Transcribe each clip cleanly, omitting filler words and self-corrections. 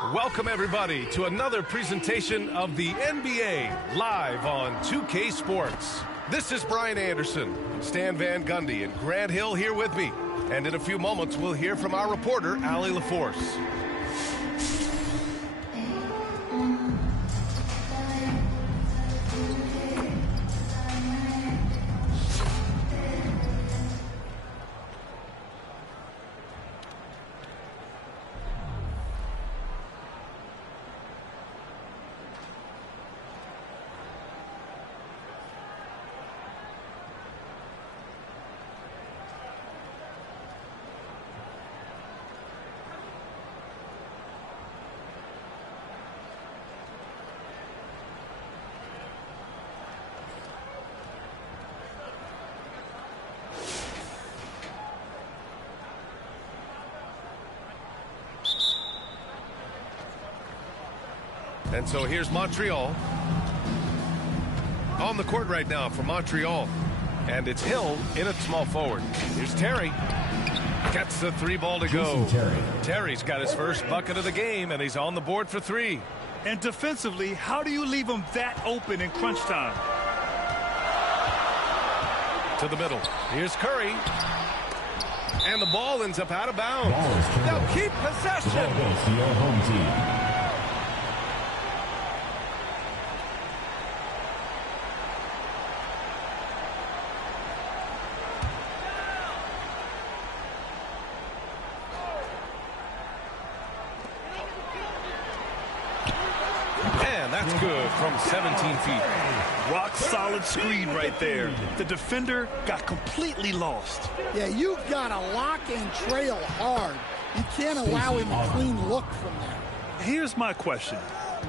Welcome, everybody, to another presentation of the NBA live on 2K Sports. This is Brian Anderson, Stan Van Gundy, and Grant Hill here with me. And in a few moments, we'll hear from our reporter, Allie LaForce. And so here's Montreal. On the court right now for Montreal. And it's Hill in at small forward. Here's Terry. Gets the three ball to go. Terry's got his first bucket of the game, and he's on the board for three. And defensively, how do you leave him that open in crunch time? To the middle. Here's Curry. And the ball ends up out of bounds. They'll keep possession. The ball goes to your home team. That's good from 17 feet. Rock solid screen right there. The defender got completely lost. Yeah, you've got to lock and trail hard. You can't allow him a clean look from there. Here's my question.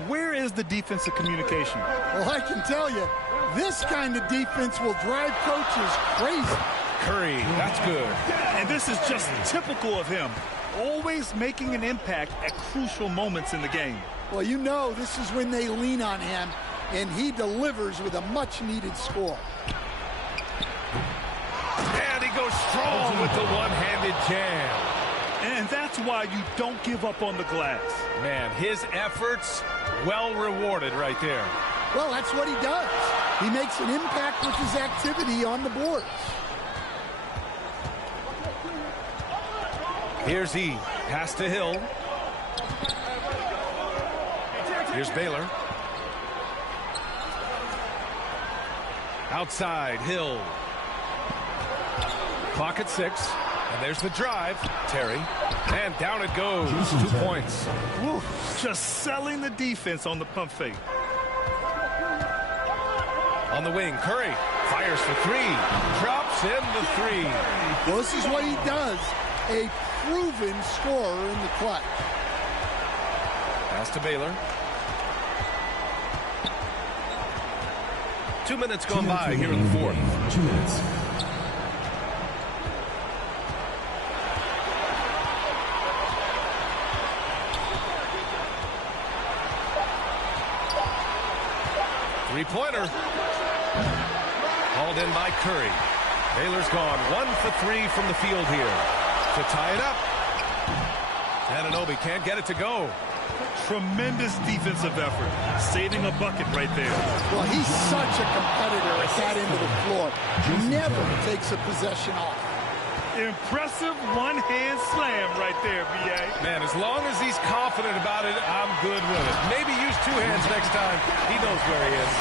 Where is the defensive communication? Well, I can tell you, this kind of defense will drive coaches crazy. Curry, that's good. And this is just typical of him. Always making an impact at crucial moments in the game. Well, you know this is when they lean on him, and he delivers with a much-needed score. And he goes strong with the one-handed jam. And that's why you don't give up on the glass. Man, his efforts well rewarded right there. Well, that's what he does. He makes an impact with his activity on the boards. Here's E. Pass to Hill. Here's Baylor. Outside, Hill. Clock at 6. And there's the drive. Terry. And down it goes. 2 points. Woo, just selling the defense on the pump fake. On the wing, Curry fires for 3. Drops in the 3. Well, this is what he does. A proven scorer in the clutch. Pass to Baylor. 2 minutes gone by here in the fourth. 2 minutes. Three-pointer. Hauled in by Curry. Baylor's gone 1 for 3 from the field here to tie it up. Anunoby can't get it to go. Tremendous defensive effort. Saving a bucket right there. Well, he's such a competitor at that end of the floor. Never takes a possession off. Impressive one-hand slam right there, B.A. Man, as long as he's confident about it, I'm good with it. Maybe use 2 hands next time. He knows where he is.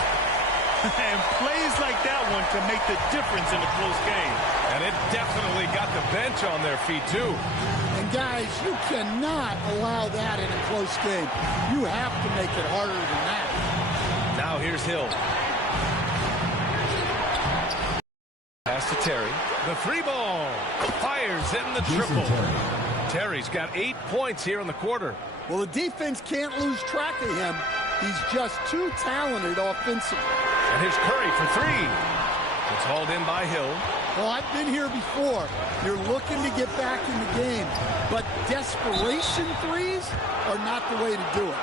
And plays like that one can make the difference in a close game. And it definitely got the bench on their feet, too. And, guys, you cannot allow that in a close game. You have to make it harder than that. Now here's Hill. Pass to Terry. The 3-ball. Fires in the triple. Terry's got 8 points here in the quarter. Well, the defense can't lose track of him. He's just too talented offensively. And here's Curry for 3. It's hauled in by Hill. Well, I've been here before. You're looking to get back in the game, but desperation threes are not the way to do it.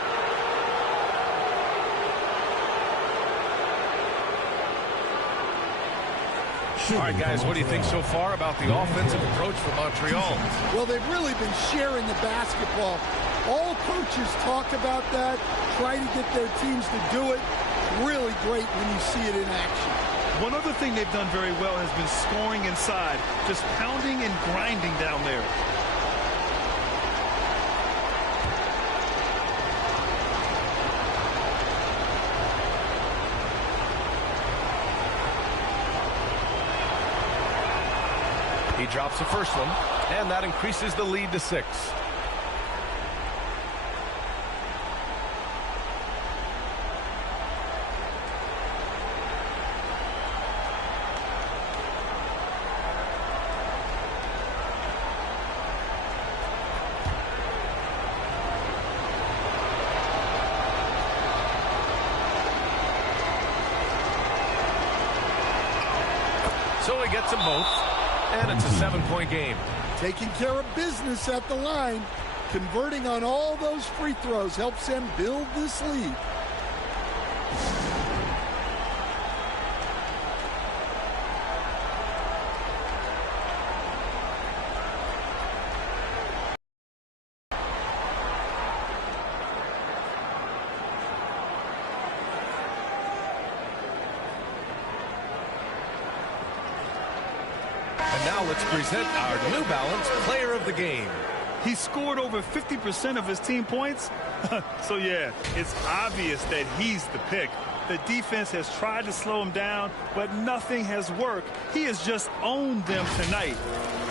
All right, guys, what do you think so far about the offensive approach for Montreal? Well, they've really been sharing the basketball. All coaches talk about that, try to get their teams to do it. Really great when you see it in action. One other thing they've done very well has been scoring inside, just pounding and grinding down there. He drops the first one, and that increases the lead to 6. So he gets them both, and it's a 7-point game. Taking care of business at the line, converting on all those free throws helps them build this lead. And now let's present our New Balance Player of the Game. He scored over 50% of his team points. So, yeah, it's obvious that he's the pick. The defense has tried to slow him down, but nothing has worked. He has just owned them tonight.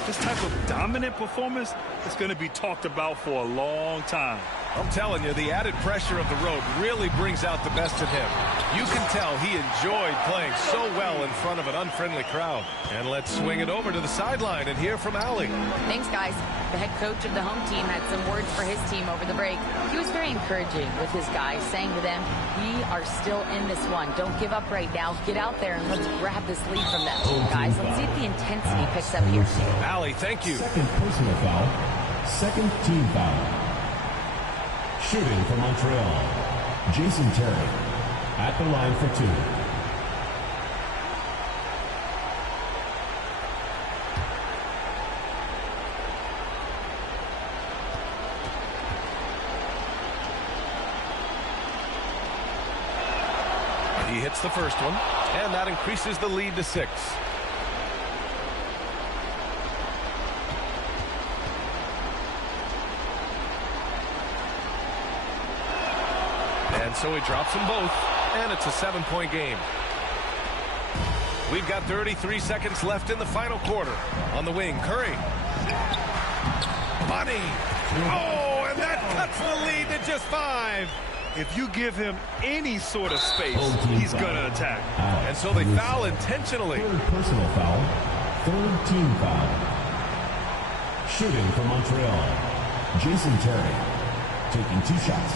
This type of dominant performance is going to be talked about for a long time. I'm telling you, the added pressure of the road really brings out the best in him. You can tell he enjoyed playing so well in front of an unfriendly crowd. And let's swing it over to the sideline and hear from Allie. Thanks, guys. The head coach of the home team had some words for his team over the break. He was very encouraging with his guys, saying to them, we are still in this one. Don't give up right now. Get out there and let's grab this lead from them. Guys, let's see if the intensity picks up here. Allie, thank you. Second personal foul. Second team foul. Shooting for Montreal, Jason Terry at the line for 2. He hits the first one, and that increases the lead to 6. And so he drops them both, and it's a 7-point game. We've got 33 seconds left in the final quarter. On the wing, Curry. Money. Oh, and that cuts the lead to just 5. If you give him any sort of space, he's going to attack. And so they foul intentionally. Third personal foul. Third team foul. Shooting for Montreal, Jason Terry taking 2 shots.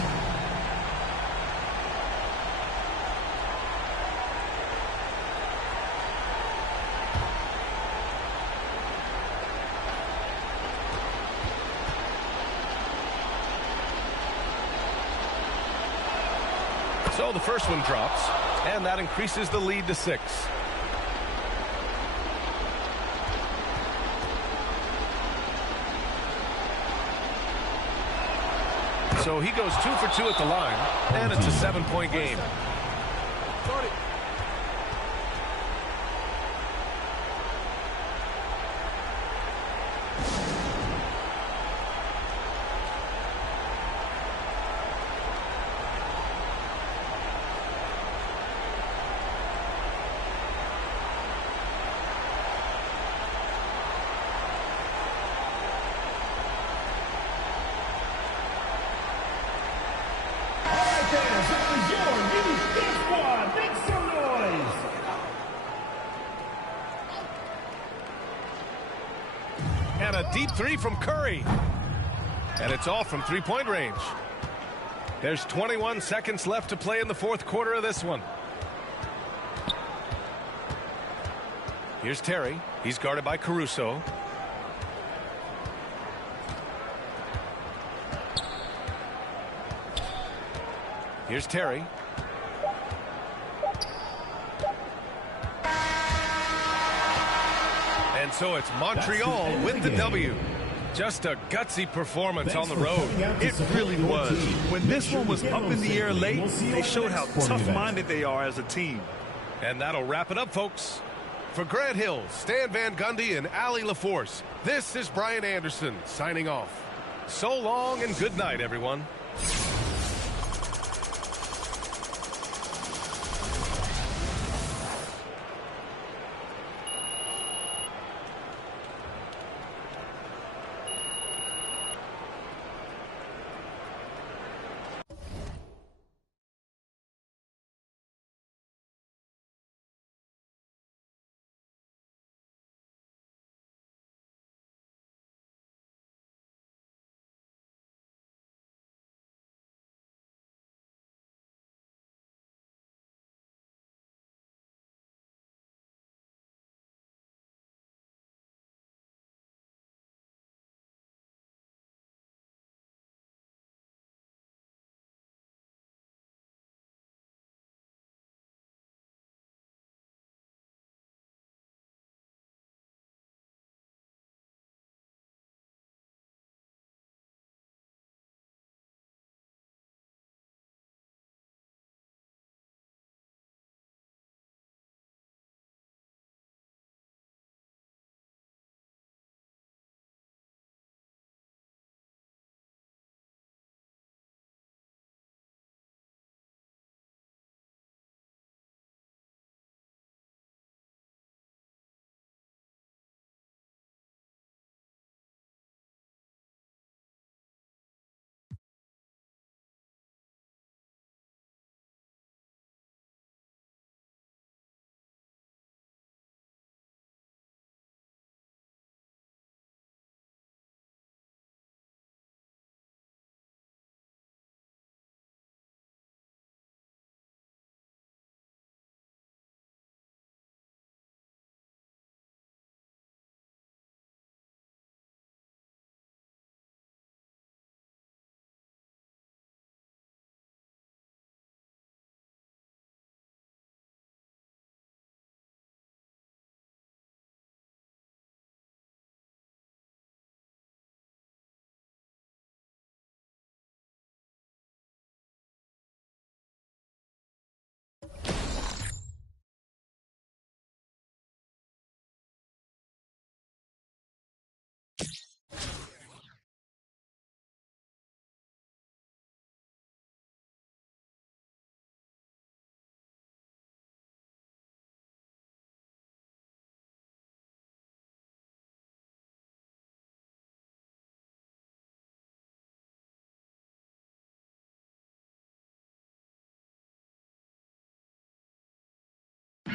So the first one drops, and that increases the lead to 6. So he goes 2 for 2 at the line, and it's a 7-point game. And a deep 3 from Curry. And it's all from 3-point range. There's 21 seconds left to play in the 4th quarter of this one. Here's Terry. He's guarded by Caruso. Here's Terry. And so it's Montreal with the W. Just a gutsy performance on the road. It really was. When this one was up in the air late, they showed how tough-minded they are as a team. And that'll wrap it up, folks. For Grant Hill, Stan Van Gundy, and Ali LaForce, this is Brian Anderson signing off. So long and good night, everyone.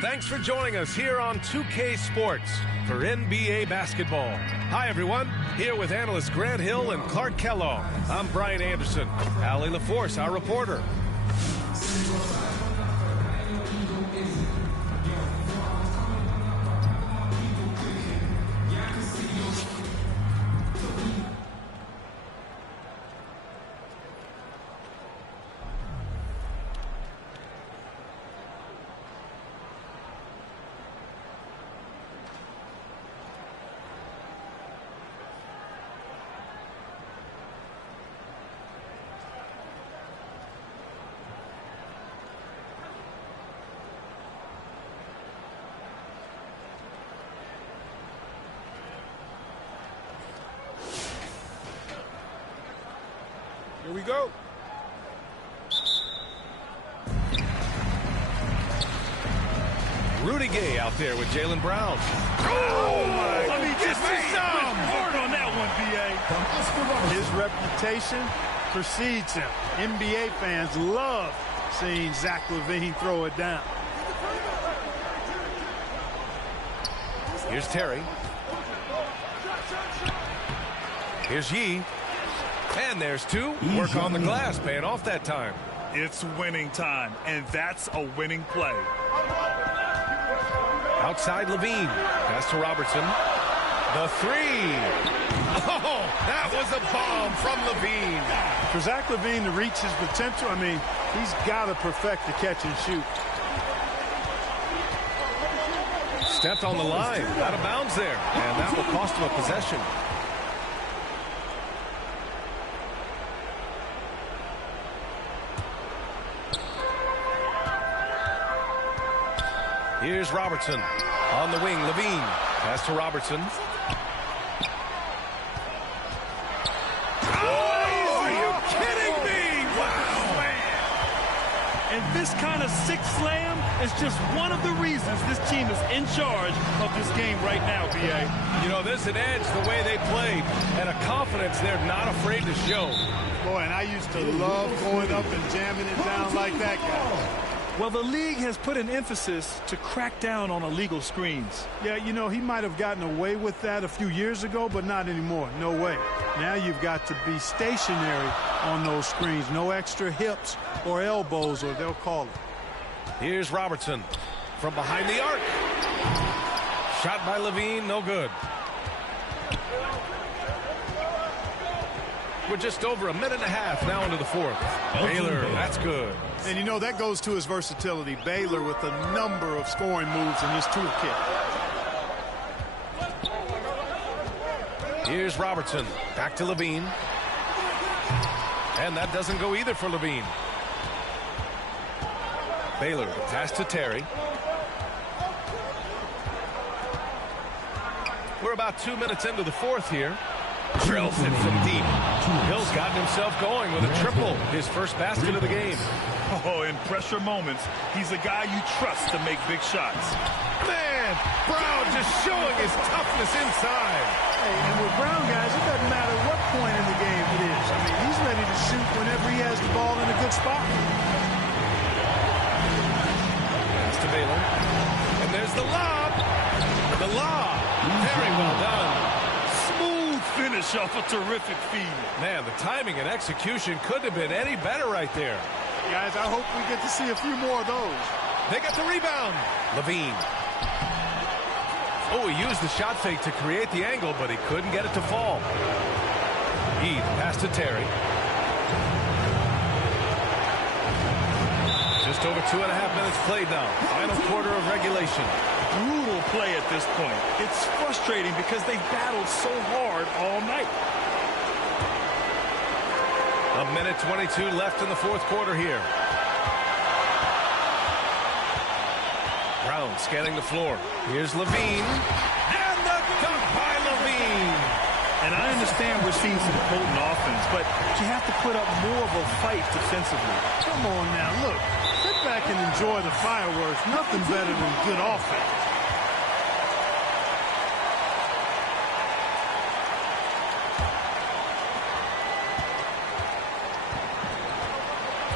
Thanks for joining us here on 2K Sports for NBA basketball. Hi, everyone. Here with analysts Grant Hill and Clark Kellogg. I'm Brian Anderson. Ali LaForce, our reporter. Here we go. Rudy Gay out there with Jaylen Brown. Oh, my. I mean, just hard on that one, B.A. His reputation precedes him. NBA fans love seeing Zach LaVine throw it down. Here's Terry. Here's Yee. And there's two. Work on the glass, paying off that time. It's winning time, and that's a winning play. Outside LaVine. Pass to Robertson. The three. Oh, that was a bomb from LaVine. For Zach LaVine to reach his potential, I mean, he's got to perfect the catch and shoot. Stepped on the line. Out of bounds there. And that will cost him a possession. Here's Robertson. On the wing, Levine. Pass to Robertson. And this kind of sick slam is just one of the reasons this team is in charge of this game right now, B.A. You know, there's an edge the way they played and a confidence they're not afraid to show. Boy, and I used to love going up and jamming it down like that guy. Well, the league has put an emphasis to crack down on illegal screens. Yeah, you know, he might have gotten away with that a few years ago, but not anymore. No way. Now you've got to be stationary on those screens. No extra hips or elbows, or they'll call it. Here's Robertson from behind the arc. Shot by Levine, no good. We're just over a minute and a half now into the fourth. Baylor, that's good. And you know, that goes to his versatility. Baylor with a number of scoring moves in his toolkit. Here's Robertson. Back to Levine. And that doesn't go either for Levine. Baylor, pass to Terry. We're about 2 minutes into the fourth here. Drills it from deep. Hill's gotten himself going with a triple. His first basket of the game. Oh, in pressure moments, he's a guy you trust to make big shots. Man, Brown just showing his toughness inside. Hey, and with Brown, guys, it doesn't matter what point in the game it is. I mean, he's ready to shoot whenever he has the ball in a good spot. Pass to Baylor. And there's the lob. The lob. Very well done. Finish off a terrific feed. Man, the timing and execution couldn't have been any better right there. Guys, I hope we get to see a few more of those. They got the rebound. Levine. Oh, he used the shot fake to create the angle, but he couldn't get it to fall. Heath pass to Terry. Just over 2.5 minutes played now. Final quarter of regulation. Brutal play at this point. It's frustrating because they've battled so hard all night. A minute 22 left in the fourth quarter here. Brown scanning the floor. Here's Levine. And the dunk by Levine. And I understand we're seeing some potent offense, but you have to put up more of a fight defensively. Come on now, look. Sit back and enjoy the fireworks. Nothing better than good offense.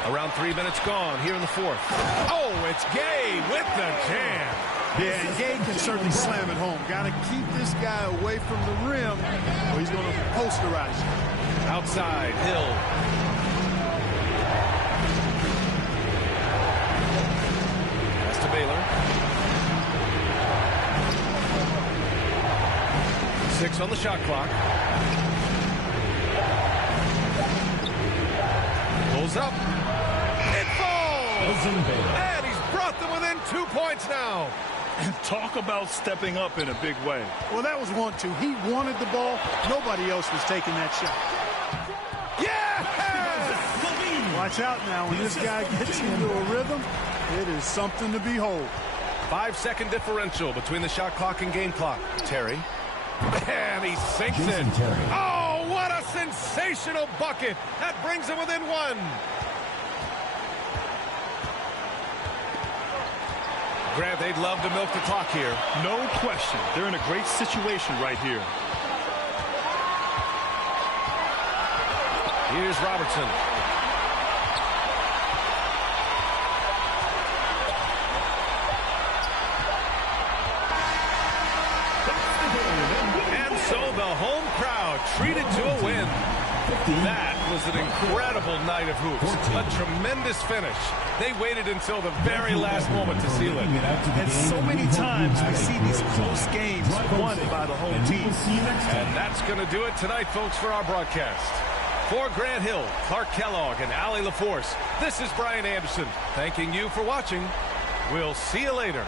Around 3 minutes gone here in the fourth. Oh, it's Gay with the jam. Yeah, and Gay can certainly slam it home. Got to keep this guy away from the rim or he's going to posterize you. Outside, Hill. Pass to Baylor. 6 on the shot clock. Pulls up. It falls! And he's brought them within 2 points now. And talk about stepping up in a big way. Well, that was 1-2. He wanted the ball. Nobody else was taking that shot. Yes! Watch out now. When this guy gets into a rhythm, it is something to behold. 5-second differential between the shot clock and game clock. Terry. And he sinks it. Oh, what a sensational bucket. That brings him within 1. Grant, they'd love to milk the clock here. No question. They're in a great situation right here. Here's Robertson. And so the home crowd treated to a win. That was an incredible night of hoops. A tremendous finish. They waited until the very last moment to seal it. And so many times we see these close games won by the home team. And that's going to do it tonight, folks, for our broadcast. For Grant Hill, Clark Kellogg, and Allie LaForce, this is Brian Anderson. 'Anderson, thanking you for watching. We'll see you later.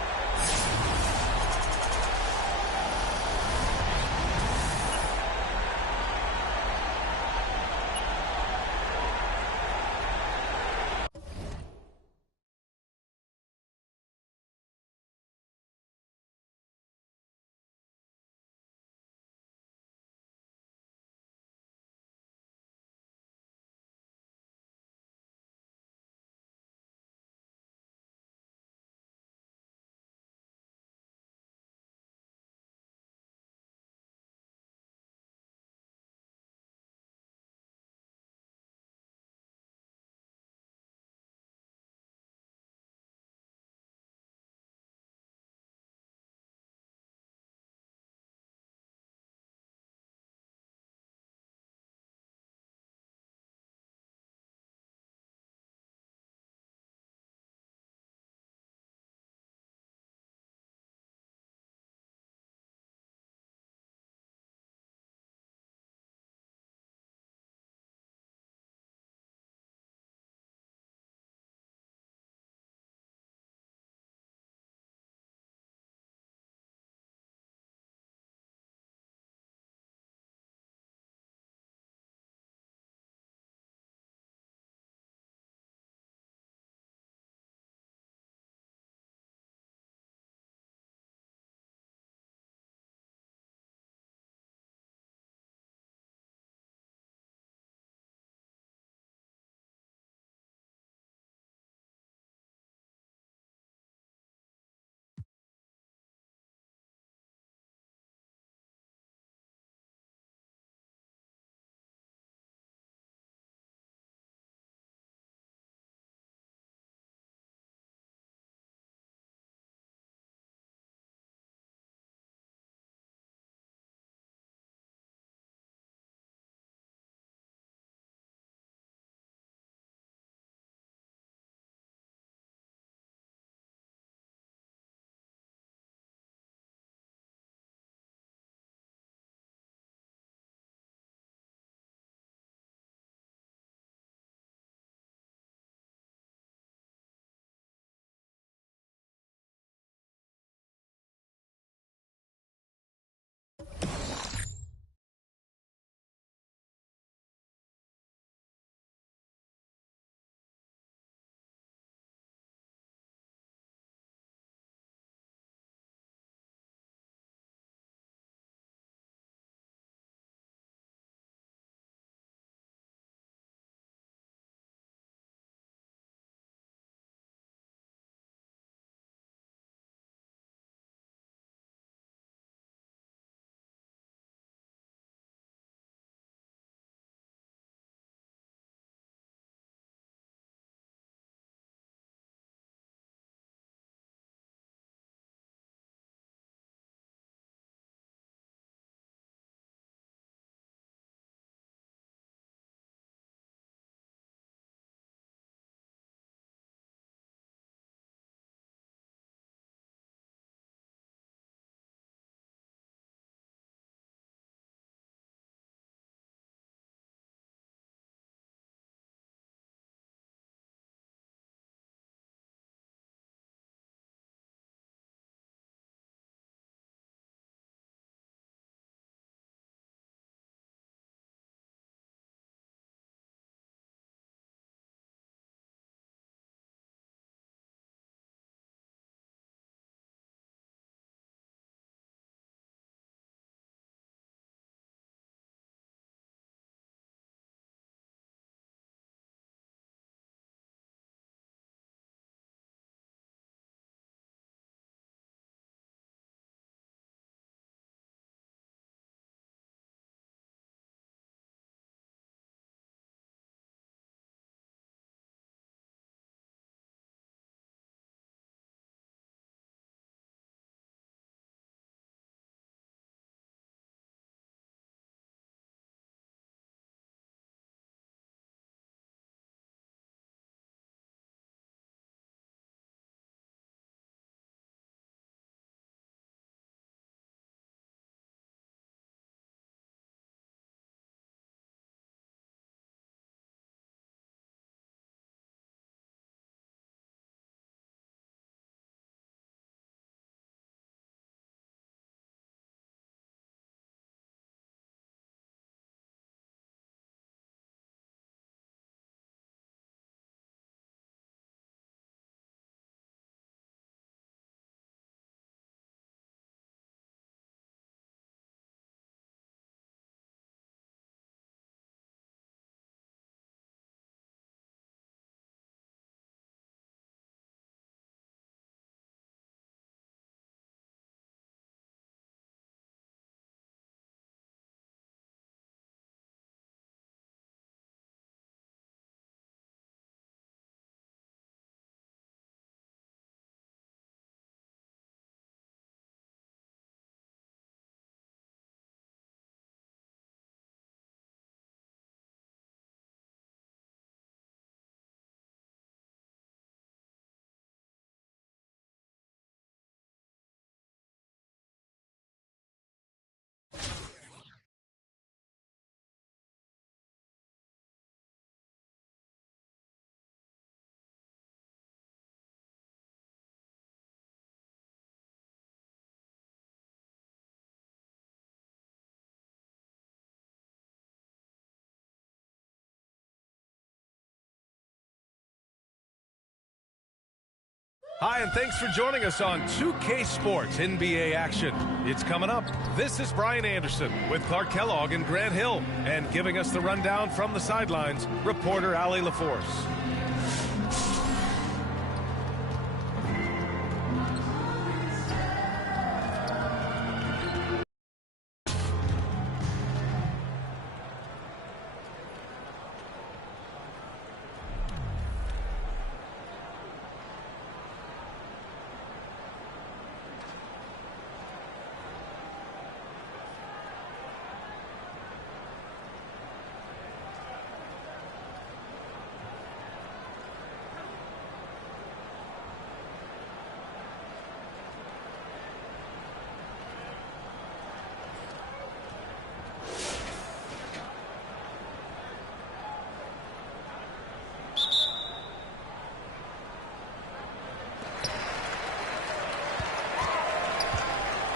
Hi, and thanks for joining us on 2K Sports NBA action. It's coming up. This is Brian Anderson with Clark Kellogg and Grant Hill. And giving us the rundown from the sidelines, reporter Allie LaForce.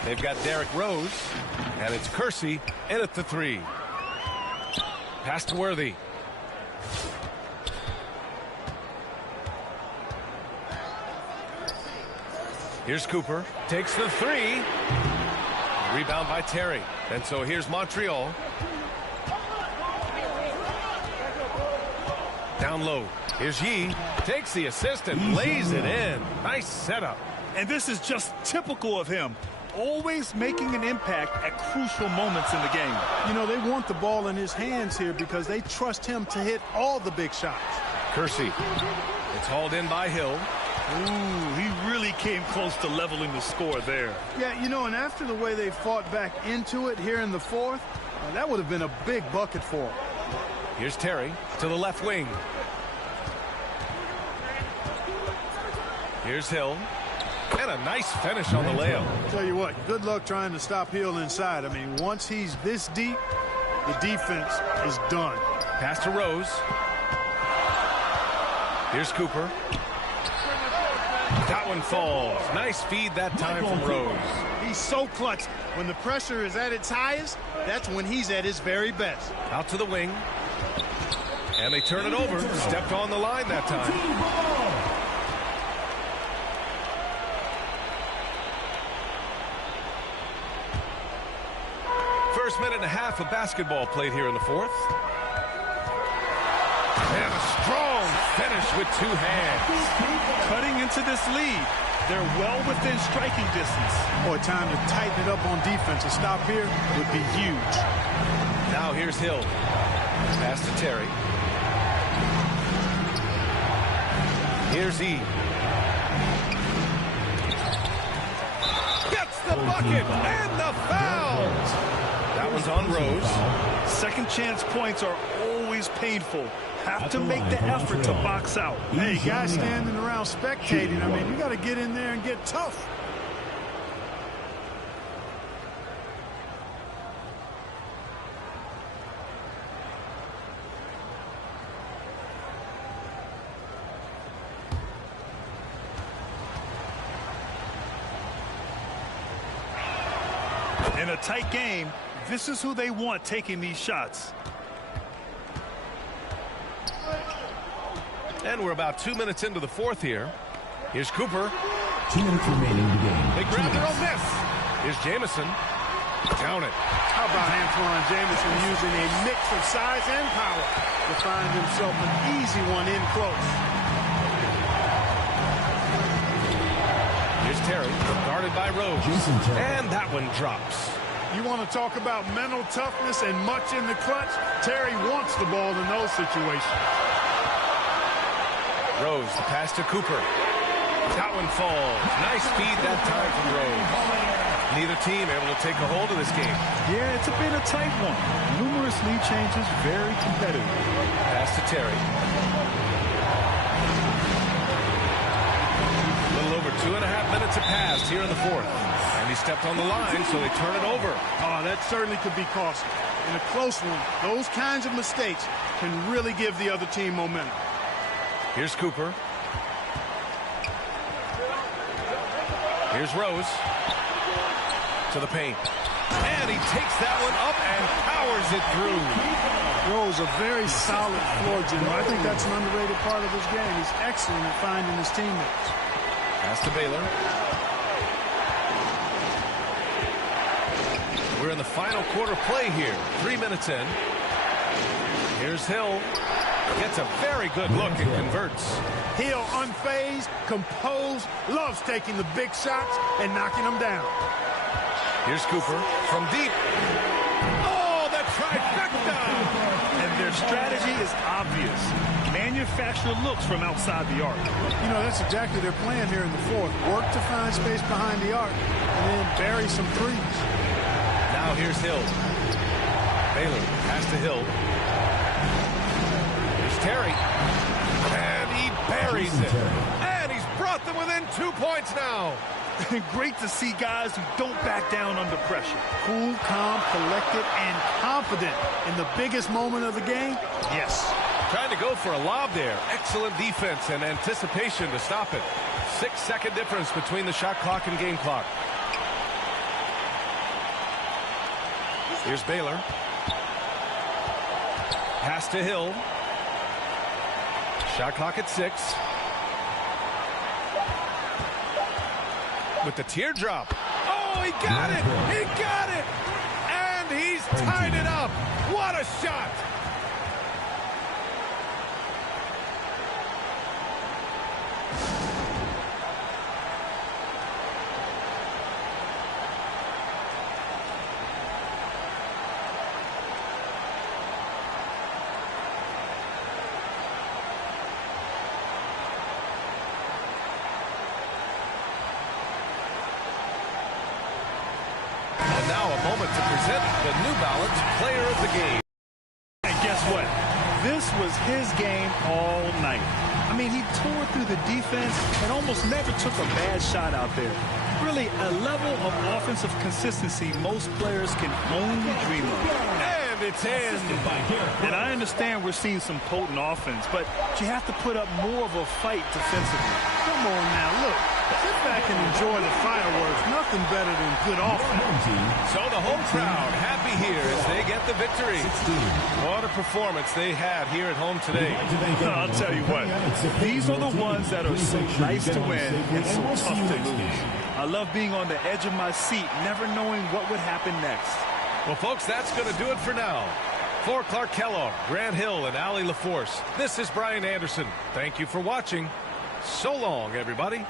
They've got Derrick Rose, and it's Kersey in at the three. Pass to Worthy. Here's Cooper, takes the three. Rebound by Terry. And so here's Montreal. Down low. Here's Yee. Takes the assist and lays it in. Nice setup. And this is just typical of him. Always making an impact at crucial moments in the game. You know, they want the ball in his hands here because they trust him to hit all the big shots. Kersey. It's hauled in by Hill. Ooh, he really came close to leveling the score there. Yeah, you know, and after the way they fought back into it here in the fourth, that would have been a big bucket for him. Here's Terry to the left wing. Here's Hill. And a nice finish on the layup. Tell you what, good luck trying to stop Hill inside. I mean, once he's this deep, the defense is done. Pass to Rose. Here's Cooper. That one falls. Nice feed that time from Rose. He's so clutch. When the pressure is at its highest, that's when he's at his very best. Out to the wing. And they turn it over. Stepped on the line that time. First minute and a half of basketball played here in the fourth. And a strong finish with two hands. Cutting into this lead. They're well within striking distance. Boy, time to tighten it up on defense. A stop here would be huge. Now here's Hill. Pass to Terry. Here's E. Gets the bucket and the foul. That one's on Rose. Second chance points are always painful. Have to make the effort to box out. Hey, guys standing around spectating, I mean, you got to get in there and get tough. In a tight game, this is who they want taking these shots. And we're about 2 minutes into the fourth here. Here's Cooper. 2 minutes remaining in the game. They grab their own miss. Here's Jamison. Count it. How about Antoine Jamison using a mix of size and power to find himself an easy one in close. Here's Terry, guarded by Rose. And that one drops. You want to talk about mental toughness and much in the clutch? Terry wants the ball in those situations. Rose, the pass to Cooper. That one falls. Nice feed that time from Rose. Neither team able to take a hold of this game. Yeah, it's a bit of a tight one. Numerous lead changes, very competitive. Pass to Terry. A little over 2.5 minutes have passed here in the fourth. And he stepped on the line, so they turn it over. Oh, that certainly could be costly. In a close one, those kinds of mistakes can really give the other team momentum. Here's Cooper. Here's Rose. To the paint. And he takes that one up and powers it through. Rose, a very solid floor general. I think that's an underrated part of his game. He's excellent at finding his teammates. Pass to Baylor. We're in the final quarter play here. 3 minutes in. Here's Hill. Gets a very good look and converts. Hill unfazed, composed, loves taking the big shots and knocking them down. Here's Cooper from deep. Oh, the trifecta! And their strategy is obvious. Manufacture looks from outside the arc. You know, that's exactly their plan here in the fourth. Work to find space behind the arc and then bury some threes. Now here's Hill. Baylor pass to Hill. Here's Terry. And he buries it. And he's brought them within 2 points now. Great to see guys who don't back down under pressure. Cool, calm, collected, and confident in the biggest moment of the game. Yes. Trying to go for a lob there. Excellent defense and anticipation to stop it. 6-second difference between the shot clock and game clock. Here's Baylor. Pass to Hill. Shot clock at 6. With the teardrop. Oh, he got it! He got it! And he's tied it up. What a shot! Now a moment to present the New Balance Player of the Game. And guess what? This was his game all night. I mean, he tore through the defense and almost never took a bad shot out there. Really a level of offensive consistency most players can only dream of. And it's in. And I understand we're seeing some potent offense, but you have to put up more of a fight defensively. Come on now, look. Sit back and enjoy the fireworks. Nothing better than good offense. So the home crowd happy here as they get the victory. What a performance they had here at home today. I'll tell you what, these are the ones that are so nice to win and so tough to lose. I love being on the edge of my seat, never knowing what would happen next. Well, folks, that's going to do it for now. For Clark Kellogg, Grant Hill, and Allie LaForce, this is Brian Anderson. Thank you for watching. So long, everybody.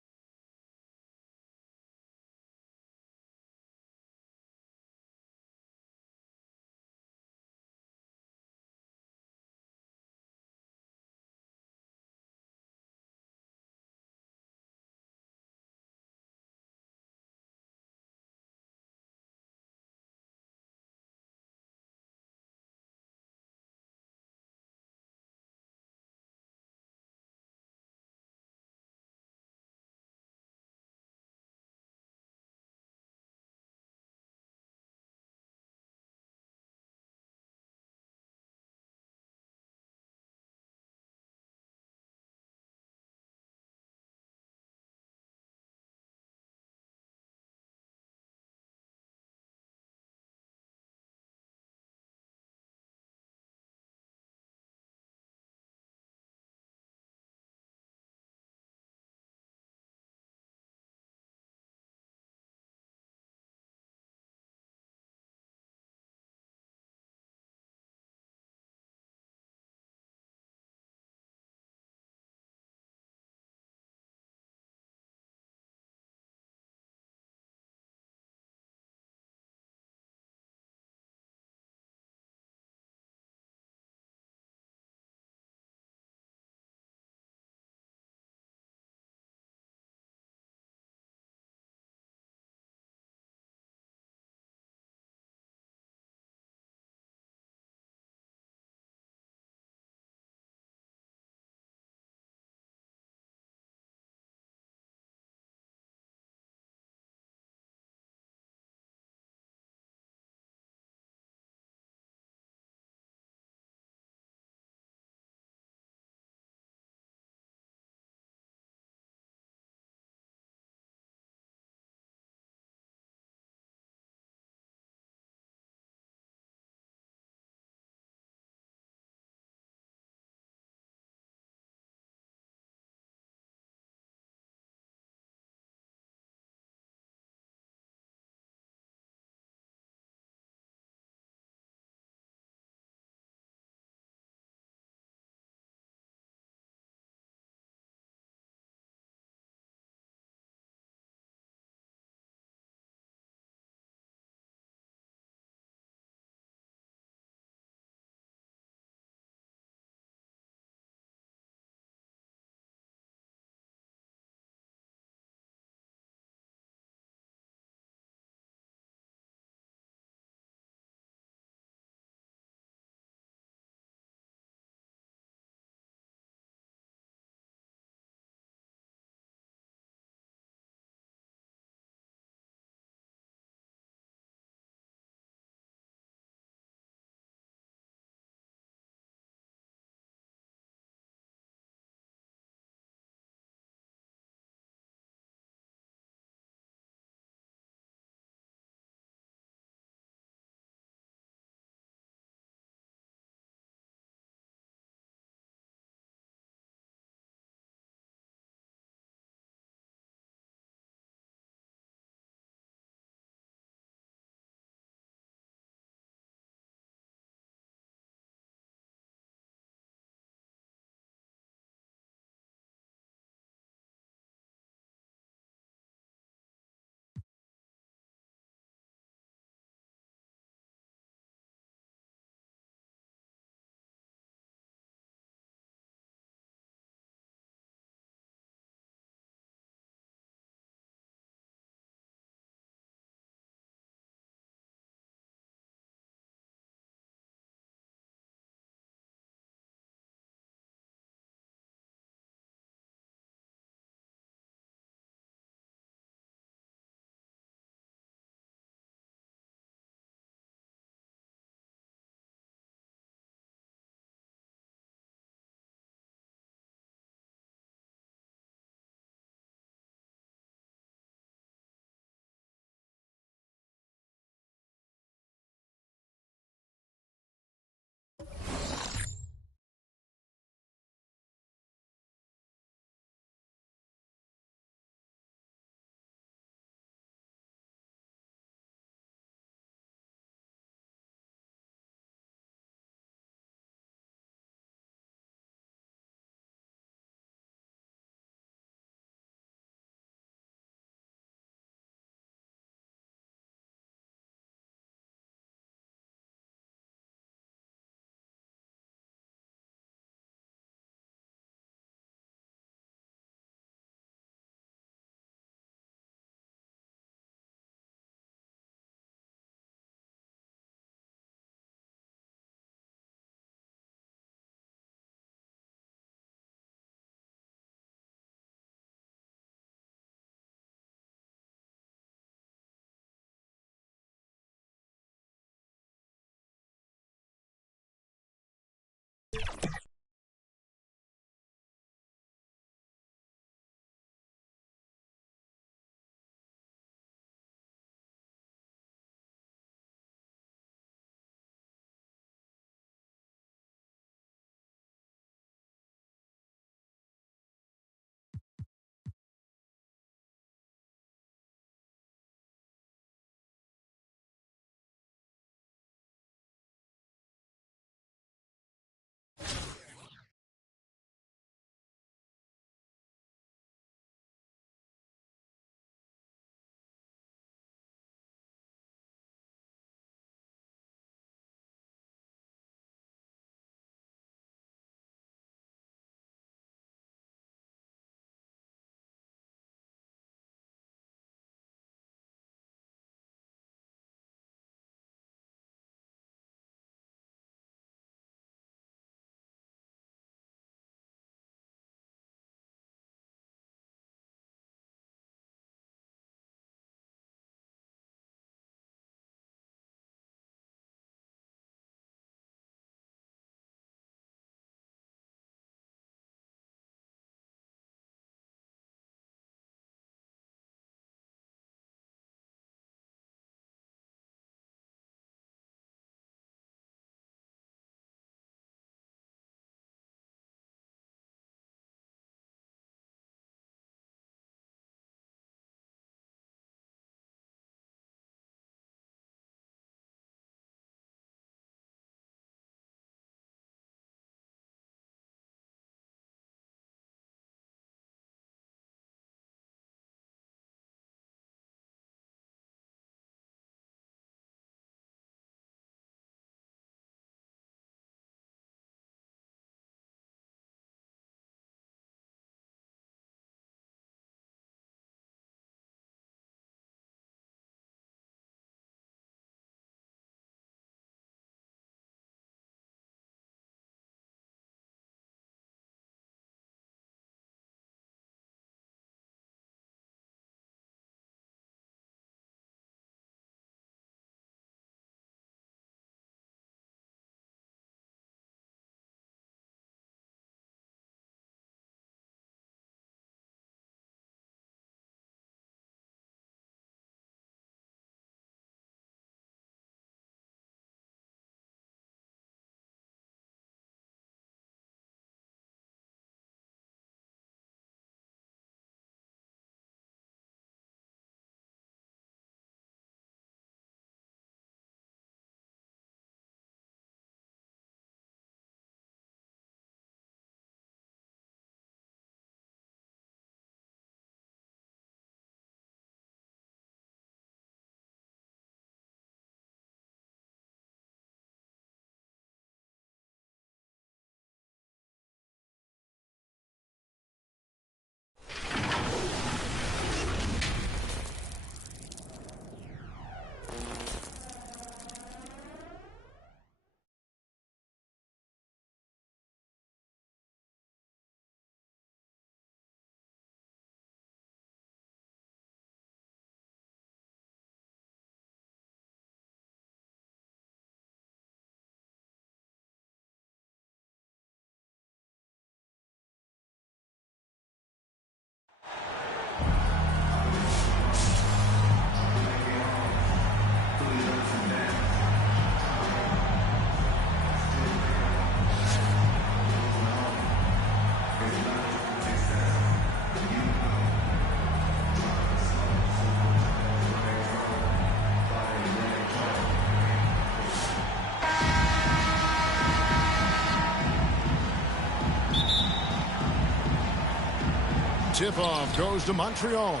tip-off goes to Montreal.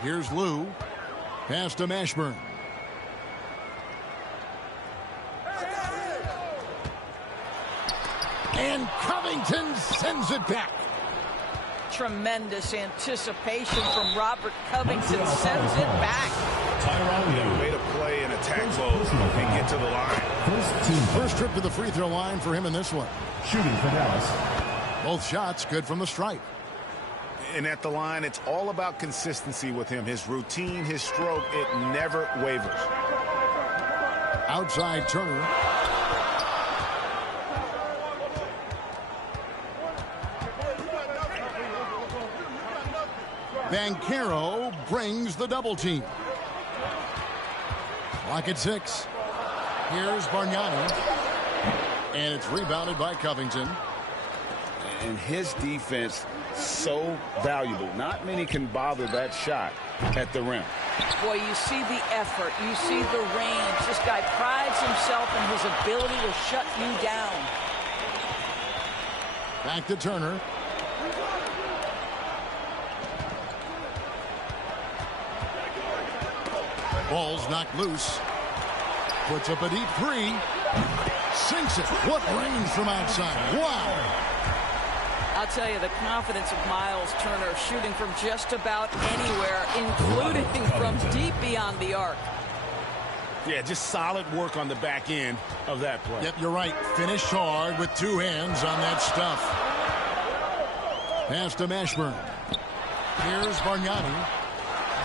Here's Lou. Pass to Mashburn. And Covington sends it back. Tremendous anticipation from Robert Covington. Sends it back. Way to play in attack mode and get to the line. First trip to the free throw line for him in this one. Shooting for Dallas. Both shots good from the stripe. And at the line, it's all about consistency with him. His routine, his stroke, it never wavers. Outside Turner. Banchero brings the double team. Clock at 6. Here's Bargnani. And it's rebounded by Covington. And his defense, so valuable. Not many can bother that shot at the rim. Boy, you see the effort. You see the range. This guy prides himself in his ability to shut you down. Back to Turner. Ball's knocked loose. Puts up a deep three. Sinks it. What range from outside. Wow. I'll tell you, the confidence of Miles Turner shooting from just about anywhere, including from deep beyond the arc. Yeah, just solid work on the back end of that play. Yep, you're right. Finished hard with two hands on that stuff. Pass to Mashburn. Here's Bargnani.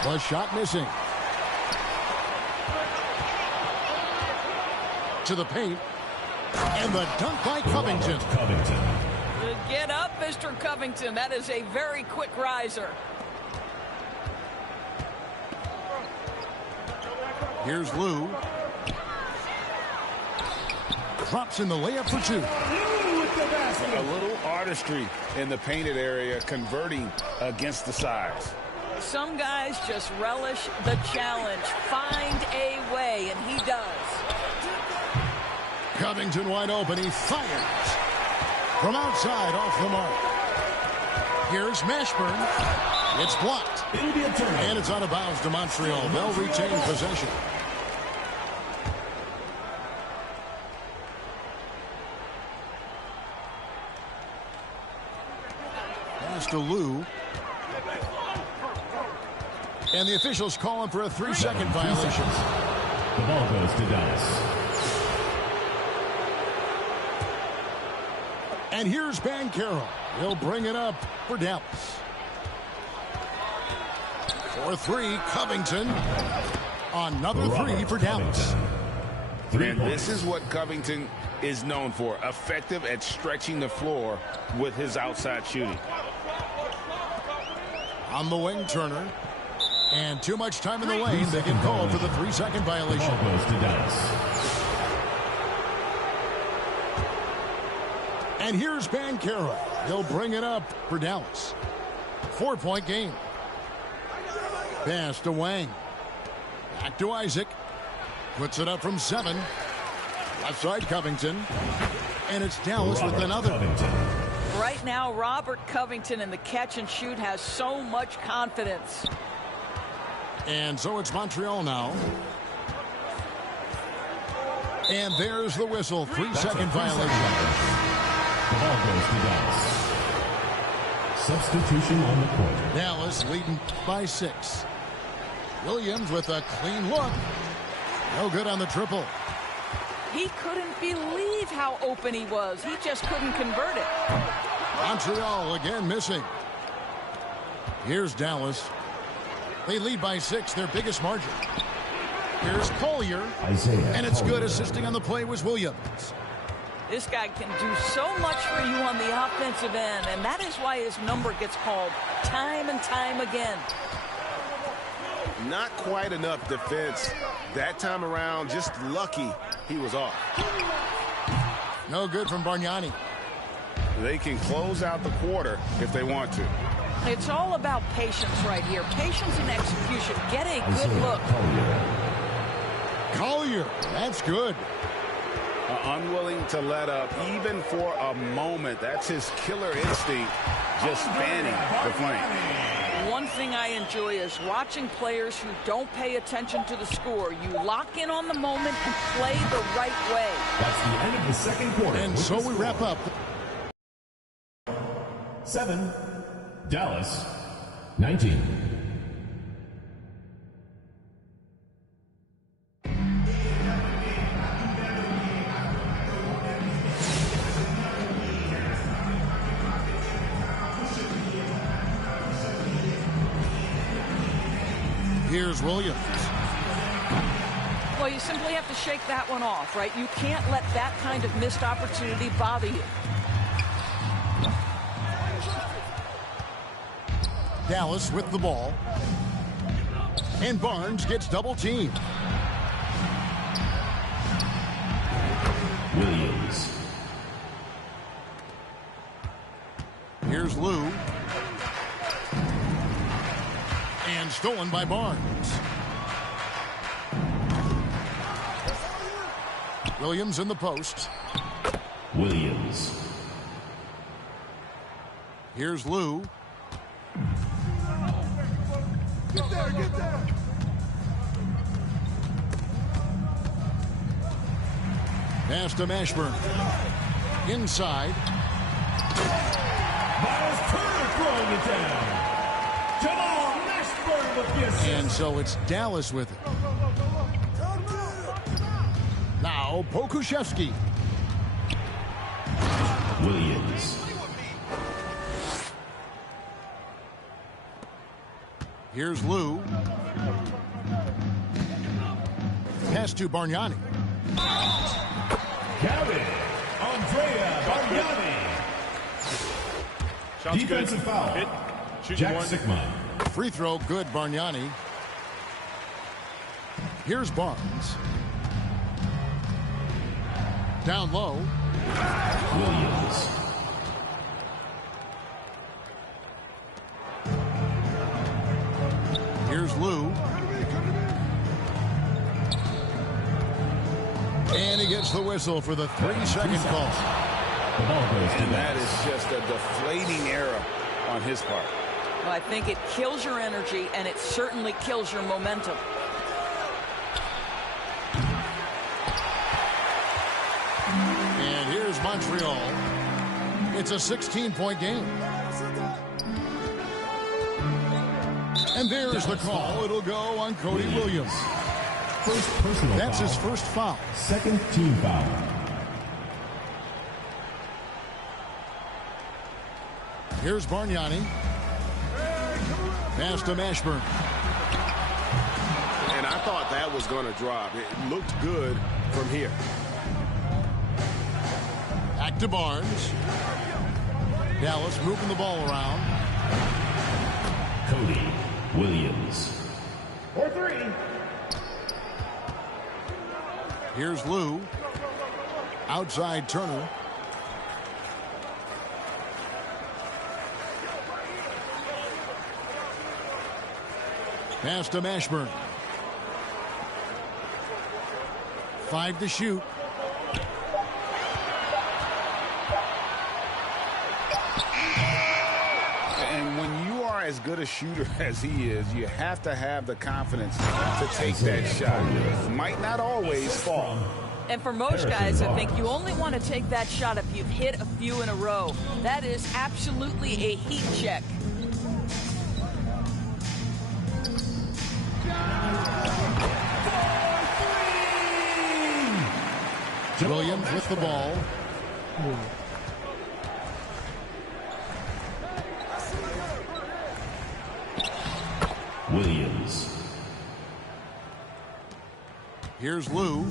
The shot missing. To the paint. And the dunk by Covington. Get up, Mr. Covington. That is a very quick riser. Here's Lou. Drops in the layup for two. A little artistry in the painted area, converting against the size. Some guys just relish the challenge. Find a way, and he does. Covington wide open. He fires. From outside, off the mark. Here's Mashburn. It's blocked. And it's out of bounds to Montreal. They'll retain possession. Pass to Lou. And the officials calling for a 3-second violation. The ball goes to Dallas. And here's Banchero. He'll bring it up for Dallas. For three, Covington. Another three for Dallas. And this is what Covington is known for. Effective at stretching the floor with his outside shooting. On the wing, Turner. And too much time in the lane. They get called for the 3-second violation. The ball goes to Dallas. And here's Banchero. He'll bring it up for Dallas. 4-point game. Pass to Wang. Back to Isaac. Puts it up from 7. Left side Covington. And it's Dallas with another. Covington. Right now, Robert Covington in the catch and shoot has so much confidence. And so it's Montreal now. And there's the whistle. 3-second violation. The ball goes to Dallas. Substitution on the court. Dallas leading by 6. Williams with a clean look. No good on the triple. He couldn't believe how open he was. He just couldn't convert it. Montreal again missing. Here's Dallas. They lead by 6, their biggest margin. Here's Collier. And it's good. Assisting on the play was Williams. This guy can do so much for you on the offensive end, and that is why his number gets called time and time again. Not quite enough defense that time around. Just lucky he was off. No good from Bargnani. They can close out the quarter if they want to. It's all about patience right here. Patience and execution. Get a good look. Collier. That's good. Unwilling to let up, even for a moment. That's his killer instinct, just fanning the flame. One thing I enjoy is watching players who don't pay attention to the score. You lock in on the moment and play the right way. That's the end of the second quarter. And so we wrap up. 7, Dallas, 19. Here's Williams. Well, you simply have to shake that one off, right? You can't let that kind of missed opportunity bother you. Dallas with the ball. And Barnes gets double teamed. Williams. Here's Lou. And stolen by Barnes. Williams in the post. Williams. Here's Lou. Get there, get there. Pass to Mashburn. Inside. Miles Turner throwing it down. Jamal Mashburn with the assist. And so it's Dallas with it. Now Pokuševski. Williams. Here's Lou. Pass to Bargnani. Counted. Andrea Bargnani. Defensive foul. Jack Sigma. Free throw good, Bargnani. Here's Barnes. Down low. Williams. Here's Lou. And he gets the whistle for the 3-second call. The ball goes to And that Dallas. is just a deflating error on his part. Well, I think it kills your energy, and it certainly kills your momentum. And here's Montreal. It's a 16-point game. And there's the call. It'll go on Cody Williams. First personal That's foul. his first foul. Second team foul. Here's Bargnani. Pass to Mashburn. And I thought that was going to drop. It looked good from here. Back to Barnes. Dallas moving the ball around. Cody Williams. For three. Here's Lou. Outside Turner. Pass to Mashburn. 5 to shoot. And when you are as good a shooter as he is, you have to have the confidence to take that shot. It might not always fall. And for most guys, I think you only want to take that shot if you've hit a few in a row. That is absolutely a heat check. Williams with the ball. Williams. Here's Lou.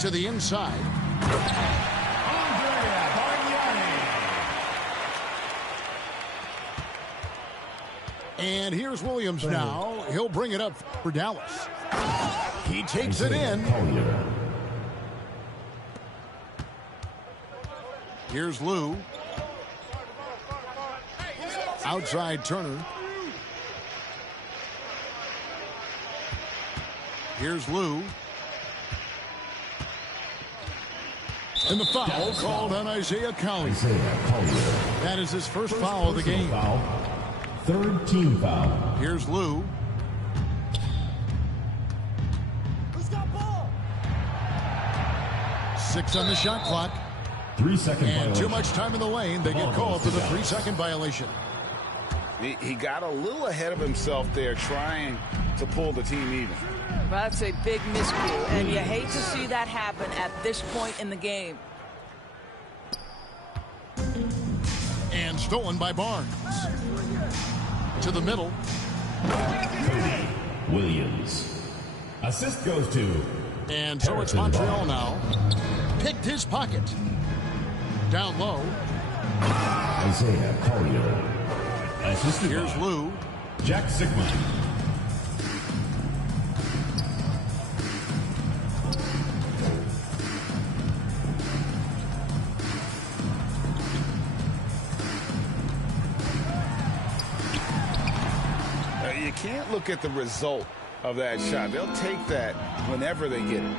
To the inside. Andrea Bargnani. And here's Williams now. He'll bring it up for Dallas. He takes it in. Here's Lou. Outside Turner. Here's Lou. And the foul called on Isaiah Collier. That is his first foul of the game. Third team foul. Here's Lou. Who's got ball? 6 on the shot clock. 3 second And violation. too much time in the lane. They get called for the 3-second violation. He got a little ahead of himself there trying to pull the team even. That's a big miscue, and you hate to see that happen at this point in the game. And stolen by Barnes. To the middle. Cody Williams. Assist goes to. And so it's Montreal now. Picked his pocket. Down low. Isaiah Collier. Assisted Here's by Lou. Jack Sigmund. You can't look at the result of that shot. They'll take that whenever they get it.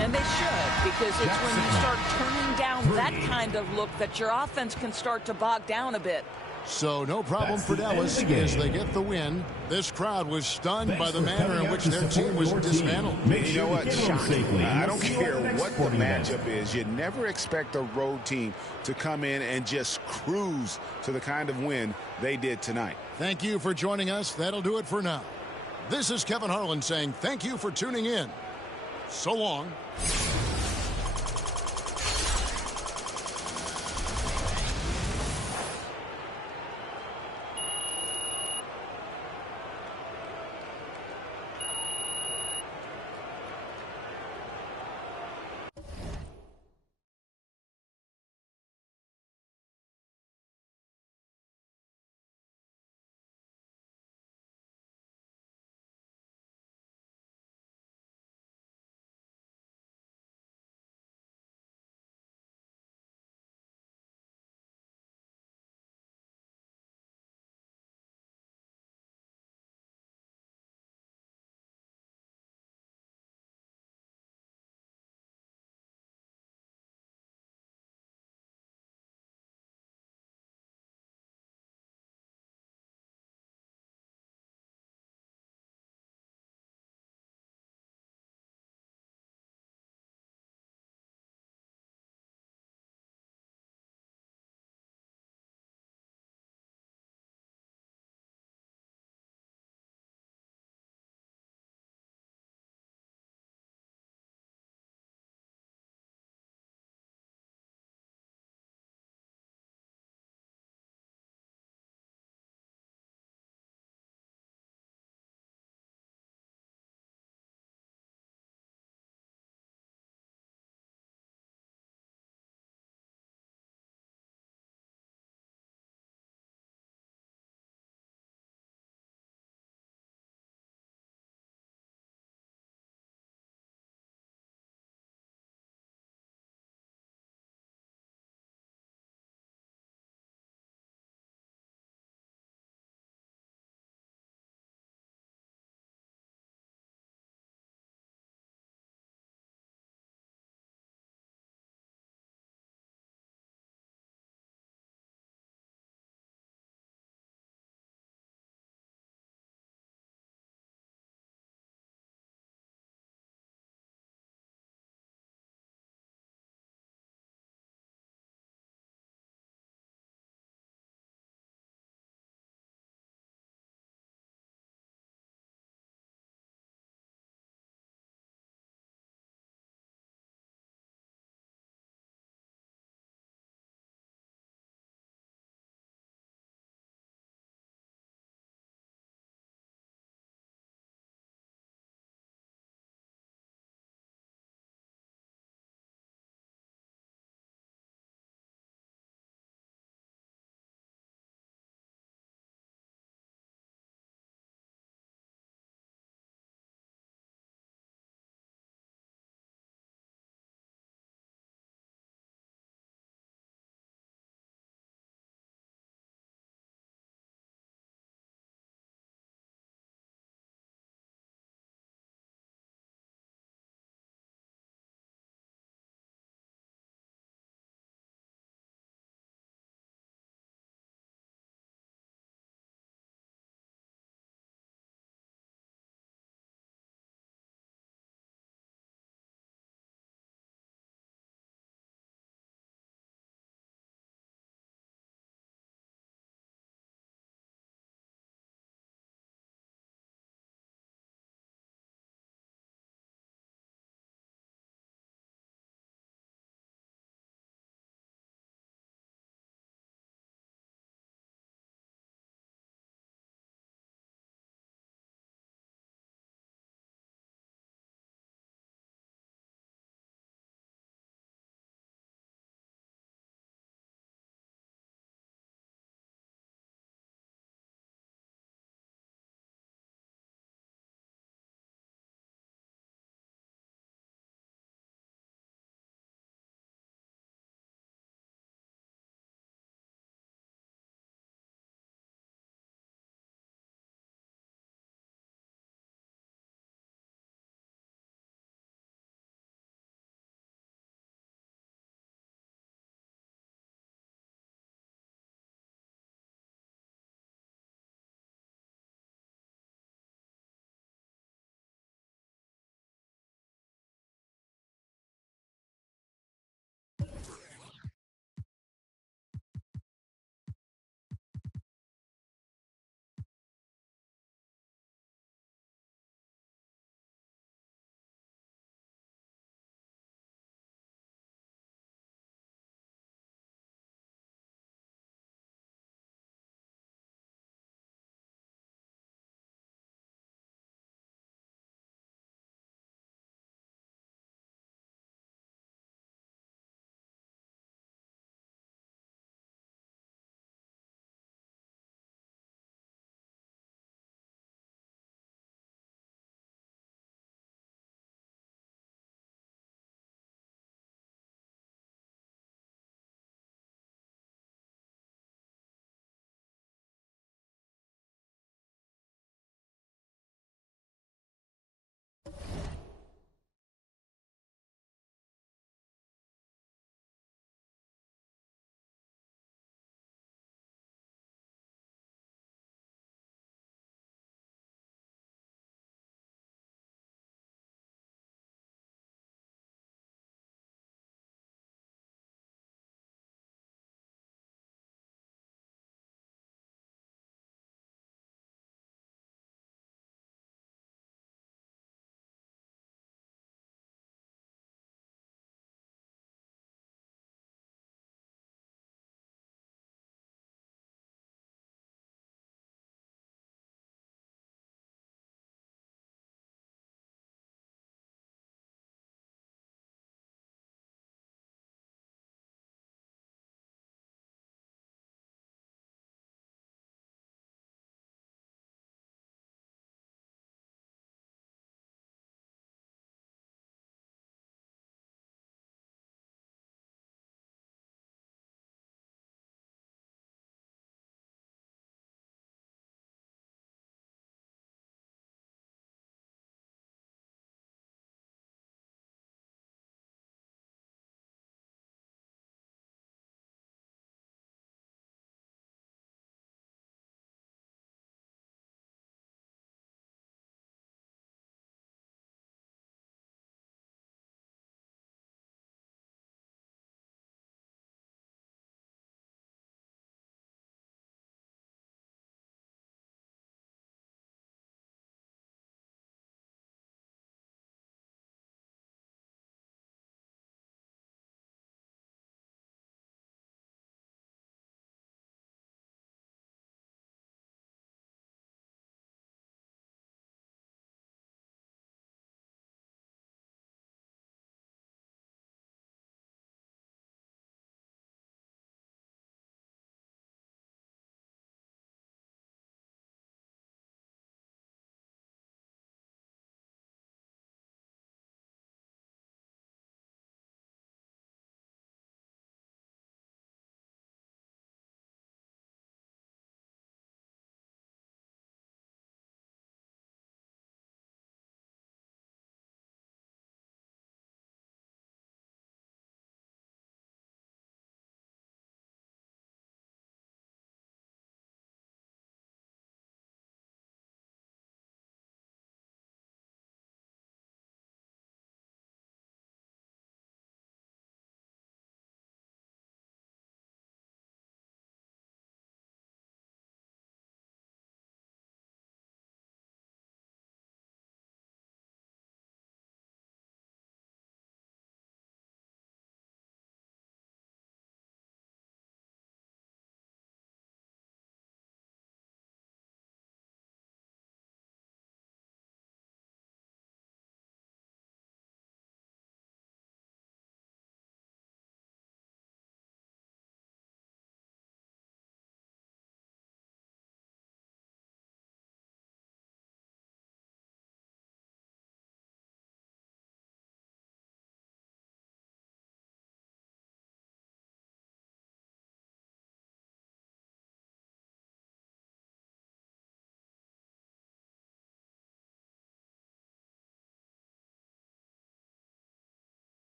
And they should, because it's when you start turning down that kind of look that your offense can start to bog down a bit. So no problem for Dallas as they get the win. This crowd was stunned by the manner in which their team was dismantled. You know what? I don't care what the matchup is. You never expect a road team to come in and just cruise to the kind of win they did tonight. Thank you for joining us. That'll do it for now. This is Kevin Harlan saying thank you for tuning in. So long.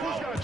Double.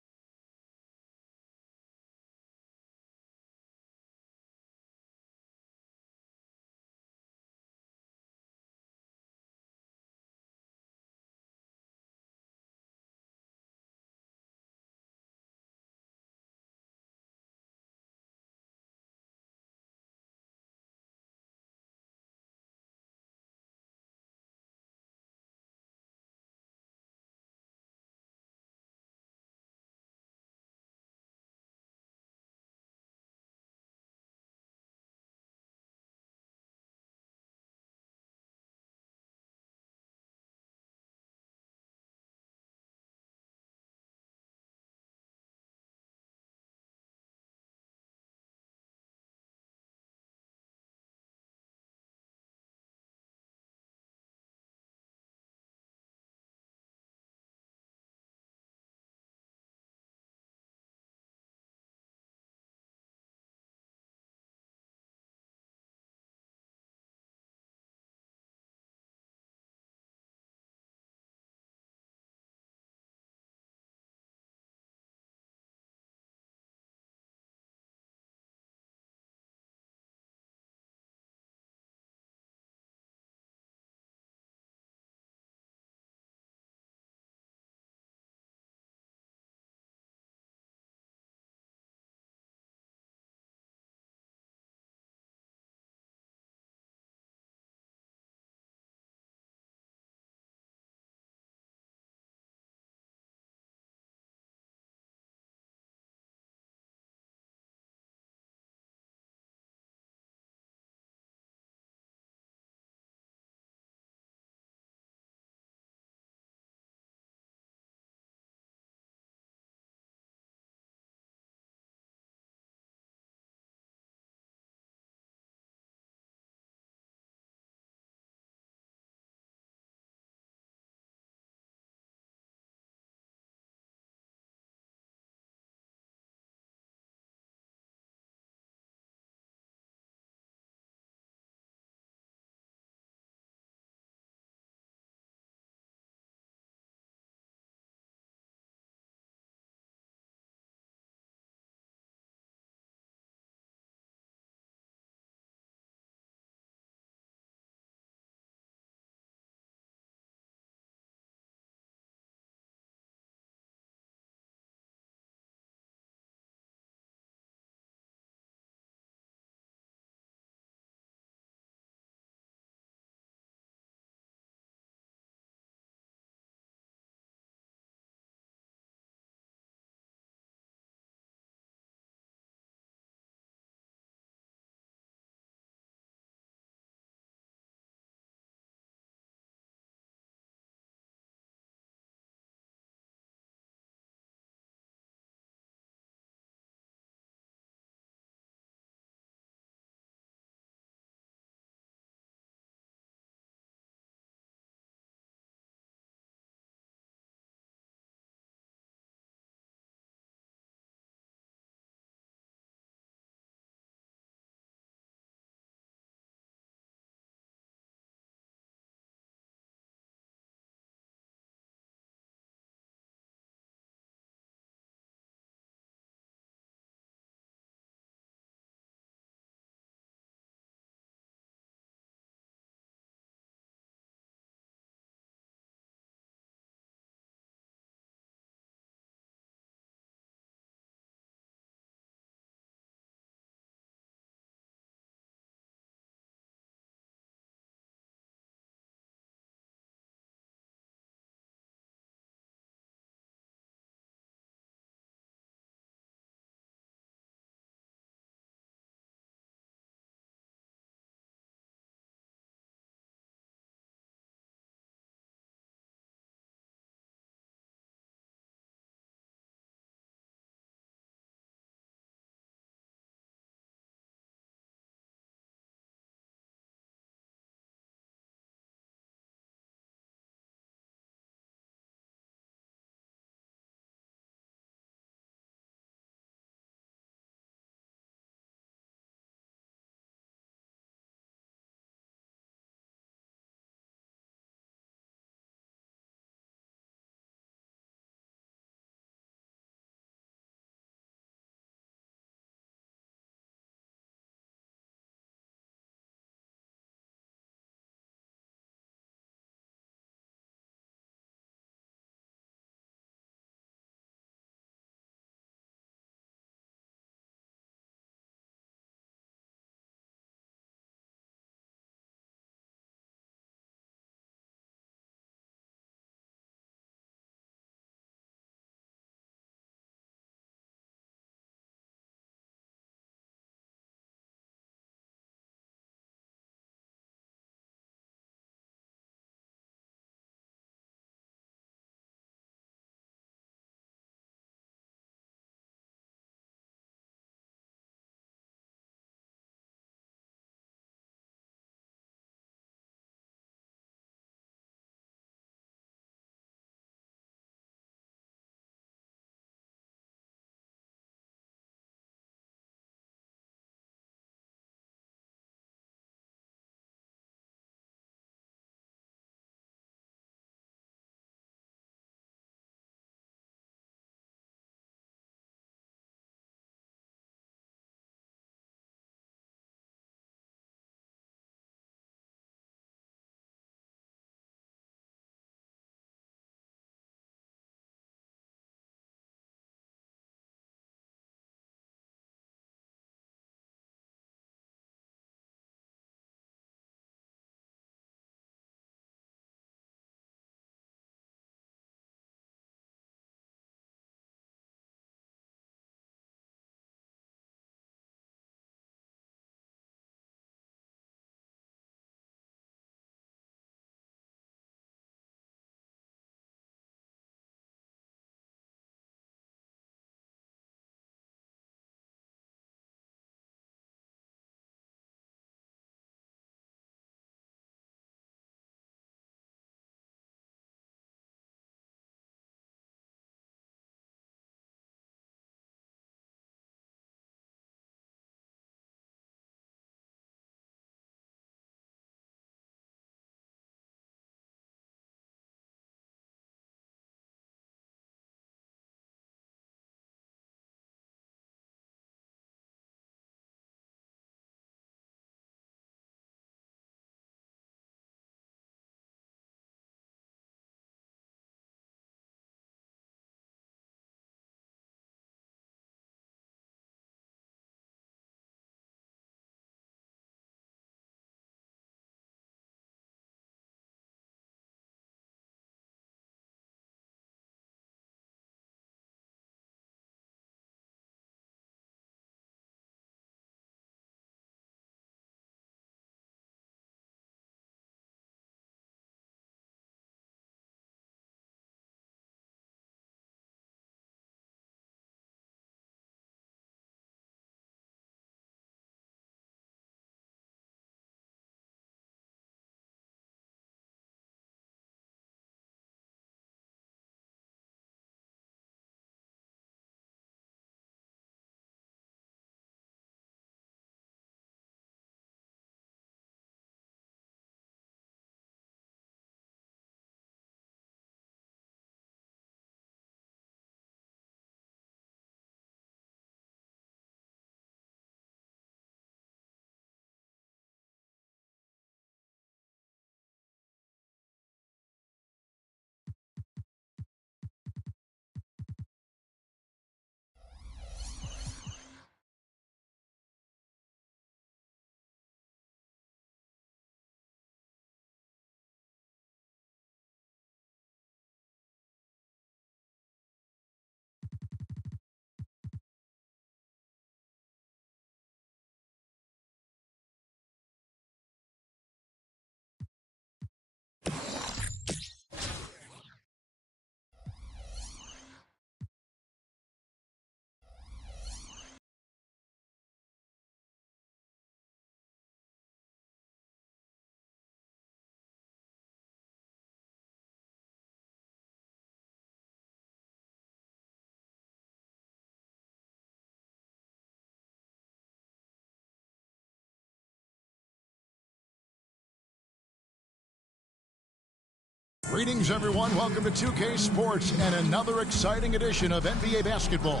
Greetings, everyone. Welcome to 2K Sports and another exciting edition of NBA basketball.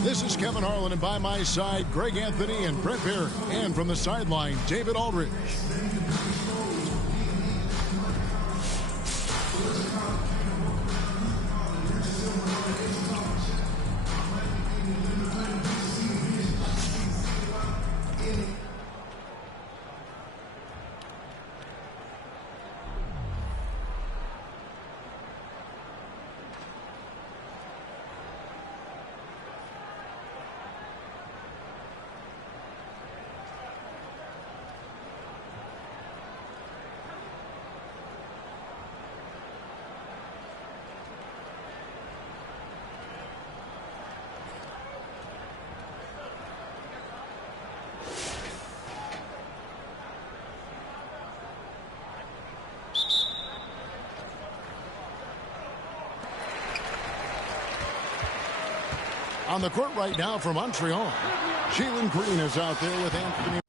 This is Kevin Harlan, and by my side, Greg Anthony and Brett Barry. And from the sideline, David Aldridge. On the court right now for Montreal, Jalen Green is out there with Anthony.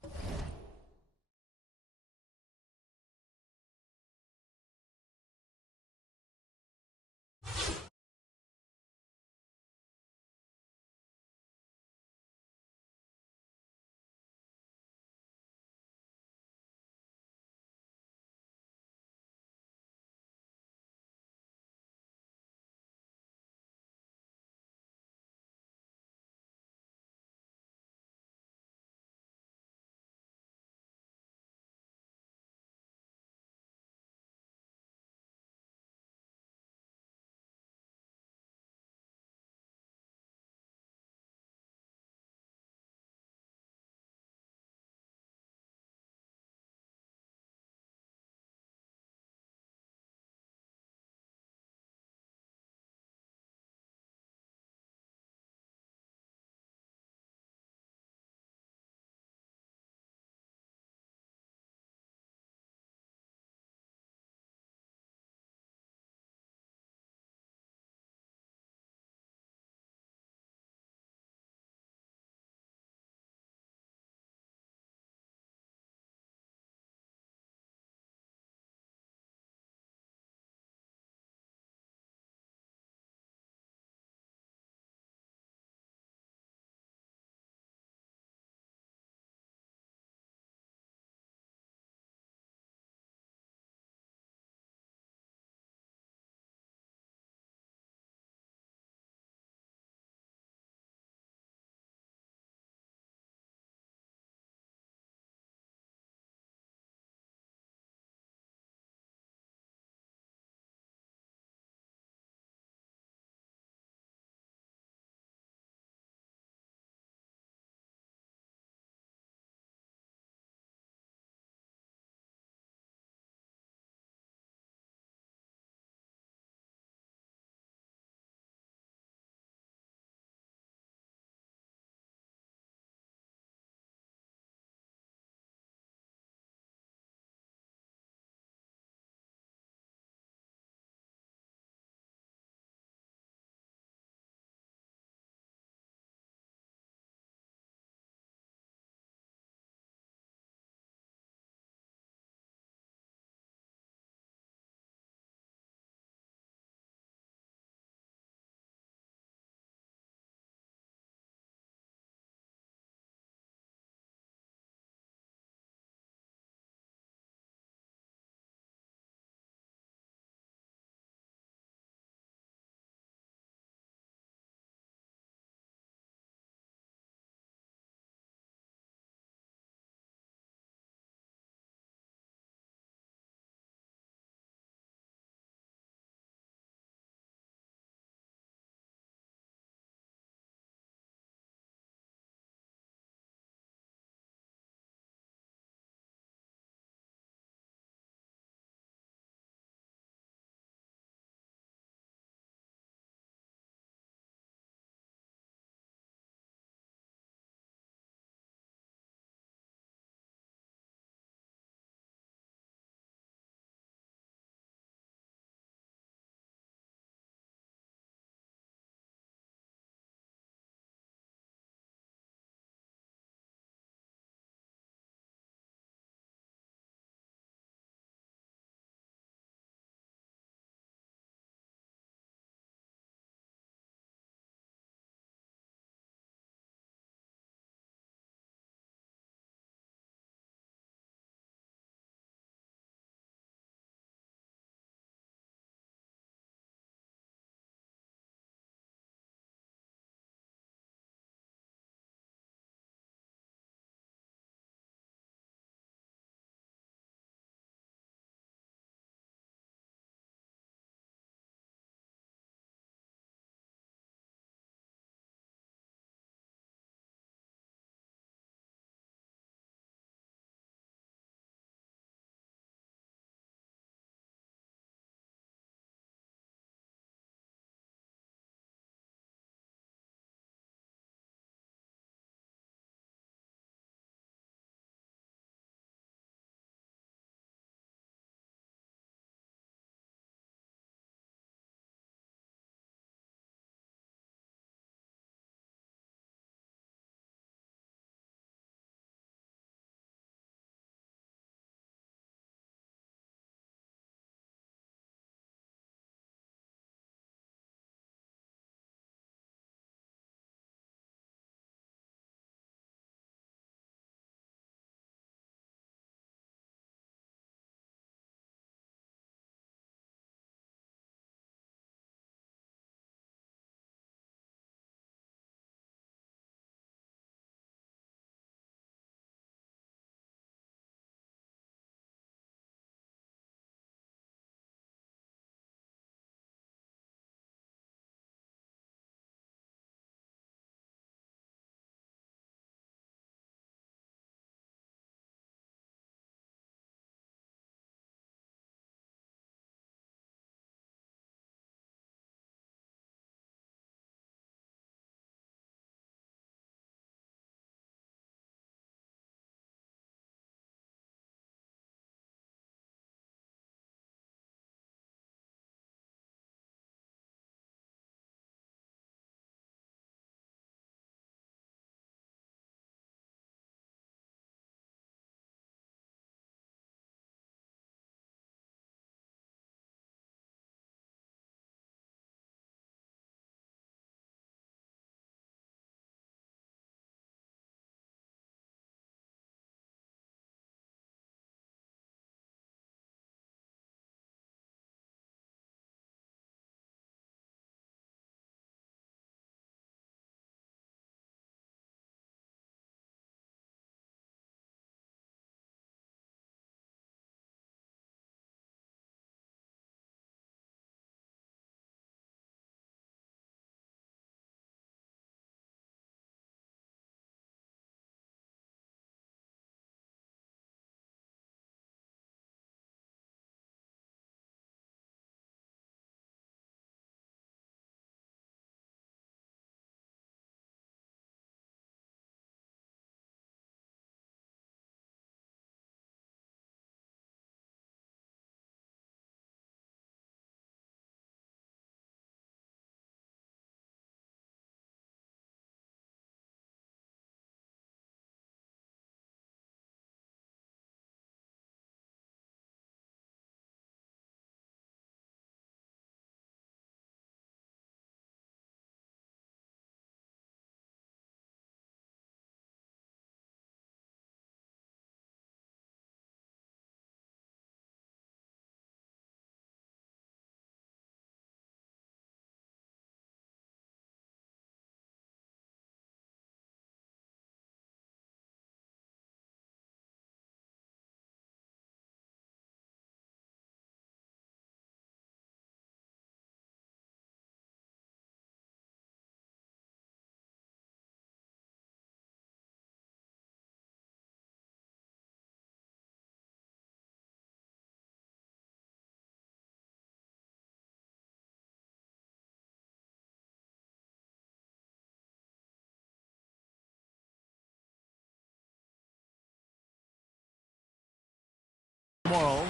tomorrow.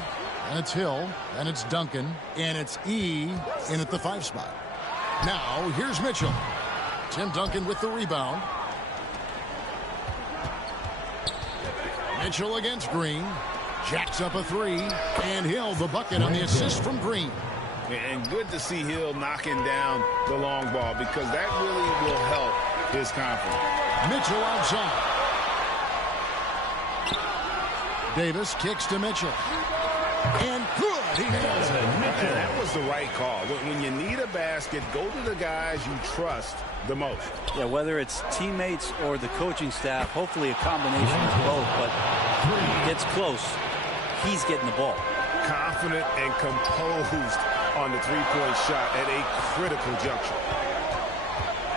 And it's Hill, and it's Duncan, and it's E in at the 5 spot. Now, here's Mitchell. Tim Duncan with the rebound. Mitchell against Green. Jacks up a 3. And Hill, the bucket on the assist from Green. And good to see Hill knocking down the long ball because that really will help his confidence. Mitchell outside. Davis kicks to Mitchell. And good. He nails it. And that was the right call. When you need a basket, go to the guys you trust the most. Yeah, whether it's teammates or the coaching staff, hopefully a combination of both. But it gets close. He's getting the ball. Confident and composed on the three-point shot at a critical juncture.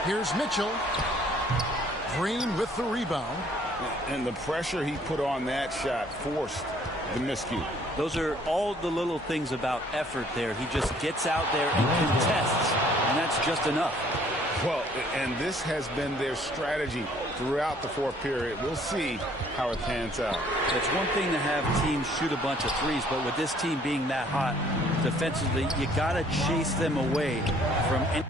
Here's Mitchell. Green with the rebound. And the pressure he put on that shot forced the miscue. Those are all the little things about effort there. He just gets out there and contests, and that's just enough. Well, and this has been their strategy throughout the fourth period. We'll see how it pans out. It's one thing to have teams shoot a bunch of threes, but with this team being that hot defensively, you got to chase them away from any.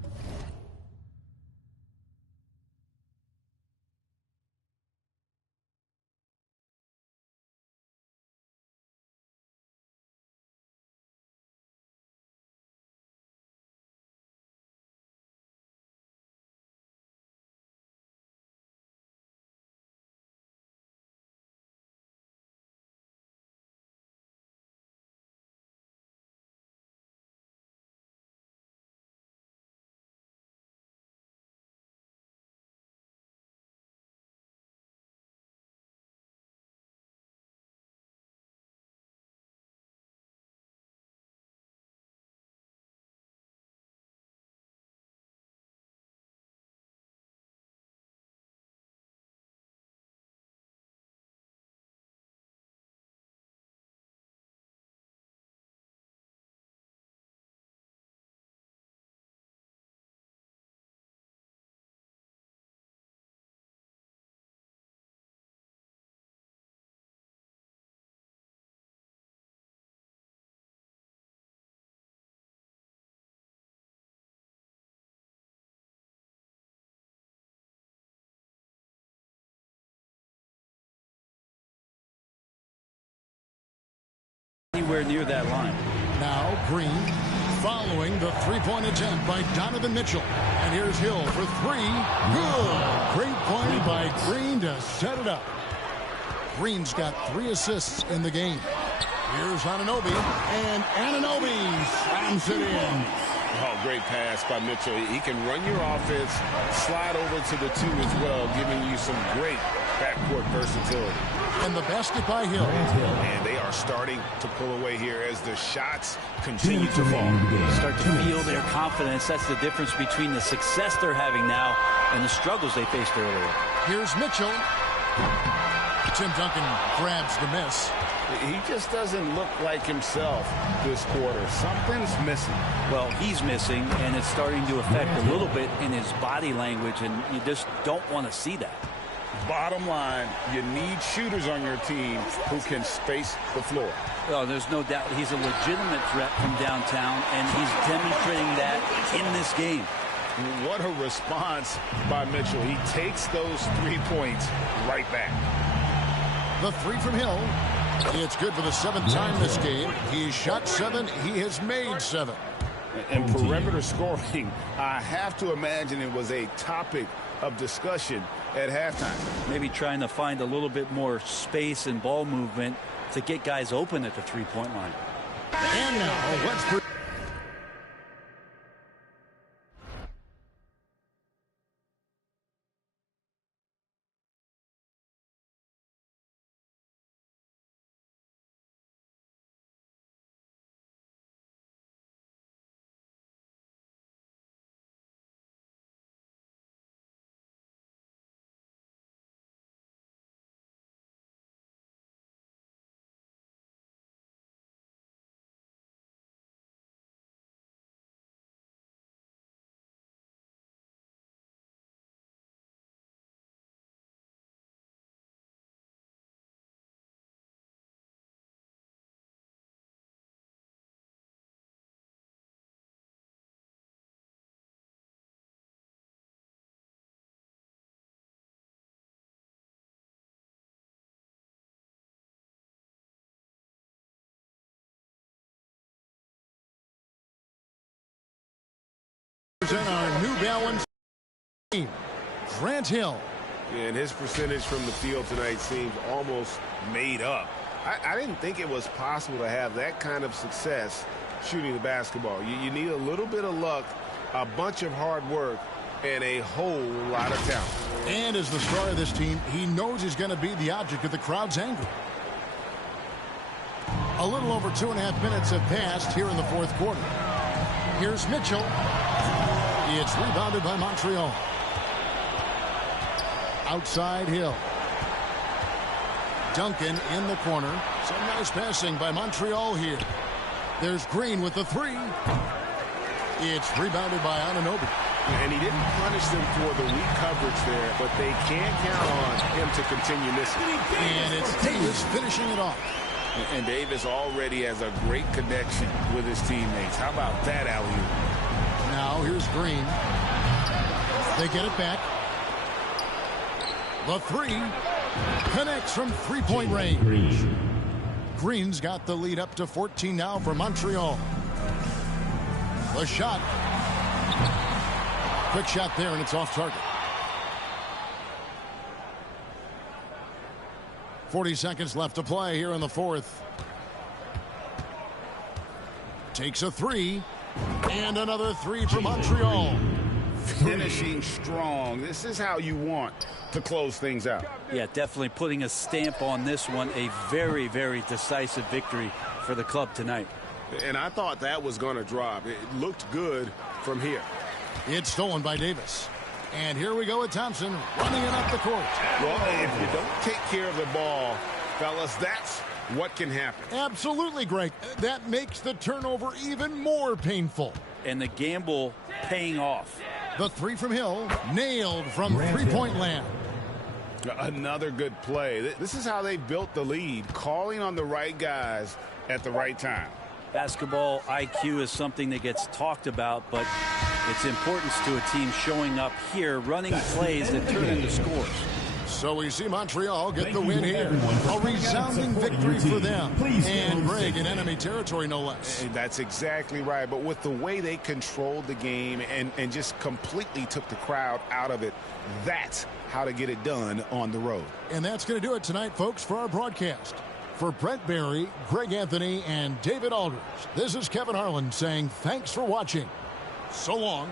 Anywhere near that line. Now Green following the three-point attempt by Donovan Mitchell. And here's Hill for 3. Good. Great play by Green to set it up. Green's got 3 assists in the game. Here's Anunoby, and Anunoby slams it in. Oh, great pass by Mitchell. He can run your offense, slide over to the 2 as well, giving you some great backcourt versatility. And the basket by Hill. And they are starting to pull away here as the shots continue to fall. Start to feel their confidence. That's the difference between the success they're having now and the struggles they faced earlier. Here's Mitchell. Tim Duncan grabs the miss. He just doesn't look like himself this quarter. Something's missing. Well, he's missing, and it's starting to affect a little bit in his body language, and you just don't want to see that. Bottom line, you need shooters on your team who can space the floor. Well, there's no doubt he's a legitimate threat from downtown, and he's demonstrating that in this game. What a response by Mitchell. He takes those 3 points right back. The 3 from Hill. It's good for the 7th time this game. He shot 7. He has made 7. And perimeter scoring, I have to imagine it was a topic of discussion at halftime. Maybe trying to find a little bit more space and ball movement to get guys open at the three-point line. And now, Westbrook. Present our New Balance team, Grant Hill. And his percentage from the field tonight seems almost made up. I didn't think it was possible to have that kind of success shooting the basketball. You need a little bit of luck, a bunch of hard work, and a whole lot of talent. And as the star of this team, he knows he's going to be the object of the crowd's anger. A little over 2.5 minutes have passed here in the fourth quarter. Here's Mitchell. It's rebounded by Montreal. Outside Hill. Duncan in the corner. Some nice passing by Montreal here. There's Green with the three. It's rebounded by Anunoby. And he didn't punish them for the weak coverage there, but they can't count on him to continue missing. And it's Davis finishing it off. And Davis already has a great connection with his teammates. How about that alley-oop? Now here's Green. They get it back. The three connects from three-point range. Green's got the lead up to 14 now for Montreal. The shot. Quick shot there, and it's off target. 40 seconds left to play here in the fourth. Takes a three. And another three for Montreal. Finishing strong. This is how you want to close things out. Yeah, definitely putting a stamp on this one. A very, very decisive victory for the club tonight. And I thought that was going to drop. It looked good from here. It's stolen by Davis. And here we go with Thompson running it up the court. Well, if you don't take care of the ball, fellas, that's what can happen. Absolutely, Greg. That makes the turnover even more painful. And the gamble paying off. The three from Hill, nailed from three-point land. Another good play. This is how they built the lead, calling on the right guys at the right time. Basketball IQ is something that gets talked about, but its importance to a team showing up here, running plays that turn into scores. So we see Montreal get the win here. A resounding victory for them. And Greg in enemy territory, no less. And that's exactly right. But with the way they controlled the game and just completely took the crowd out of it, that's how to get it done on the road. And that's going to do it tonight, folks, for our broadcast. For Brent Barry, Greg Anthony, and David Aldridge, this is Kevin Harlan saying thanks for watching. So long.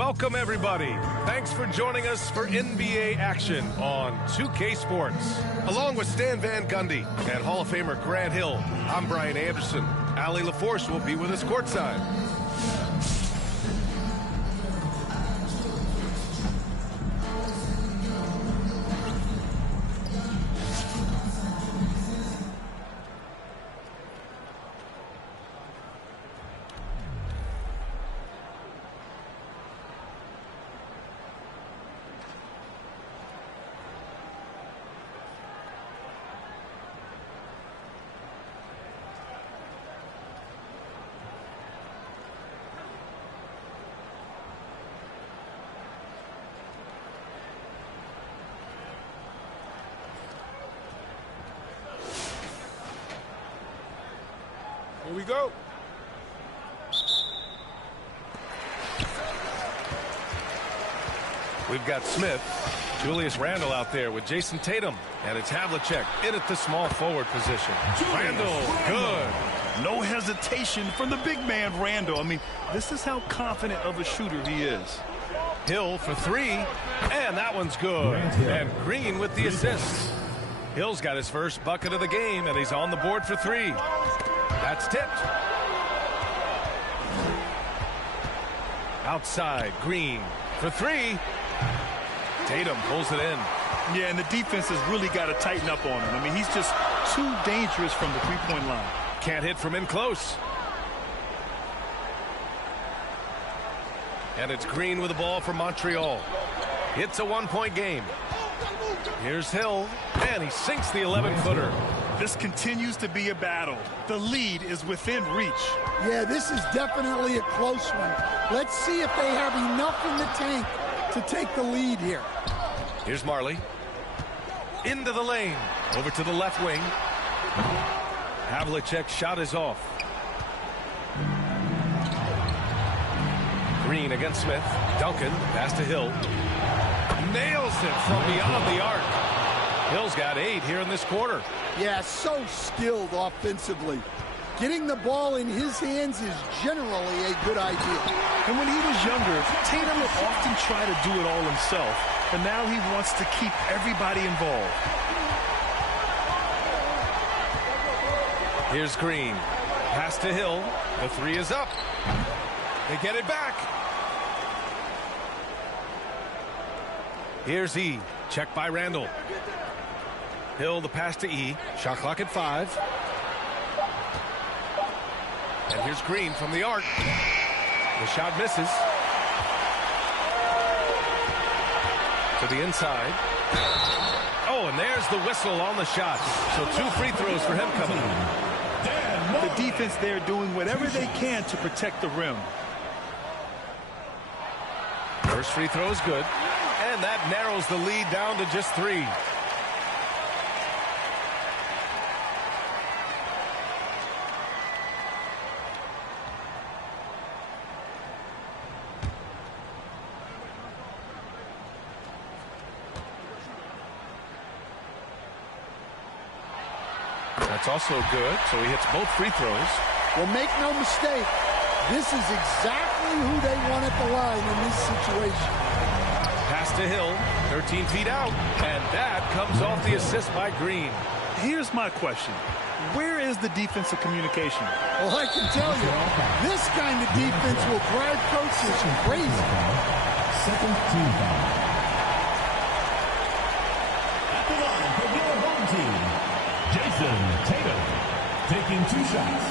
Welcome, everybody. Thanks for joining us for NBA action on 2K Sports. Along with Stan Van Gundy and Hall of Famer Grant Hill, I'm Brian Anderson. Allie LaForce will be with us courtside. Here we go. We've got Smith, Julius Randle out there with Jason Tatum, and it's Havlicek in at the small forward position. Randle, good. No hesitation from the big man, Randle. I mean, this is how confident of a shooter he is. Hill for three, and that one's good. And Green with the assist. Hill's got his first bucket of the game, and he's on the board for three. That's tipped. Outside, Green for three. Tatum pulls it in. Yeah, and the defense has really got to tighten up on him. I mean, he's just too dangerous from the three-point line. Can't hit from in close. And it's Green with the ball for Montreal. It's a one-point game. Here's Hill, and he sinks the 11-footer. This continues to be a battle. The lead is within reach. Yeah, this is definitely a close one. Let's see if they have enough in the tank to take the lead here. Here's Marley. Into the lane. Over to the left wing. Havlicek's shot is off. Green against Smith. Duncan, pass to Hill. Nails it from beyond the arc. Hill's got 8 here in this quarter. Yeah, so skilled offensively. Getting the ball in his hands is generally a good idea. And when he was younger, Tatum would often try to do it all himself. But now he wants to keep everybody involved. Here's Green. Pass to Hill. The three is up. They get it back. Here's E. Check by Randle. Hill, the pass to E. Shot clock at 5. And here's Green from the arc. The shot misses. To the inside. Oh, and there's the whistle on the shot. So 2 free throws for him coming. The defense there doing whatever they can to protect the rim. First free throw is good. And that narrows the lead down to just 3. That's also good, so he hits both free throws. Well, make no mistake, this is exactly who they want at the line in this situation. Pass to Hill, 13 feet out, and that comes off the assist by Green. Here's my question. Where is the defensive communication? Well, I can tell you, this kind of defense will drive coaches crazy. Second team foul. At the line for your home team, Jason Tatum, taking 2 shots.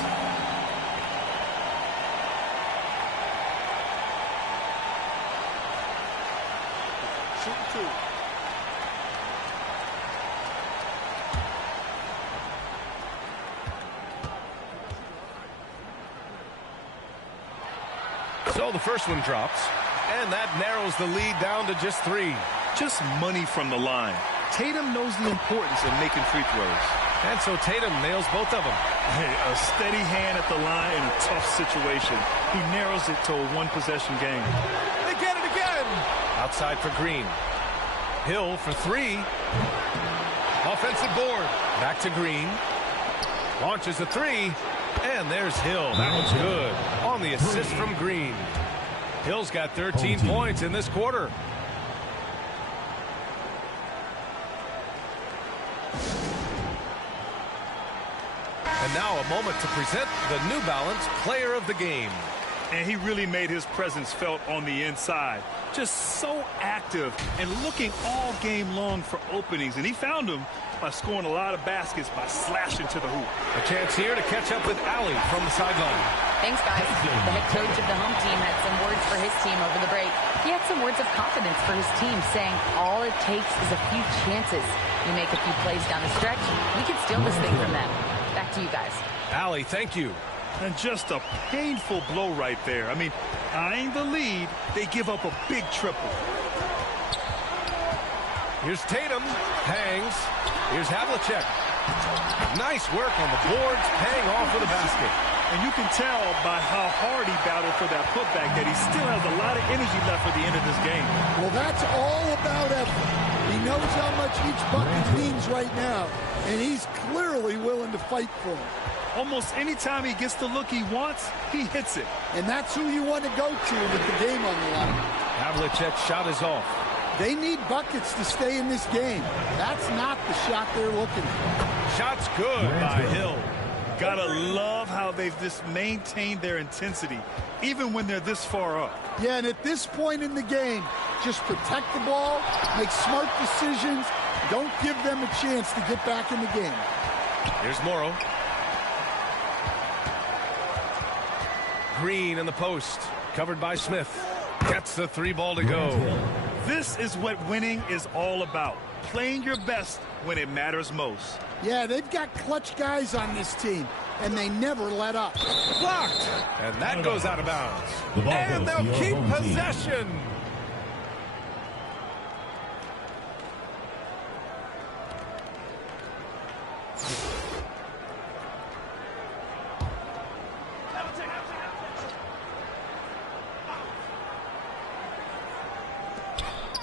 Shoot 2. So the first one drops, and that narrows the lead down to just 3. Just money from the line. Tatum knows the importance of making free throws. And so Tatum nails both of them. Hey, a steady hand at the line in a tough situation. He narrows it to a one-possession game. They get it again. Outside for Green. Hill for 3. Offensive board. Back to Green. Launches a 3. And there's Hill. That one's good. On the assist from Green. Hill's got 13 points in this quarter. And now a moment to present the New Balance Player of the Game. And he really made his presence felt on the inside. Just so active and looking all game long for openings. And he found them by scoring a lot of baskets by slashing to the hoop. A chance here to catch up with Ali from the sideline. Thanks, guys. The head coach of the home team had some words for his team over the break. He had some words of confidence for his team, saying all it takes is a few chances. You make a few plays down the stretch, we can steal this thing from them. Back to you guys. Ali, thank you. And just a painful blow right there. I mean, eyeing the lead, they give up a big triple. Here's Tatum. Hangs. Here's Havlicek. Nice work on the boards, paying off with a basket. And you can tell by how hard he battled for that putback that he still has a lot of energy left for the end of this game. Well, that's all about effort. He knows how much each bucket means right now, and he's clearly willing to fight for it. Almost any time he gets the look he wants, he hits it. And that's who you want to go to with the game on the line. Havlicek's shot is off. They need buckets to stay in this game. That's not the shot they're looking for. Shot's good by Hill. Gotta love how they've just maintained their intensity, even when they're this far up. Yeah, and at this point in the game, just protect the ball, make smart decisions, don't give them a chance to get back in the game. Here's Morrow. Green in the post, covered by Smith. Gets the three ball to go. This is what winning is all about. Playing your best when it matters most. Yeah, they've got clutch guys on this team, and they never let up. Blocked! And that goes out of bounds. And they'll keep possession.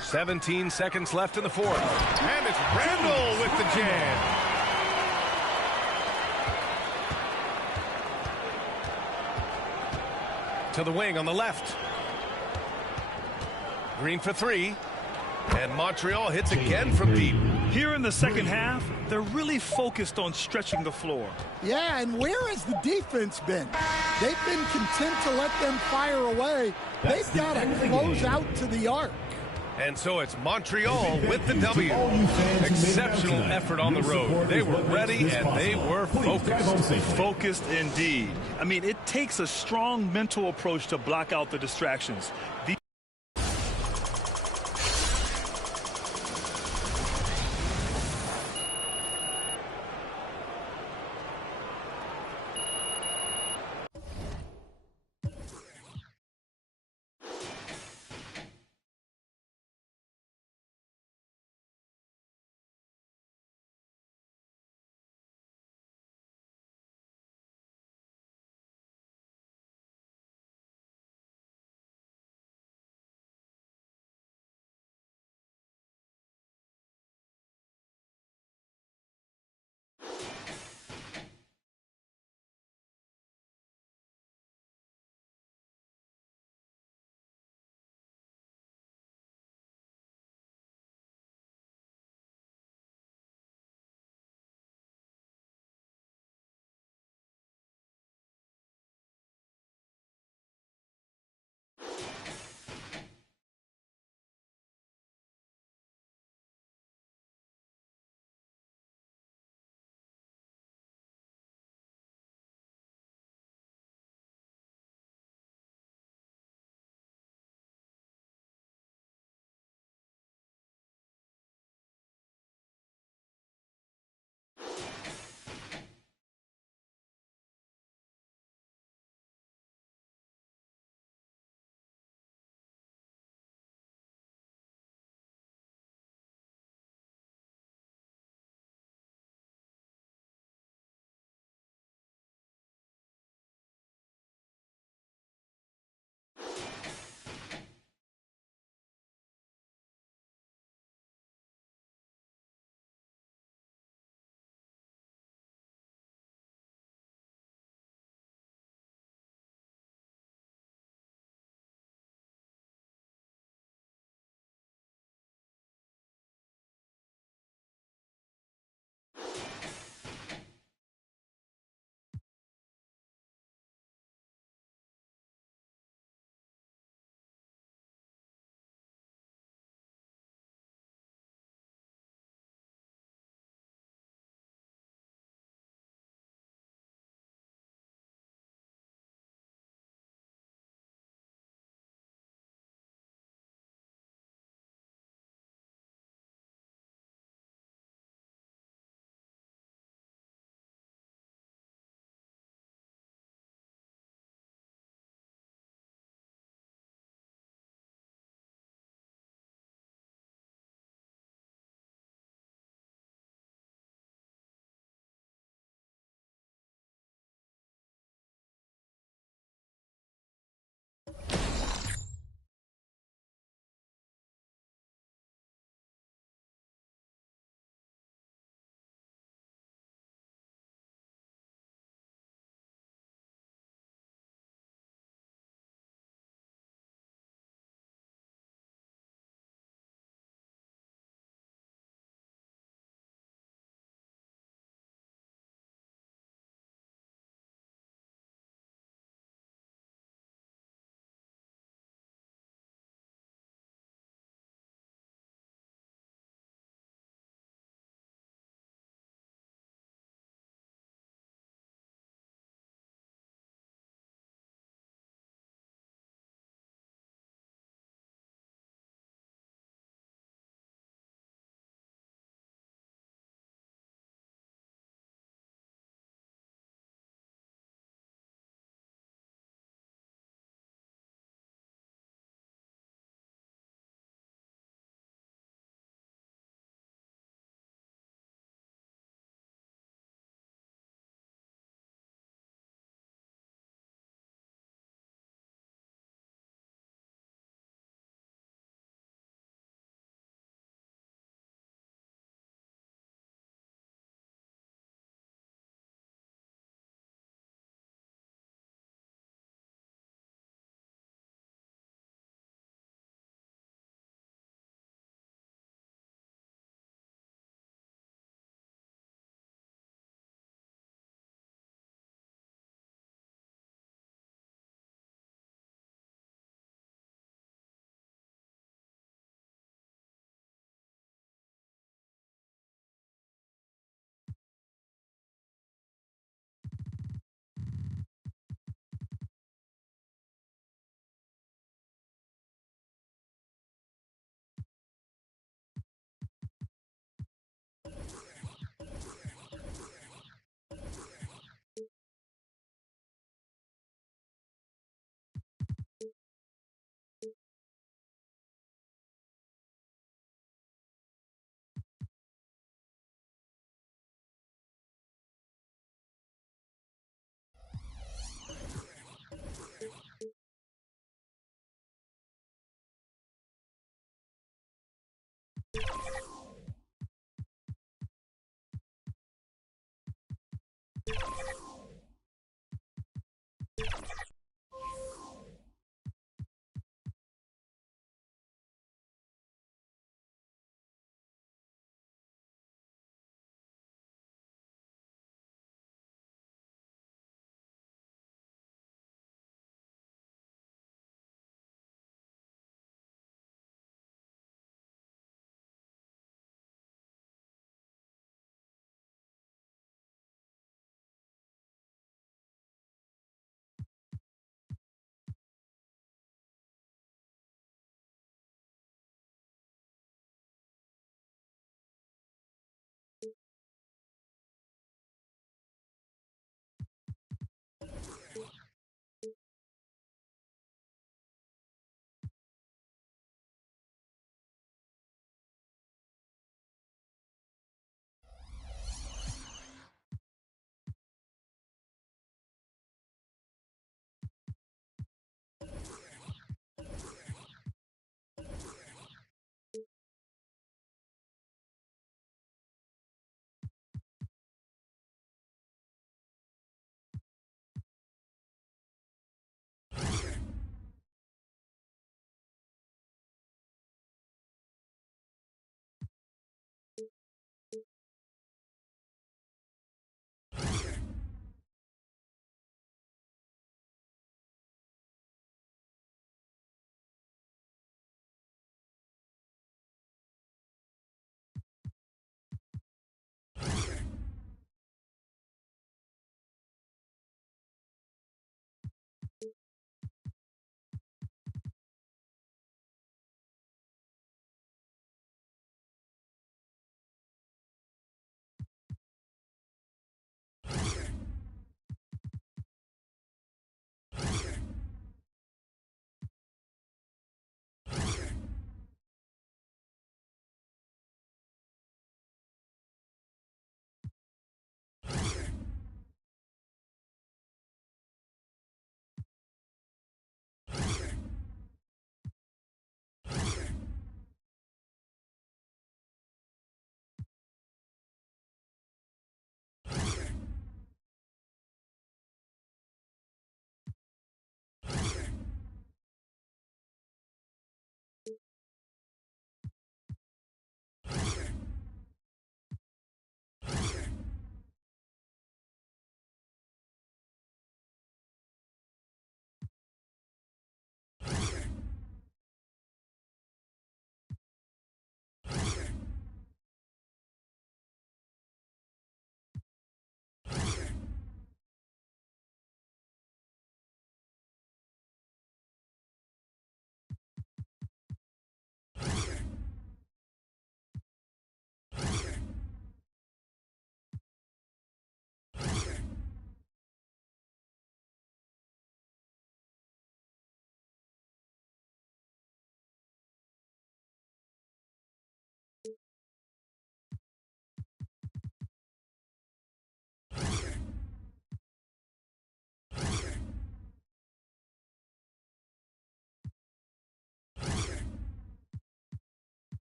"17 seconds left in the fourth. And it's Randall with the jam. To the wing on the left. Green for three. And Montreal hits again from deep. Here in the second half, they're really focused on stretching the floor. Yeah, and where has the defense been? They've been content to let them fire away. They've got to close out to the arc. And so it's Montreal with the W. Exceptional effort on the road. They were ready and they were focused. Focused indeed. I mean, it takes a strong mental approach to block out the distractions.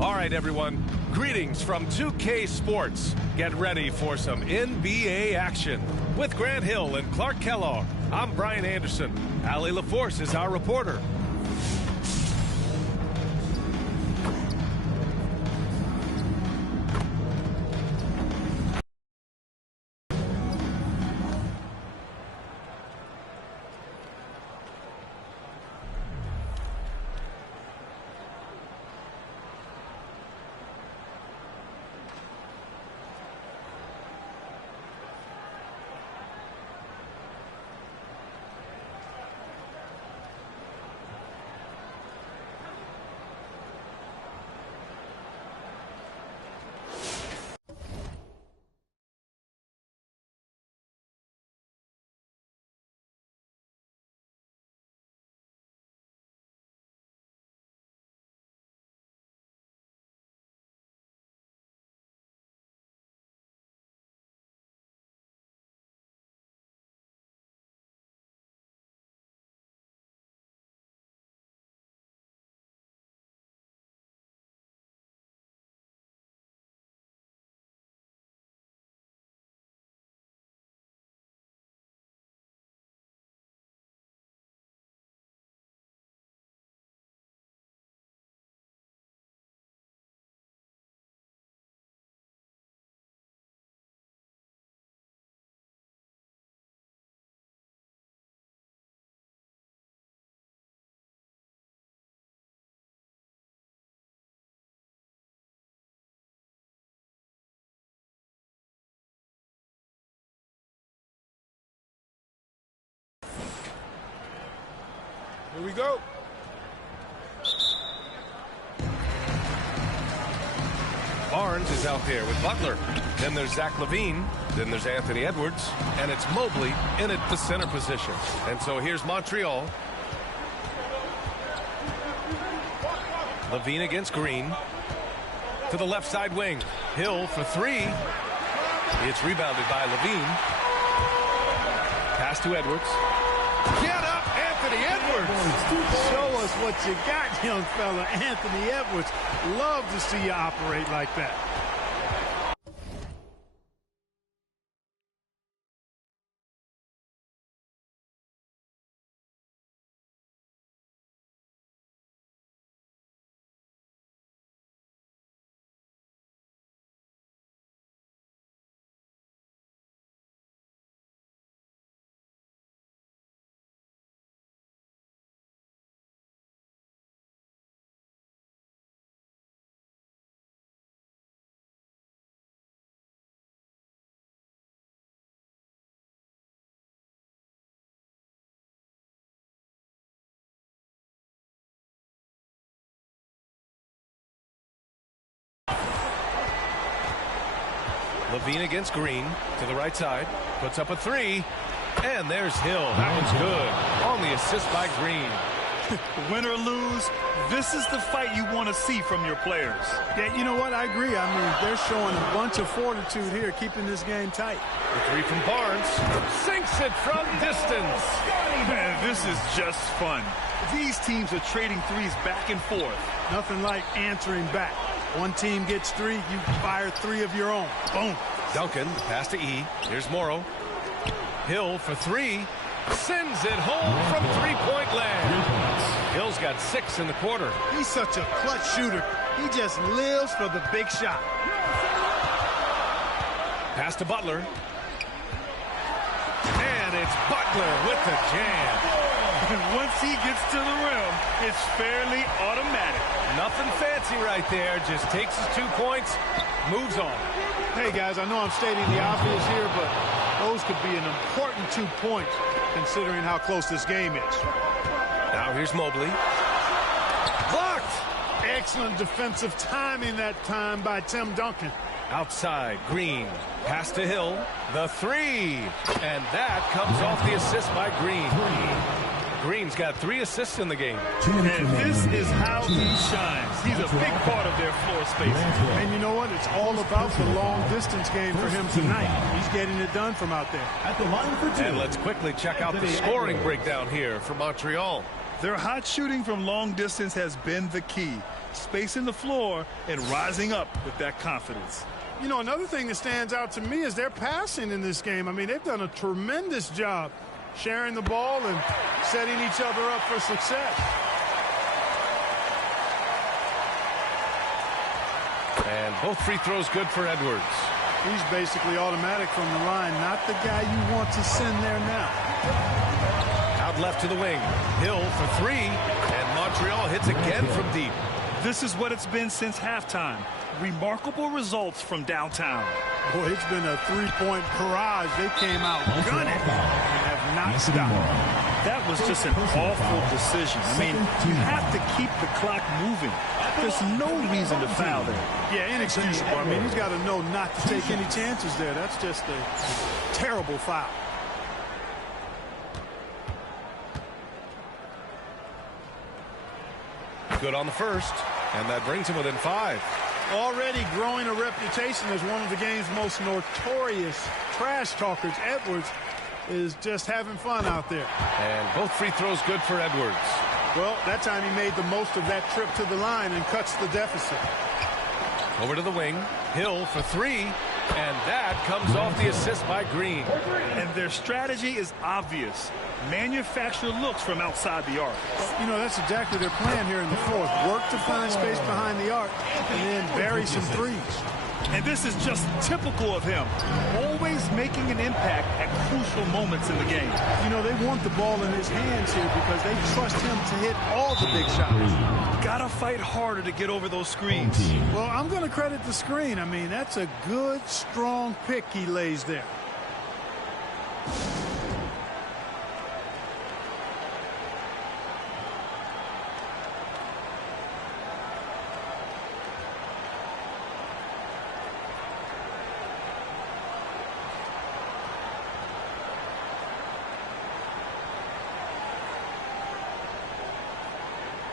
All right, everyone. Greetings from 2K Sports. Get ready for some NBA action. With Grant Hill and Clark Kellogg, I'm Brian Anderson. Allie LaForce is our reporter. Here we go. Barnes is out there with Butler. Then there's Zach LaVine. Then there's Anthony Edwards. And it's Mobley in at the center position. And so here's Montreal. LaVine against Green. To the left side wing. Hill for three. It's rebounded by LaVine. Pass to Edwards. Get up, Anthony Edwards! Show us what you got, young fella. Anthony Edwards. Love to see you operate like that. Levine against Green to the right side. Puts up a three. And there's Hill. That one's good. On the assist by Green. Win or lose, this is the fight you want to see from your players. Yeah, you know what? I agree. I mean, they're showing a bunch of fortitude here, keeping this game tight. The three from Barnes. Sinks it from distance. Man, this is just fun. These teams are trading threes back and forth. Nothing like answering back. One team gets three, you fire three of your own. Boom. Duncan, pass to E. Here's Morrow. Hill for three. Sends it home from three-point land. Hill's got 6 in the quarter. He's such a clutch shooter. He just lives for the big shot. Pass to Butler. And it's Butler with the jam. And once he gets to the rim, it's fairly automatic. Nothing fancy right there. Just takes his 2 points, moves on. Hey, guys, I know I'm stating the obvious here, but those could be an important 2 points considering how close this game is. Now here's Mobley. Blocked! Excellent defensive timing that time by Tim Duncan. Outside, Green. Pass to Hill. The three. And that comes off the assist by Green. Green's got 3 assists in the game. And this is how he shines. He's a big part of their floor space. And you know what? It's all about the long distance game for him tonight. He's getting it done from out there. At the line for 2. And let's quickly check out the scoring breakdown here for Montreal. Their hot shooting from long distance has been the key. Spacing the floor and rising up with that confidence. You know, another thing that stands out to me is their passing in this game. I mean, they've done a tremendous job sharing the ball and setting each other up for success. And both free throws good for Edwards. He's basically automatic from the line, not the guy you want to send there now. Out left to the wing. Hill for 3, and Montreal hits again from deep. This is what it's been since halftime. Remarkable results from downtown. Boy, it's been a three-point barrage. They came out gunning and have not stopped. That was just an awful decision. I mean, you have to keep the clock moving. There's no reason to foul there. Yeah, inexcusable. I mean, he's got to know not to take any chances there. That's just a terrible foul. Good on the first, and that brings him within 5. Already growing a reputation as one of the game's most notorious trash talkers, Edwards is just having fun out there. And both free throws good for Edwards. Well, that time he made the most of that trip to the line and cuts the deficit. Over to the wing. Hill for 3, and that comes off the assist by Green. And their strategy is obvious. Manufacture looks from outside the arc. You know, that's exactly their plan here in the fourth. Work to find space behind the arc and then bury some threes. And this is just typical of him. Always making an impact at crucial moments in the game. You know, they want the ball in his hands here because they trust him to hit all the big shots. Gotta fight harder to get over those screens. Well, I'm going to credit the screen. I mean, that's a good, strong pick he lays there.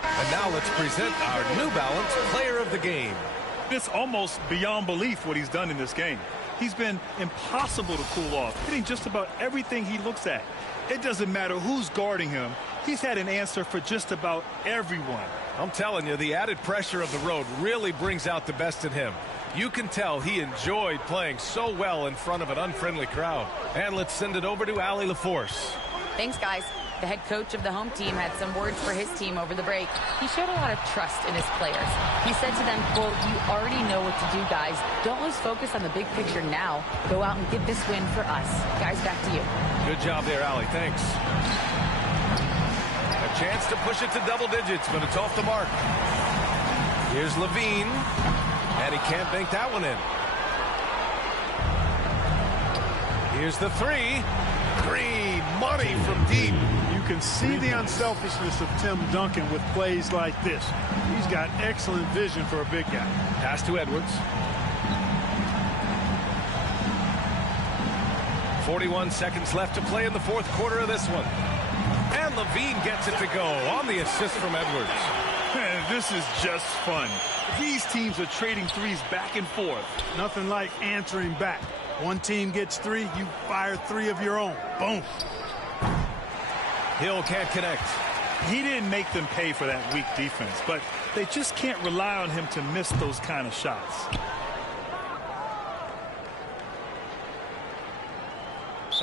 And now let's present our New Balance Player of the Game. It's almost beyond belief what he's done in this game. He's been impossible to cool off, hitting just about everything he looks at. It doesn't matter who's guarding him. He's had an answer for just about everyone. I'm telling you, the added pressure of the road really brings out the best in him. You can tell he enjoyed playing so well in front of an unfriendly crowd. And let's send it over to Allie LaForce. Thanks, guys. The head coach of the home team had some words for his team over the break. He showed a lot of trust in his players. He said to them, quote, "You already know what to do, guys. Don't lose focus on the big picture now. Go out and get this win for us." Guys, back to you. Good job there, Allie. Thanks. A chance to push it to double digits, but it's off the mark. Here's Levine, and he can't bank that one in. Here's the three. Green, money from deep. You can see the unselfishness of Tim Duncan with plays like this. He's got excellent vision for a big guy. Pass to Edwards. 41 seconds left to play in the fourth quarter of this one. And Levine gets it to go on the assist from Edwards. Man, this is just fun. These teams are trading threes back and forth. Nothing like answering back. One team gets three, you fire three of your own. Boom. Hill can't connect. He didn't make them pay for that weak defense, but they just can't rely on him to miss those kind of shots.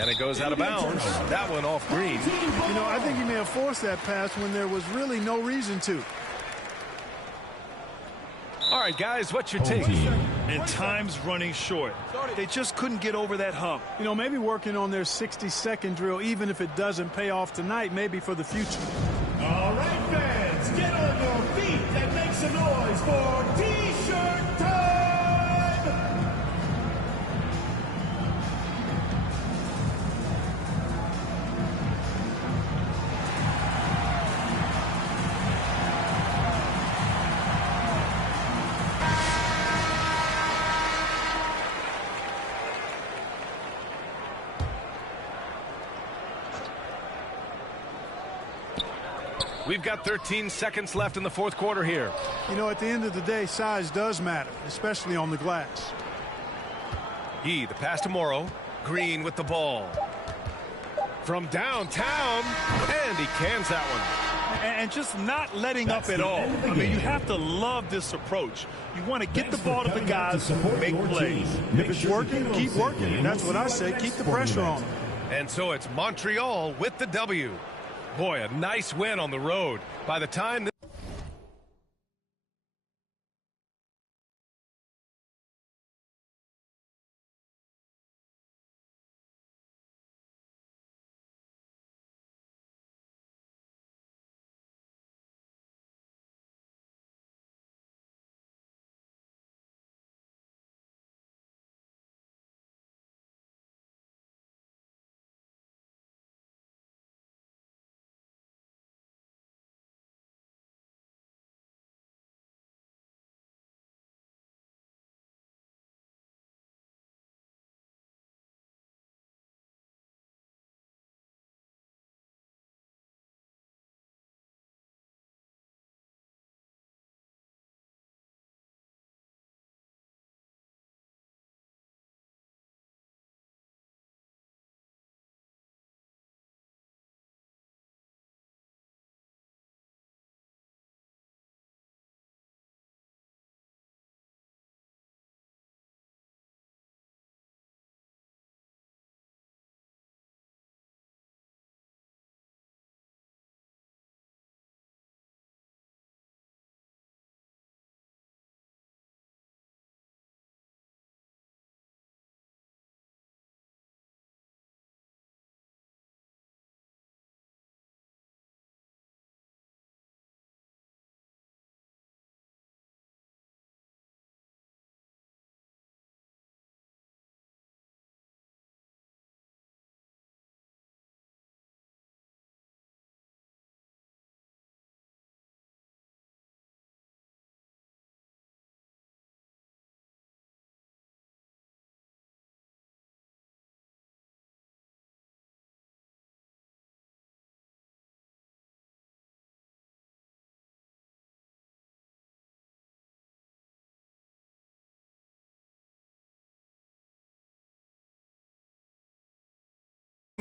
And it goes out of bounds. That one off Green. You know, I think he may have forced that pass when there was really no reason to. All right, guys, what's your take? And time's running short. They just couldn't get over that hump. You know, maybe working on their 60-second drill, even if it doesn't pay off tonight, maybe for the future. All right, fans, get on your feet and make some noise for T-shirt time! We've got 13 seconds left in the fourth quarter here. You know, at the end of the day, size does matter, especially on the glass. The pass to Morrow. Green with the ball. From downtown, and he cans that one. And just not letting up at all. I mean, you have to love this approach. You want to get the ball to the guys who make plays. If it's working, keep working. That's what I say. Keep the pressure on them. And so it's Montreal with the W. Boy, a nice win on the road. By the time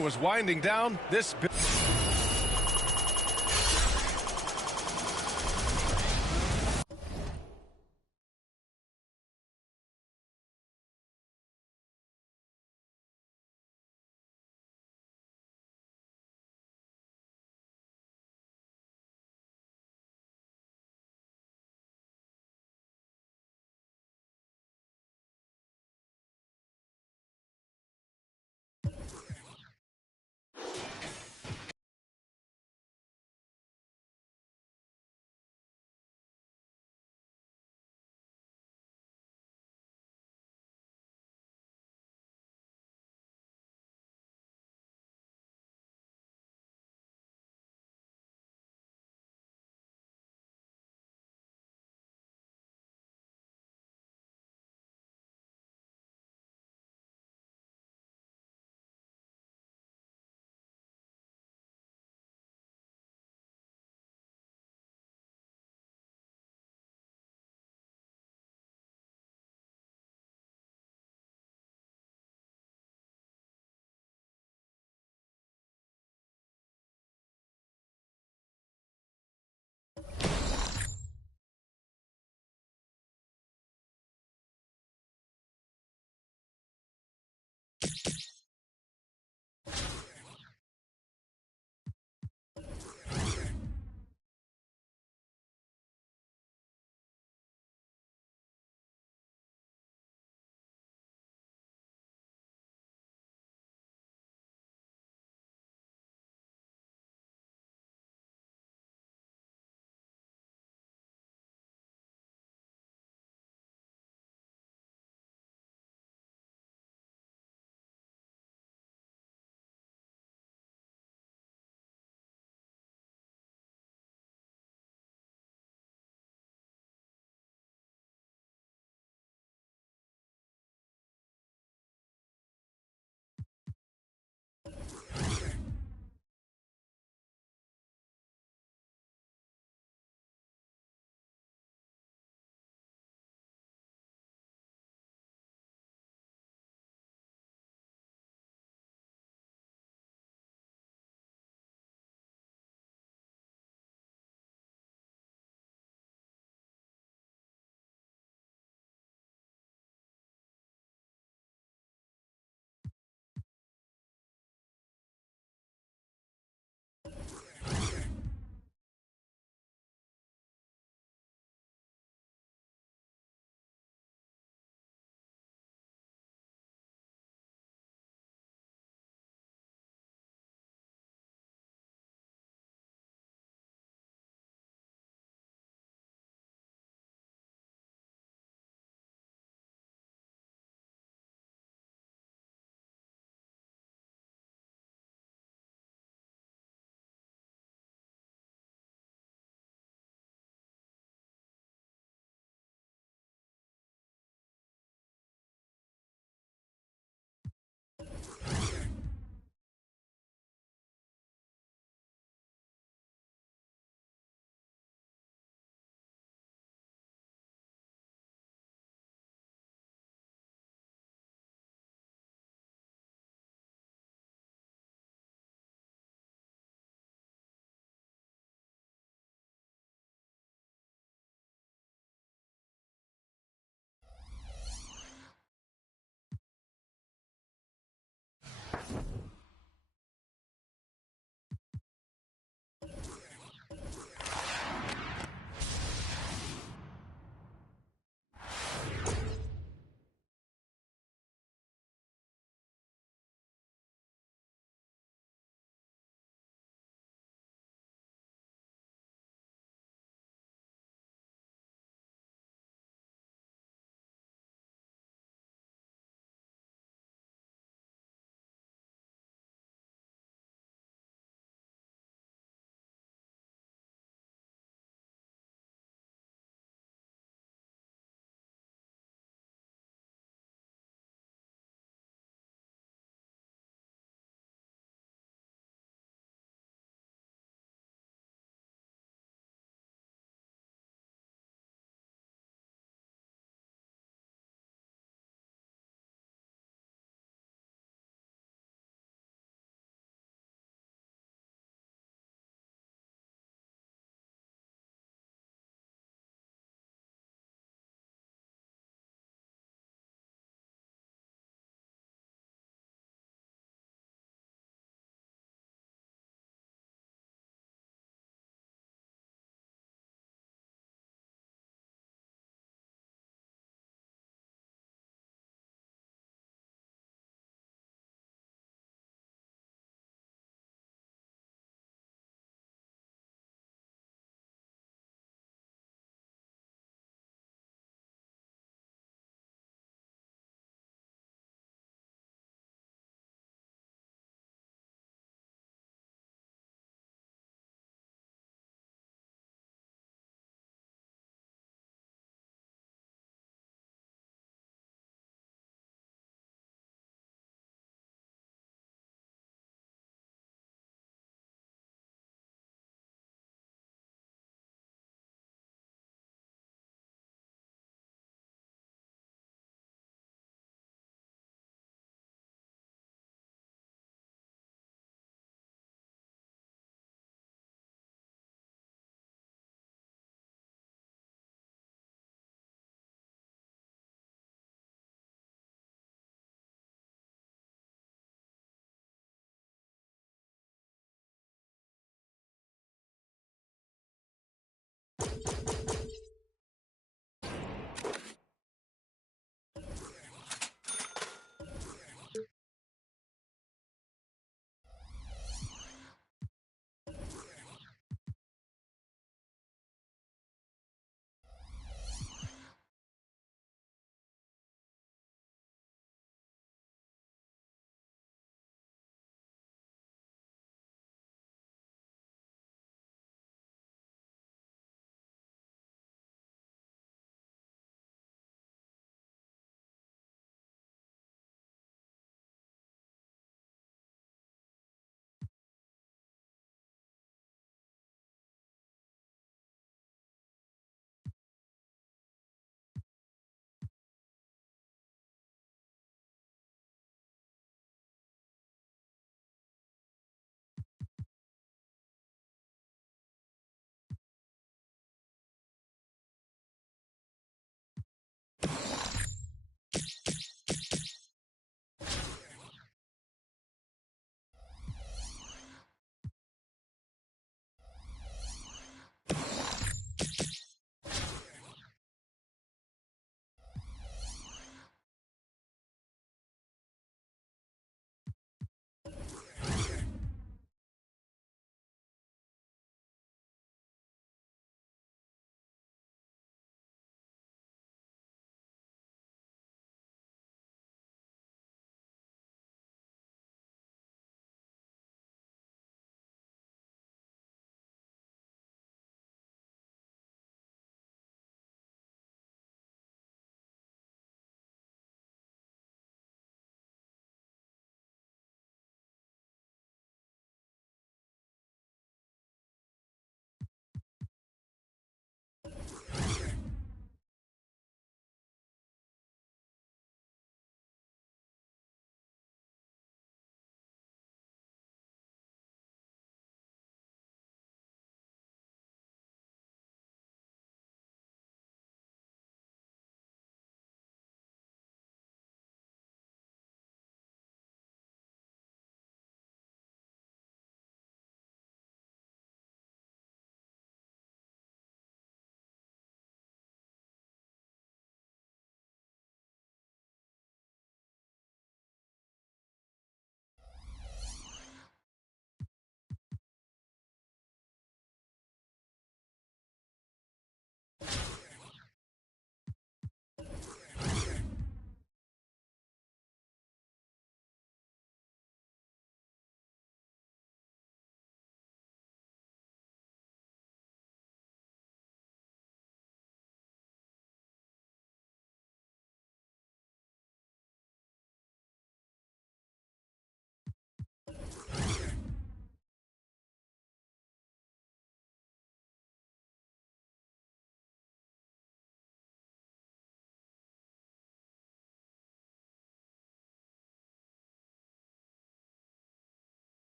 was winding down, this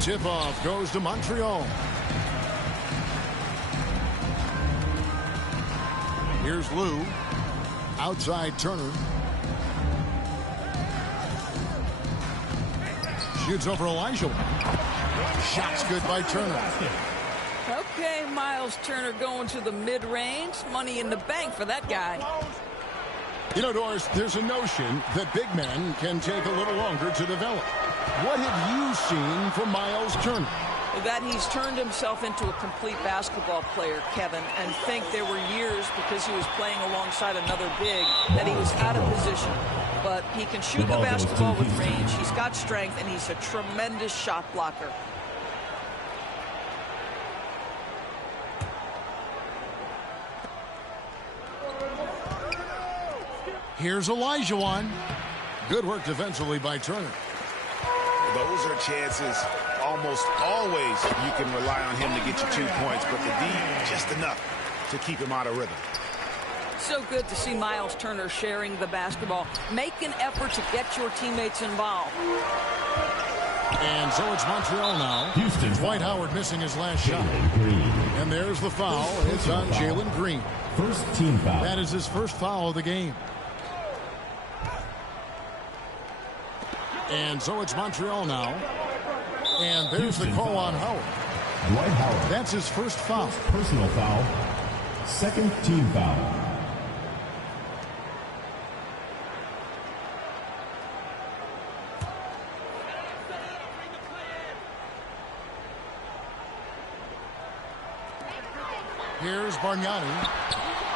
Tip-off goes to Montreal. Here's Lou. Outside Turner. Shoots over Elijah. Shot's good by Turner. Okay, Miles Turner going to the mid-range. Money in the bank for that guy. You know, Doris, there's a notion that big men can take a little longer to develop. What have you seen from Miles Turner? That he's turned himself into a complete basketball player, Kevin, and think there were years because he was playing alongside another big that he was out of position. But he can shoot the basketball with range, he's got strength, and he's a tremendous shot blocker. Here's Olajuwon. Good work defensively by Turner. Those are chances almost always you can rely on him to get you 2 points, but the D just enough to keep him out of rhythm. So good to see Miles Turner sharing the basketball. Make an effort to get your teammates involved. And so it's Montreal now. Houston. Dwight Howard missing his last shot. And there's the foul. It's on Jalen Green. First team foul. That is his first foul of the game. And so it's Montreal now. And there's the call on Howard. Dwight Howard. That's his first foul. Personal foul. Second team foul. Here's Bargnani.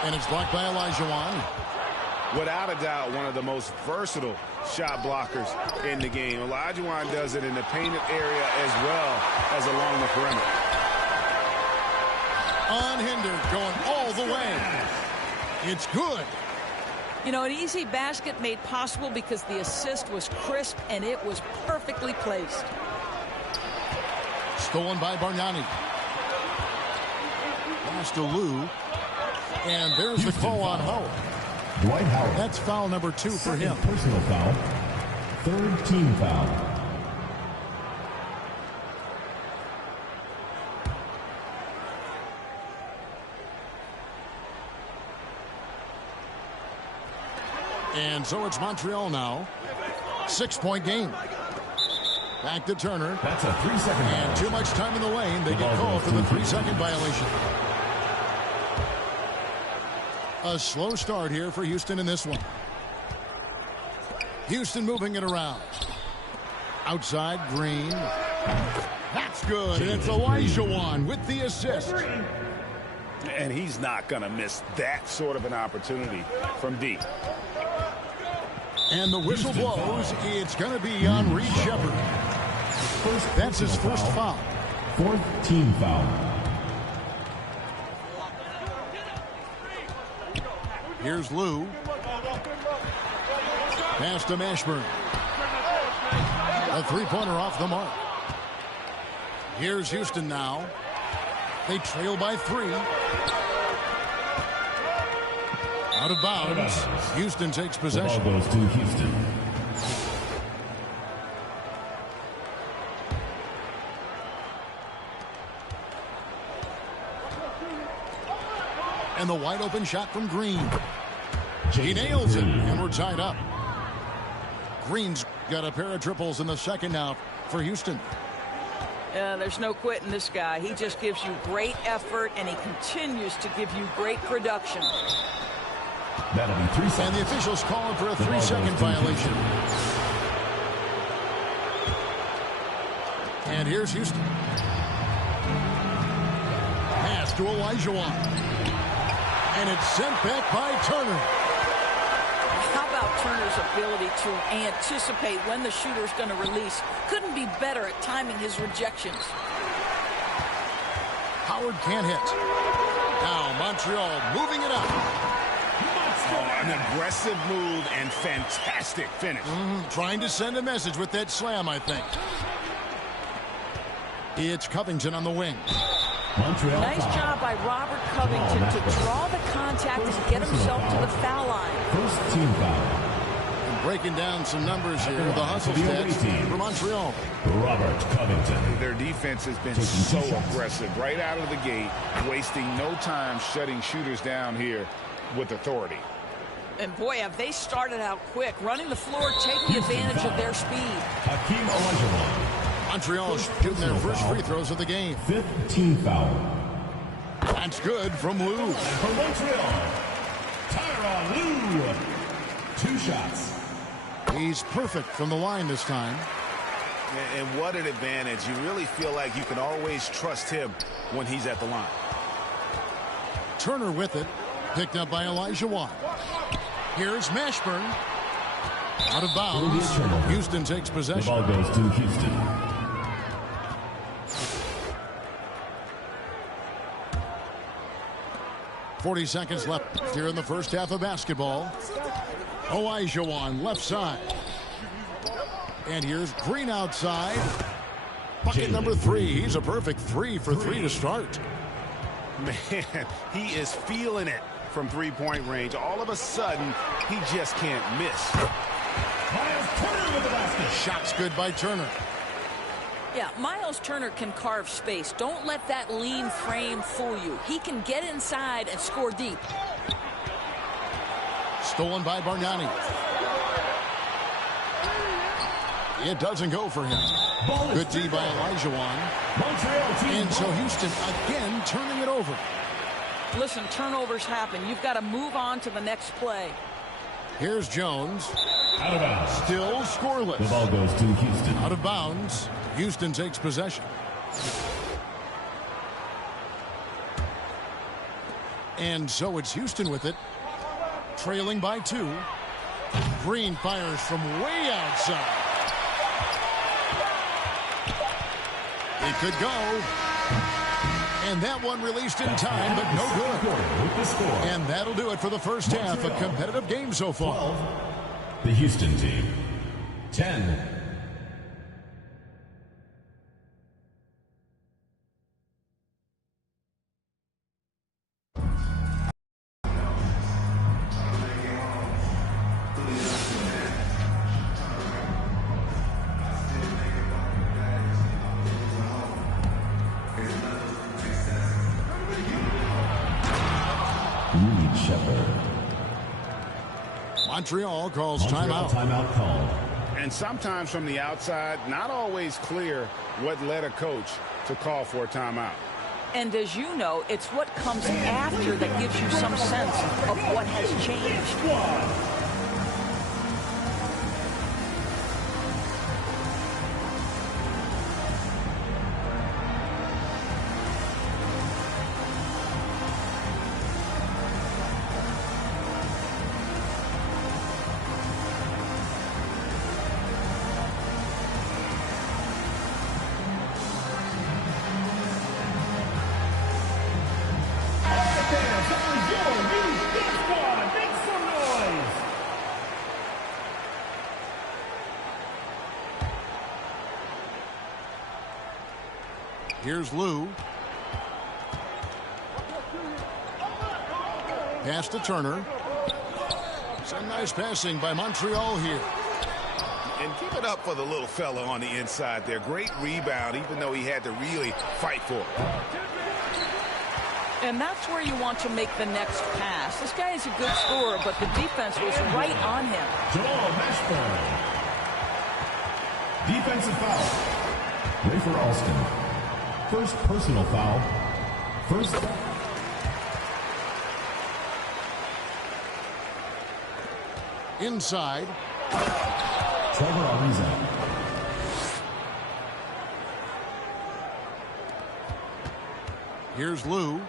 And it's blocked by Olajuwon. Without a doubt, one of the most versatile shot blockers in the game. Olajuwon does it in the painted area as well as along the perimeter. Unhindered, going all the way. It's good. You know, an easy basket made possible because the assist was crisp and it was perfectly placed. Stolen by Bargnani. Pass to Lou. And there's the call on Howard. Dwight Howard. That's foul number 2 for him. Personal foul. Third team foul. And so it's Montreal now. 6-point game. Back to Turner. That's a 3-second. And too much time in the lane. They get called for the 3-second violation. A slow start here for Houston in this one. Houston moving it around. Outside, Green. That's good. And it's Olajuwon with the assist. And he's not going to miss that sort of an opportunity from deep. And the whistle blows. It's going to be on Reed Shepard. That's his first foul. Fourth team foul. Here's Lou. Pass to Mashburn. A three-pointer off the mark. Here's Houston now. They trail by 3. Out of bounds. Houston takes possession. The ball goes to Houston. And the wide open shot from Green. He nails it, and we're tied up. Green's got a pair of triples in the second now for Houston. Yeah, there's no quitting this guy. He just gives you great effort, and he continues to give you great production. That'll be 3 seconds. And the officials calling for a 3-second violation. And here's Houston. Pass to Olajuwon. And it's sent back by Turner. How about Turner's ability to anticipate when the shooter's going to release? Couldn't be better at timing his rejections. Howard can't hit. Now Montreal moving it up. An aggressive move and fantastic finish. Trying to send a message with that slam, I think. It's Covington on the wing. Montreal Nice foul. job by Robert Covington to draw the contact and get himself to the foul line. First team foul. And breaking down some numbers here. The hustle stats for Montreal. Robert Covington. Their defense has been so aggressive right out of the gate, wasting no time shutting shooters down here with authority. And boy, have they started out quick, running the floor, taking advantage of their speed. Hakeem Olajuwon. Montreal shooting their first free throws of the game. 5th team foul. That's good from Lou. And for Montreal, Tyronn Lue. 2 shots. He's perfect from the line this time. And what an advantage. You really feel like you can always trust him when he's at the line. Turner with it. Picked up by Olajuwon. Here's Mashburn. Out of bounds. Houston takes possession. The ball goes to Houston. .40 seconds left here in the first half of basketball. Olajuwon left side. And here's Green outside. Bucket number 3. He's a perfect 3 for 3 to start. Man, he is feeling it from three-point range. All of a sudden, he just can't miss. Miles Turner with the basket. Shots good by Turner. Yeah, Miles Turner can carve space. Don't let that lean frame fool you. He can get inside and score deep. Stolen by Bargnani. It doesn't go for him. Good D by Olajuwon. And so Houston again turning it over. Listen, turnovers happen. You've got to move on to the next play. Here's Jones. Out of bounds. Still scoreless. The ball goes to Houston. Out of bounds. Houston takes possession. And so it's Houston with it. Trailing by 2. Green fires from way outside. It could go. And that one released in time, but no good. And that'll do it for the first half. A competitive game so far. The Houston team, 10. Montreal calls timeout. Timeout called. And sometimes from the outside, not always clear what led a coach to call for a timeout. And as you know, it's what comes after that gives you some sense of what has changed. Here's Lou. Pass to Turner. Some nice passing by Montreal here. And keep it up for the little fella on the inside there. Great rebound, even though he had to really fight for it. And that's where you want to make the next pass. This guy is a good scorer, but the defense was right on him. Joel Mashburn. Defensive foul. Rafer Alston. First personal foul. First. Inside. Trevor Ariza. Here's Lou.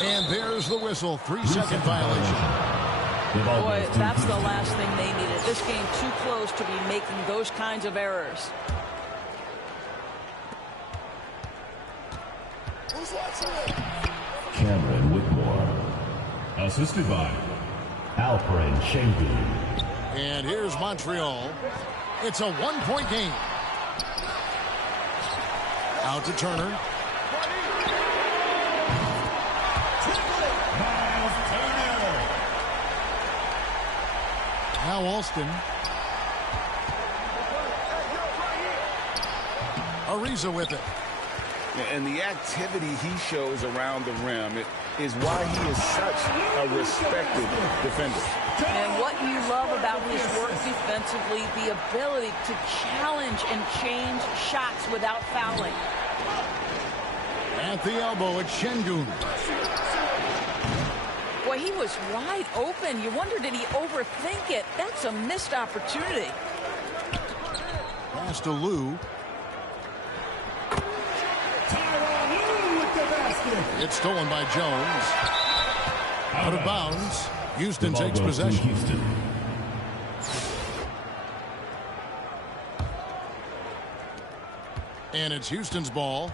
And there's the whistle. 3-second violation. Boy, that's the last thing they needed. This game too close to be making those kinds of errors. Cameron Whitmore. Assisted by Alperen Şengün. And here's Montreal. It's a one-point game. Out to Turner. Alston. Ariza with it. And the activity he shows around the rim is why he is such a respected defender. And what you love about his work defensively, the ability to challenge and change shots without fouling. At the elbow, it's Şengün. Boy, he was wide open. You wonder, did he overthink it? That's a missed opportunity. Pass to Lou. It's stolen by Jones. Out of bounds. Houston takes possession. Houston. And it's Houston's ball.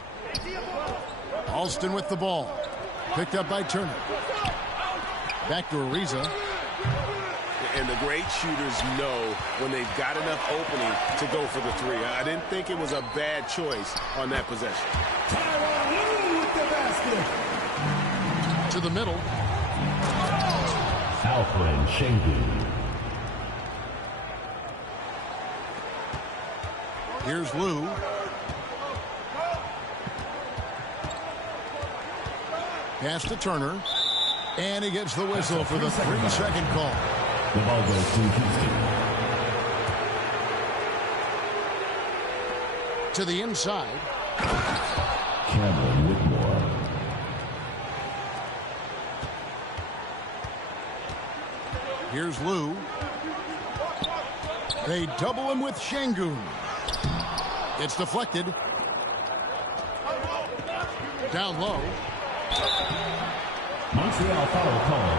Alston with the ball. Picked up by Turner. Back to Ariza. And the great shooters know when they've got enough opening to go for the three. I didn't think it was a bad choice on that possession. To the middle. Alfred Şengün. Here's Lou. Pass to Turner. And he gets the whistle for the 3-second call. The ball goes to Houston. To the inside. Cameron Whitmore. Here's Lou. They double him with Şengün. It's deflected. Down low. Montreal foul call.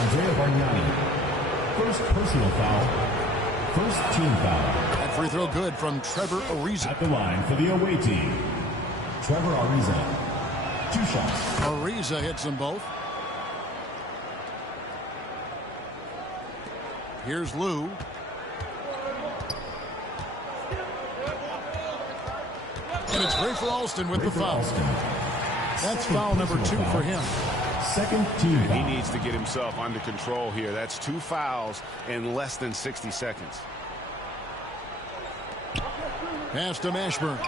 Andrea Bargnani. First personal foul. First team foul. That free throw good from Trevor Ariza. At the line for the away team. Trevor Ariza. 2 shots. Ariza hits them both. Here's Lou. And it's Ray for Alston with the foul. That's foul number 2 for him. Second team foul. He needs to get himself under control here. That's 2 fouls in less than 60 seconds. Pass to Mashburn.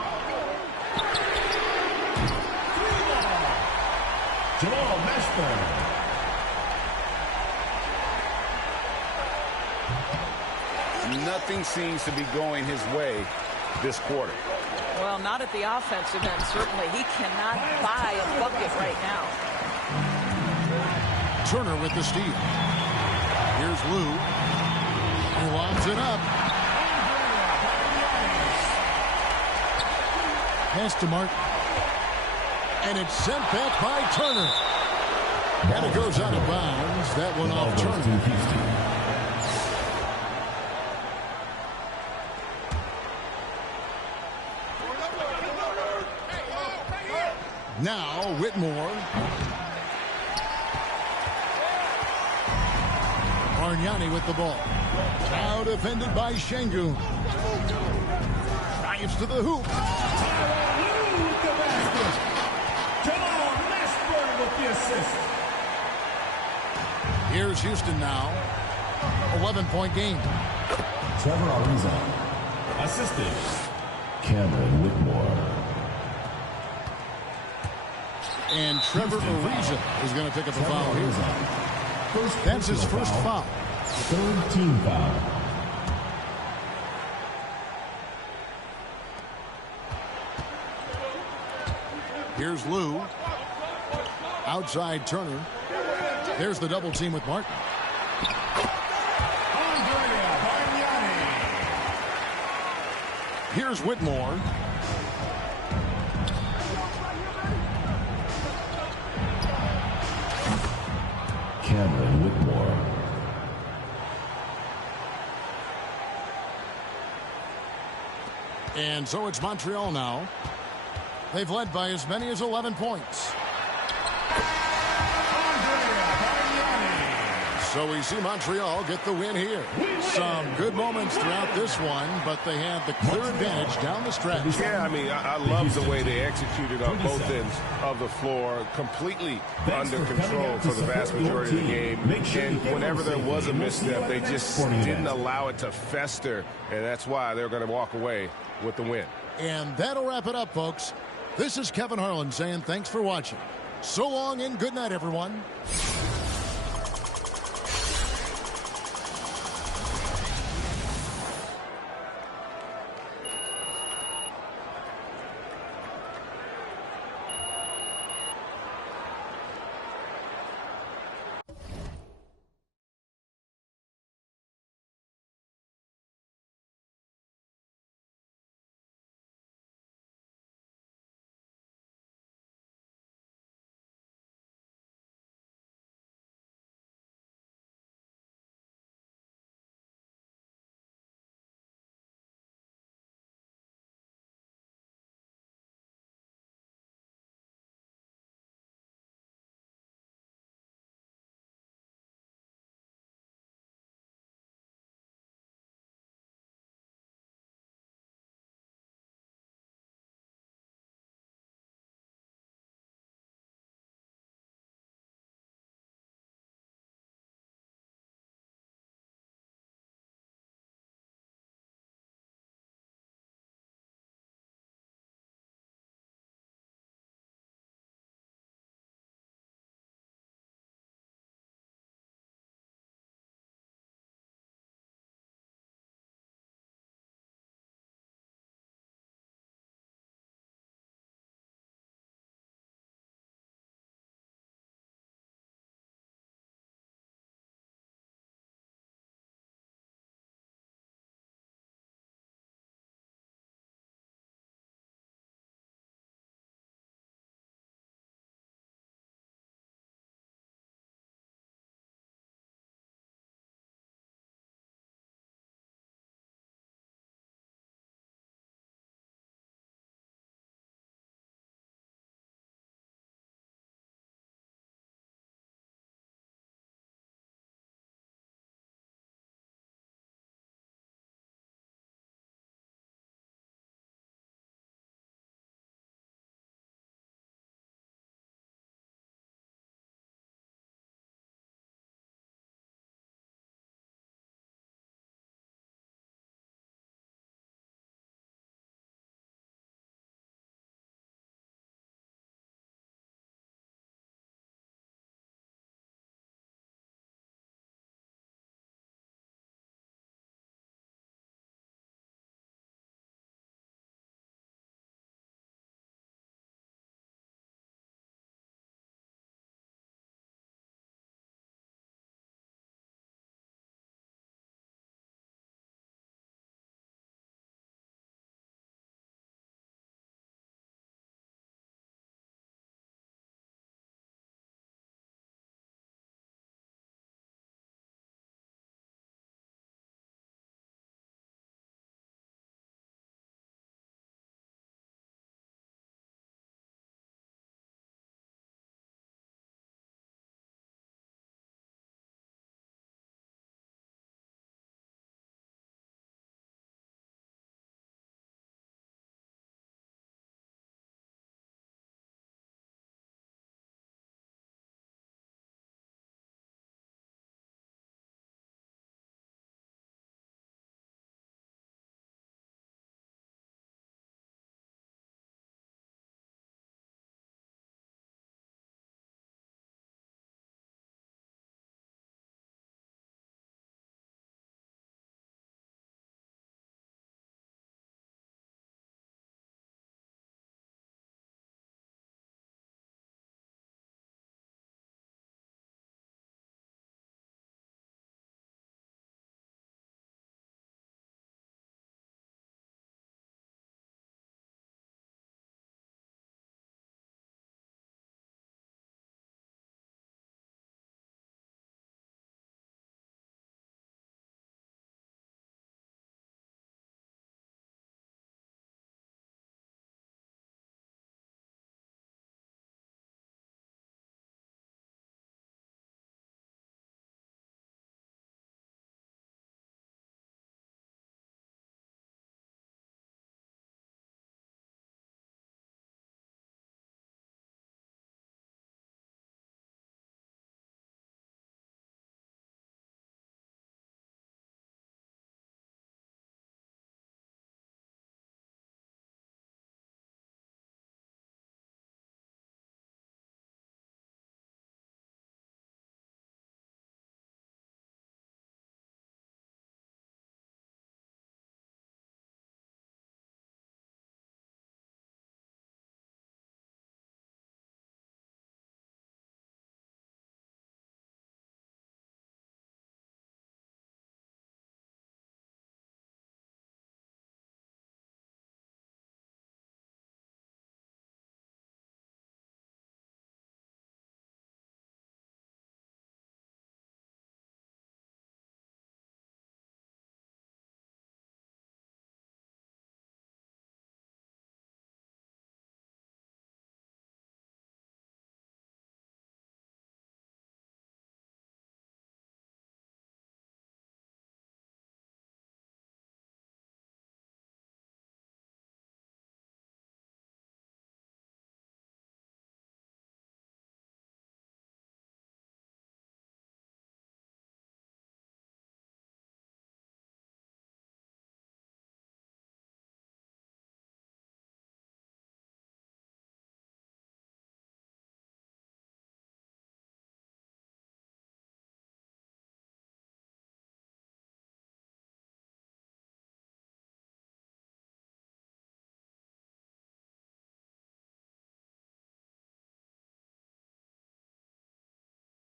Jamal Mashburn. Nothing seems to be going his way this quarter. Well, not at the offensive end, certainly. He cannot buy a bucket right now. Turner with the steal. Here's Lou. He lobs it up. Pass to Martin. And it's sent back by Turner. And it goes out of bounds. That one off Turner. Now Whitmore. Bargnani with the ball. Now defended by Şengün. Drives to the hoop. Jamal Mashburn with the assist. Here's Houston now. 11-point game. Trevor Ariza. Assisted. Cameron Whitmore. And Trevor Ariza is going to pick up a foul here. That's his first foul. Third team foul. Here's Lou. Outside Turner. There's the double team with Martin. Here's Whitmore. Cameron Whitmore. And so it's Montreal now. They've led by as many as 11 points. So we see Montreal get the win here. Some good moments throughout this one, but they had the clear advantage down the stretch. Yeah, I mean, I love the way they executed on both ends of the floor, completely under control for the vast majority of the game. And whenever there was a misstep, they just didn't allow it to fester, and that's why they're going to walk away with the win. And that'll wrap it up, folks. This is Kevin Harlan saying thanks for watching. So long and good night, everyone.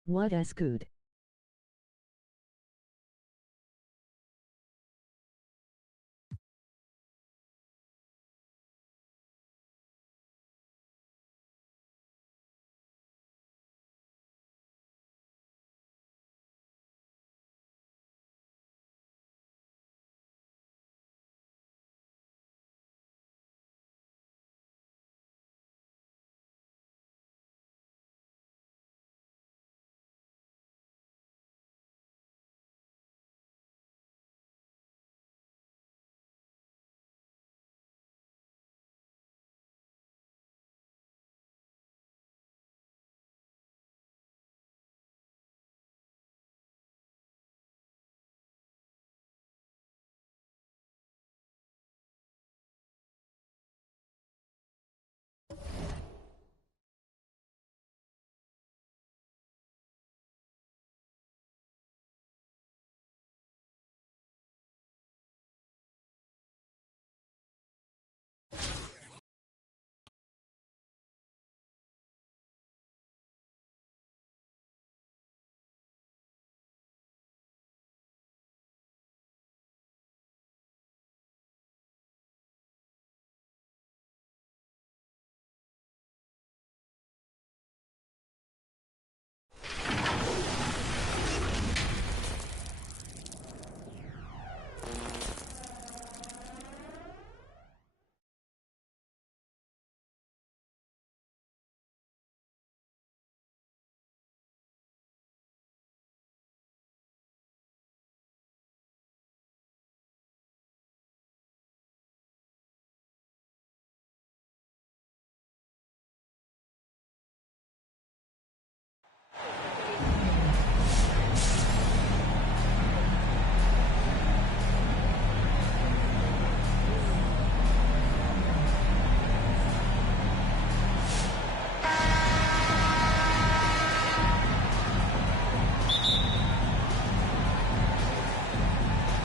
What a scoot.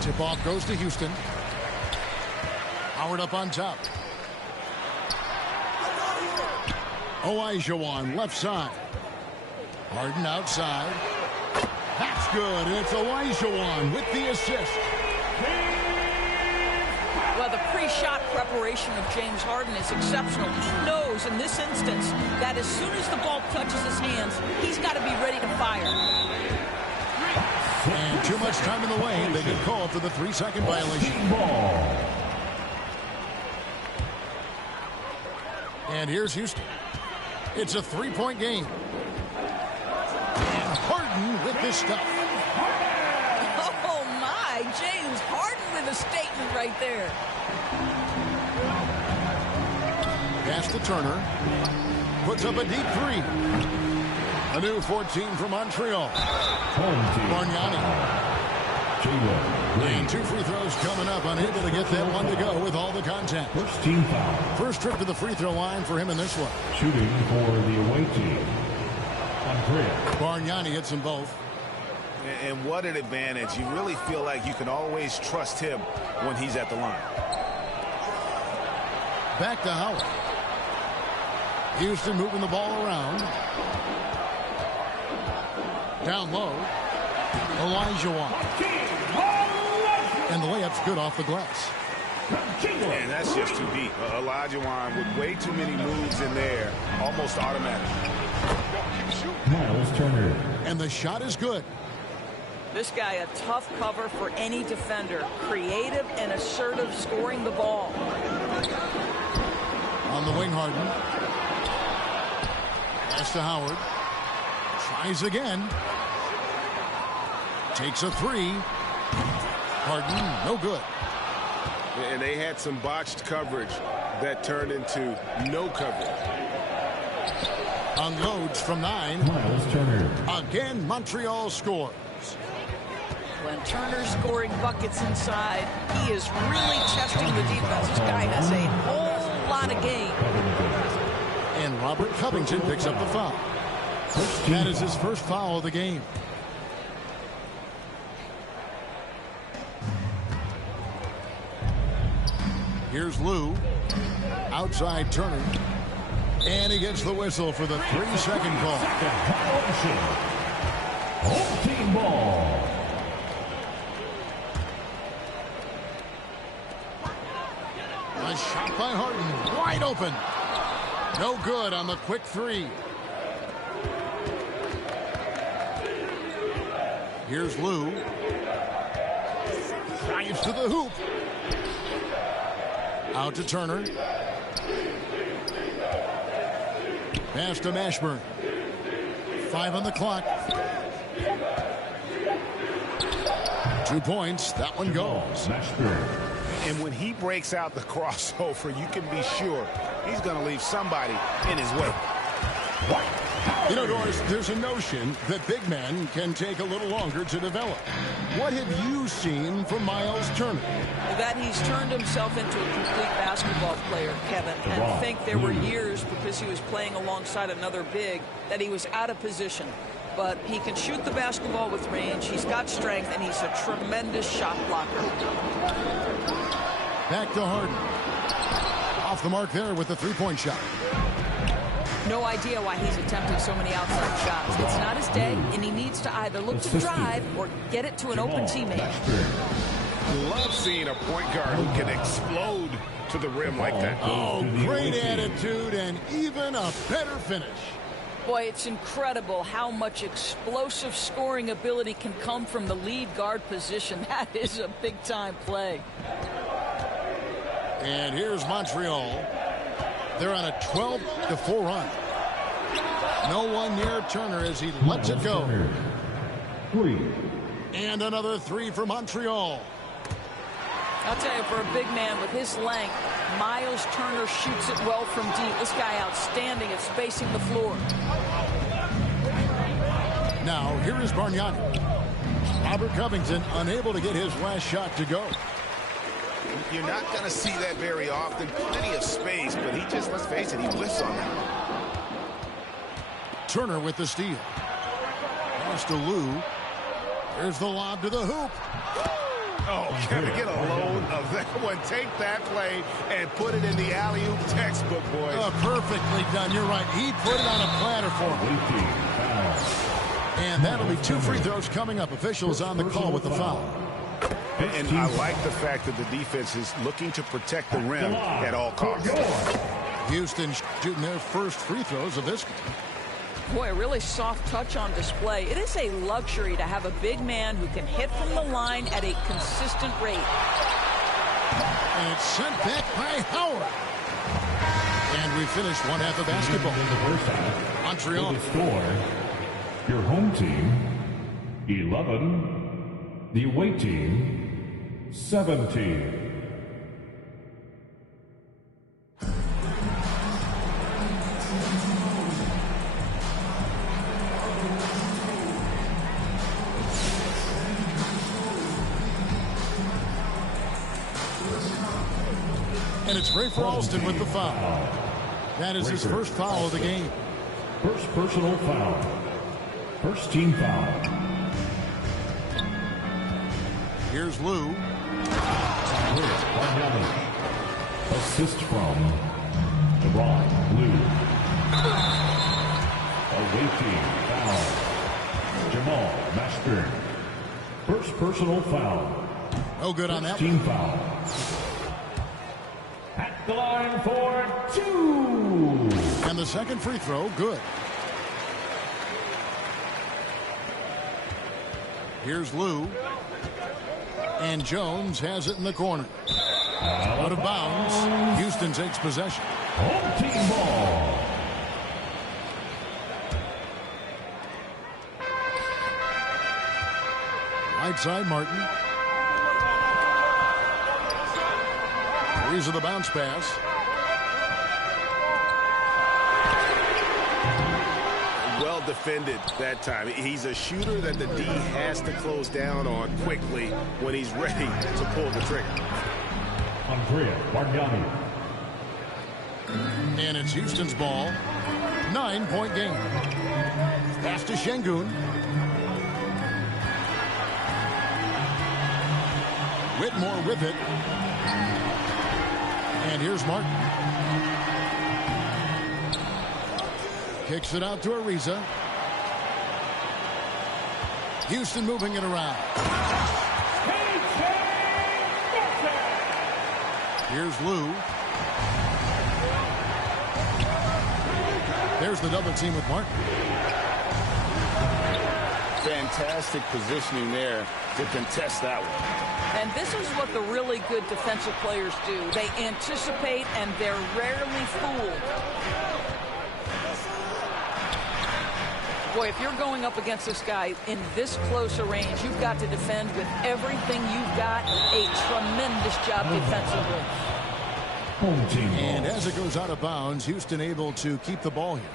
Tip-off goes to Houston. Howard up on top. Olajuwon left side. Harden outside. That's good. And it's Olajuwon with the assist. Well, the pre-shot preparation of James Harden is exceptional. He knows in this instance that as soon as the ball touches his hands, he's got to be ready to fire. And too much time in the lane. They get called for the 3-second violation. And here's Houston. It's a 3-point game. And Harden with this stuff. Oh, my. James Harden with a statement right there. Pass to Turner. Puts up a deep three. A new 14 for Montreal. Bargnani. And 2 free throws coming up. Unable to get that one to go with all the contact. First team foul. First trip to the free throw line for him in this one. Shooting for the away team. Bargnani hits them both. And what an advantage. You really feel like you can always trust him when he's at the line. Back to Howard. Houston moving the ball around. Down low. Olajuwon. And the layup's good off the glass. Man, that's just too deep. Olajuwon with way too many moves in there. Almost automatic. Miles Turner. And the shot is good. This guy, a tough cover for any defender. Creative and assertive scoring the ball. On the wing, Harden. Pass to Howard. Tries again. Takes a three. Harden, no good. And they had some botched coverage that turned into no coverage. Unloads from 9. Miles Turner. Again, Montreal scores. When Turner's scoring buckets inside, he is really testing the defense. This guy has a whole lot of game. And Robert Covington picks up the foul. That is his first foul of the game. Here's Lou. Outside Turner. And he gets the whistle for the 3-second call. Home team ball. A shot by Harden, wide open. No good on the quick three. Here's Lou. Drives to the hoop. Out to Turner. Pass to Mashburn. 5 on the clock. 2 points. That one goes. And when he breaks out the crossover, you can be sure he's going to leave somebody in his way. You know, Doris, there's a notion that big men can take a little longer to develop. What have you seen from Miles Turner? That he's turned himself into a complete basketball player, Kevin. And I think there were years, because he was playing alongside another big, that he was out of position. But he can shoot the basketball with range. He's got strength, and he's a tremendous shot blocker. Back to Harden. Off the mark there with the three-point shot. No idea why he's attempting so many outside shots. It's not his day, and he needs to either look to drive or get it to an open teammate. Love seeing a point guard who can explode to the rim like that. Oh, great attitude and even a better finish. Boy, it's incredible how much explosive scoring ability can come from the lead guard position. That is a big-time play. And here's Montreal. They're on a 12-4 run. No one near Turner as he lets it go. And another three for Montreal. I'll tell you, for a big man with his length, Miles Turner shoots it well from deep. This guy outstanding at spacing the floor. Now, here is Bargnani. Robert Covington unable to get his last shot to go. You're not going to see that very often. Plenty of space, but he just, let's face it, he whiffs on that. Turner with the steal. Pass to Lou. There's the lob to the hoop. Oh, can I get a load of that one? Take that play and put it in the alley-oop textbook, boys. Oh, perfectly done. You're right. He put it on a platter for him. And that'll be 2 free throws coming up. Officials on the call with the foul. And I like the fact that the defense is looking to protect the rim at all costs. Houston shooting their first free throws of this game. Boy, a really soft touch on display. It is a luxury to have a big man who can hit from the line at a consistent rate. And it's sent back by Howard. And we finish one half of basketball. Montreal. Score, your home team, 11. The away team, 17. And it's Ray for Alston with the foul. That is his first foul of the game. First personal foul. First team foul. Here's Lou. Assist from LeBron. Lou. Away team foul. Jamal Mashburn. First personal foul. Oh, good on that team foul. At the line for 2. And the second free throw, good. Here's Lou. And Jones has it in the corner. Out of bounds. Houston takes possession. Home team ball. Right side, Martin. These are the bounce pass. Well defended that time. He's a shooter that the D has to close down on quickly when he's ready to pull the trigger. Andrea Bargnani. And it's Houston's ball. 9-point game. Pass to Şengün. Whitmore with it. And here's Martin. Kicks it out to Ariza. Houston moving it around. Here's Lou. There's the double team with Martin. Fantastic positioning there to contest that one. And this is what the really good defensive players do. They anticipate, and they're rarely fooled. Boy, if you're going up against this guy in this close a range, you've got to defend with everything you've got. A tremendous job defensively. And as it goes out of bounds, Houston able to keep the ball here.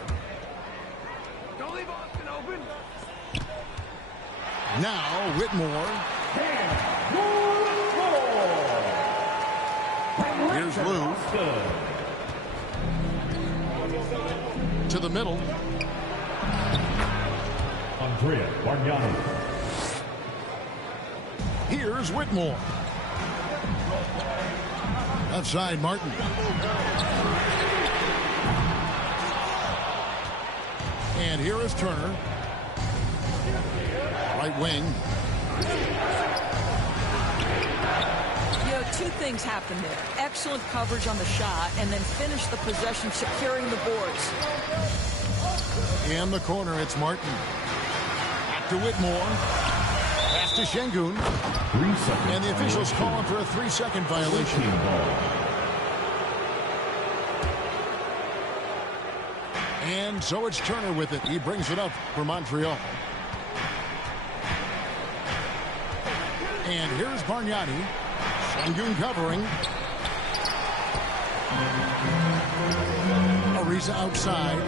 Don't leave Austin open. Now, Whitmore. Here's Lou. To the middle. Andrea Bargnani. Here's Whitmore. Outside Martin. And here is Turner. Right wing. You know, two things happened there. Excellent coverage on the shot, and then finish the possession securing the boards. In the corner, it's Martin. Back to Whitmore. Pass to Şengün. 3 seconds. And the officials calling for a 3-second violation. And so it's Turner with it. He brings it up for Montreal. And here's Bargnani. Şengün covering. Ariza outside.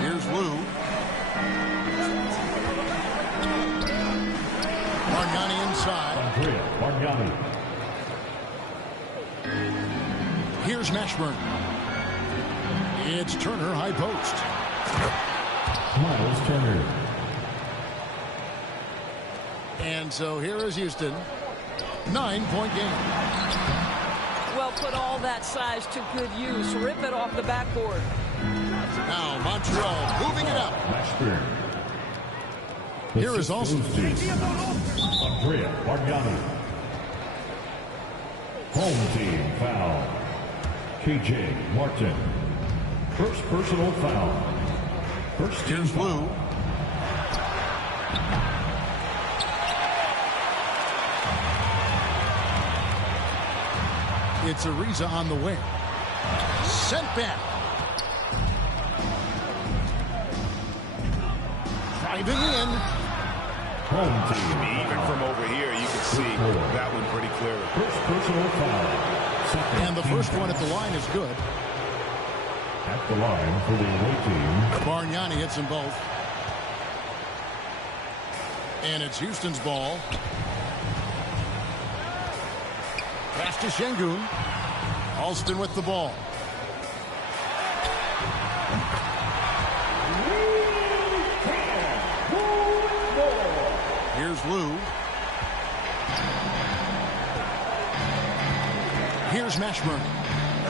Here's Lou. Bargnani inside. Andrea Bargnani. Here's Mashburn. It's Turner, high post. Miles Turner. And so here is Houston. 9-point game. Well, put all that size to good use. Rip it off the backboard. Now Montreal moving it up. Mashburn. Here is Austin. Andrea Bargnani. Home team foul. KJ Martin. First personal foul. First team Here's Lou. It's Ariza on the wing. Sent back. Driving in. Home team. Even from over here, you can see that one pretty clearly. First personal foul. And the first one at the line is good. At the line for the away team. Bargnani hits them both. And it's Houston's ball. Pass to Şengün. Alston with the ball. Here's Lou. Here's Mashburn.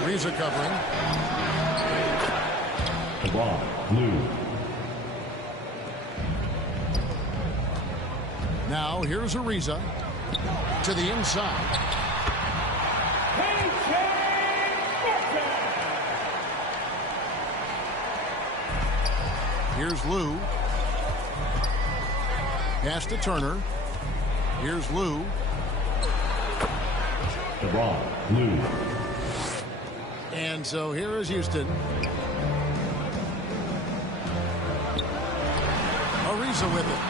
Ariza covering. LeBron, Lou. Now here's Ariza to the inside. Here's Lou. Pass to Turner. Here's Lou. LeBron, Lou. And so here is Houston. Ariza with it.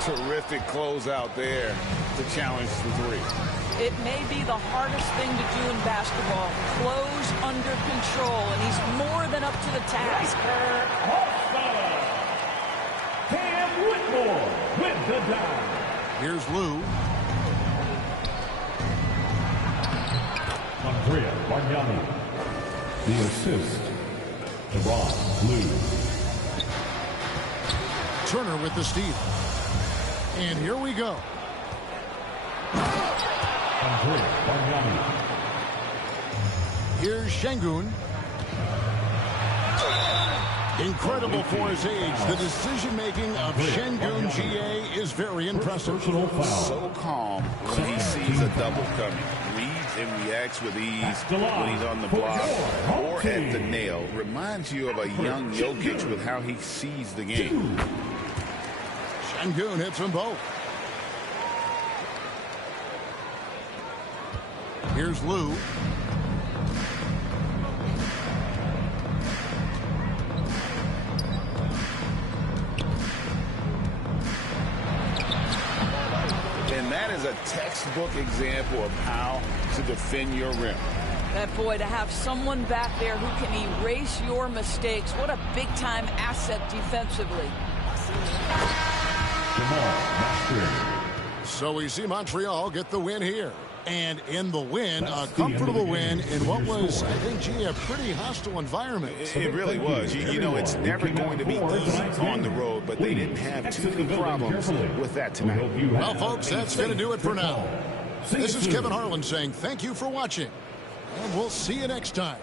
Terrific closeout there to challenge the three. It may be the hardest thing to do in basketball. Close under control, and he's more than up to the task. Cam Whitmore with the dive. Here's Lou. Andrea Bargnani. The assist. LeBron, Lou. Turner with the steal. And here we go. Here's Şengün. Incredible for his age. The decision-making of Şengün GA is very impressive. So calm when he sees a double coming. Reads and reacts with ease when he's on the block or at the nail. Reminds you of a young Jokic with how he sees the game. Şengün hits them both. Here's Lou. And that is a textbook example of how to defend your rim. That boy, to have someone back there who can erase your mistakes, what a big-time asset defensively. So we see Montreal get the win here. And in the win, a comfortable win in what was, I think, gee, a pretty hostile environment. It really was. You know, it's never going to be easy on the road, but they didn't have too many problems with that tonight. Well, folks, that's going to do it for now. This is Kevin Harlan saying thank you for watching, and we'll see you next time.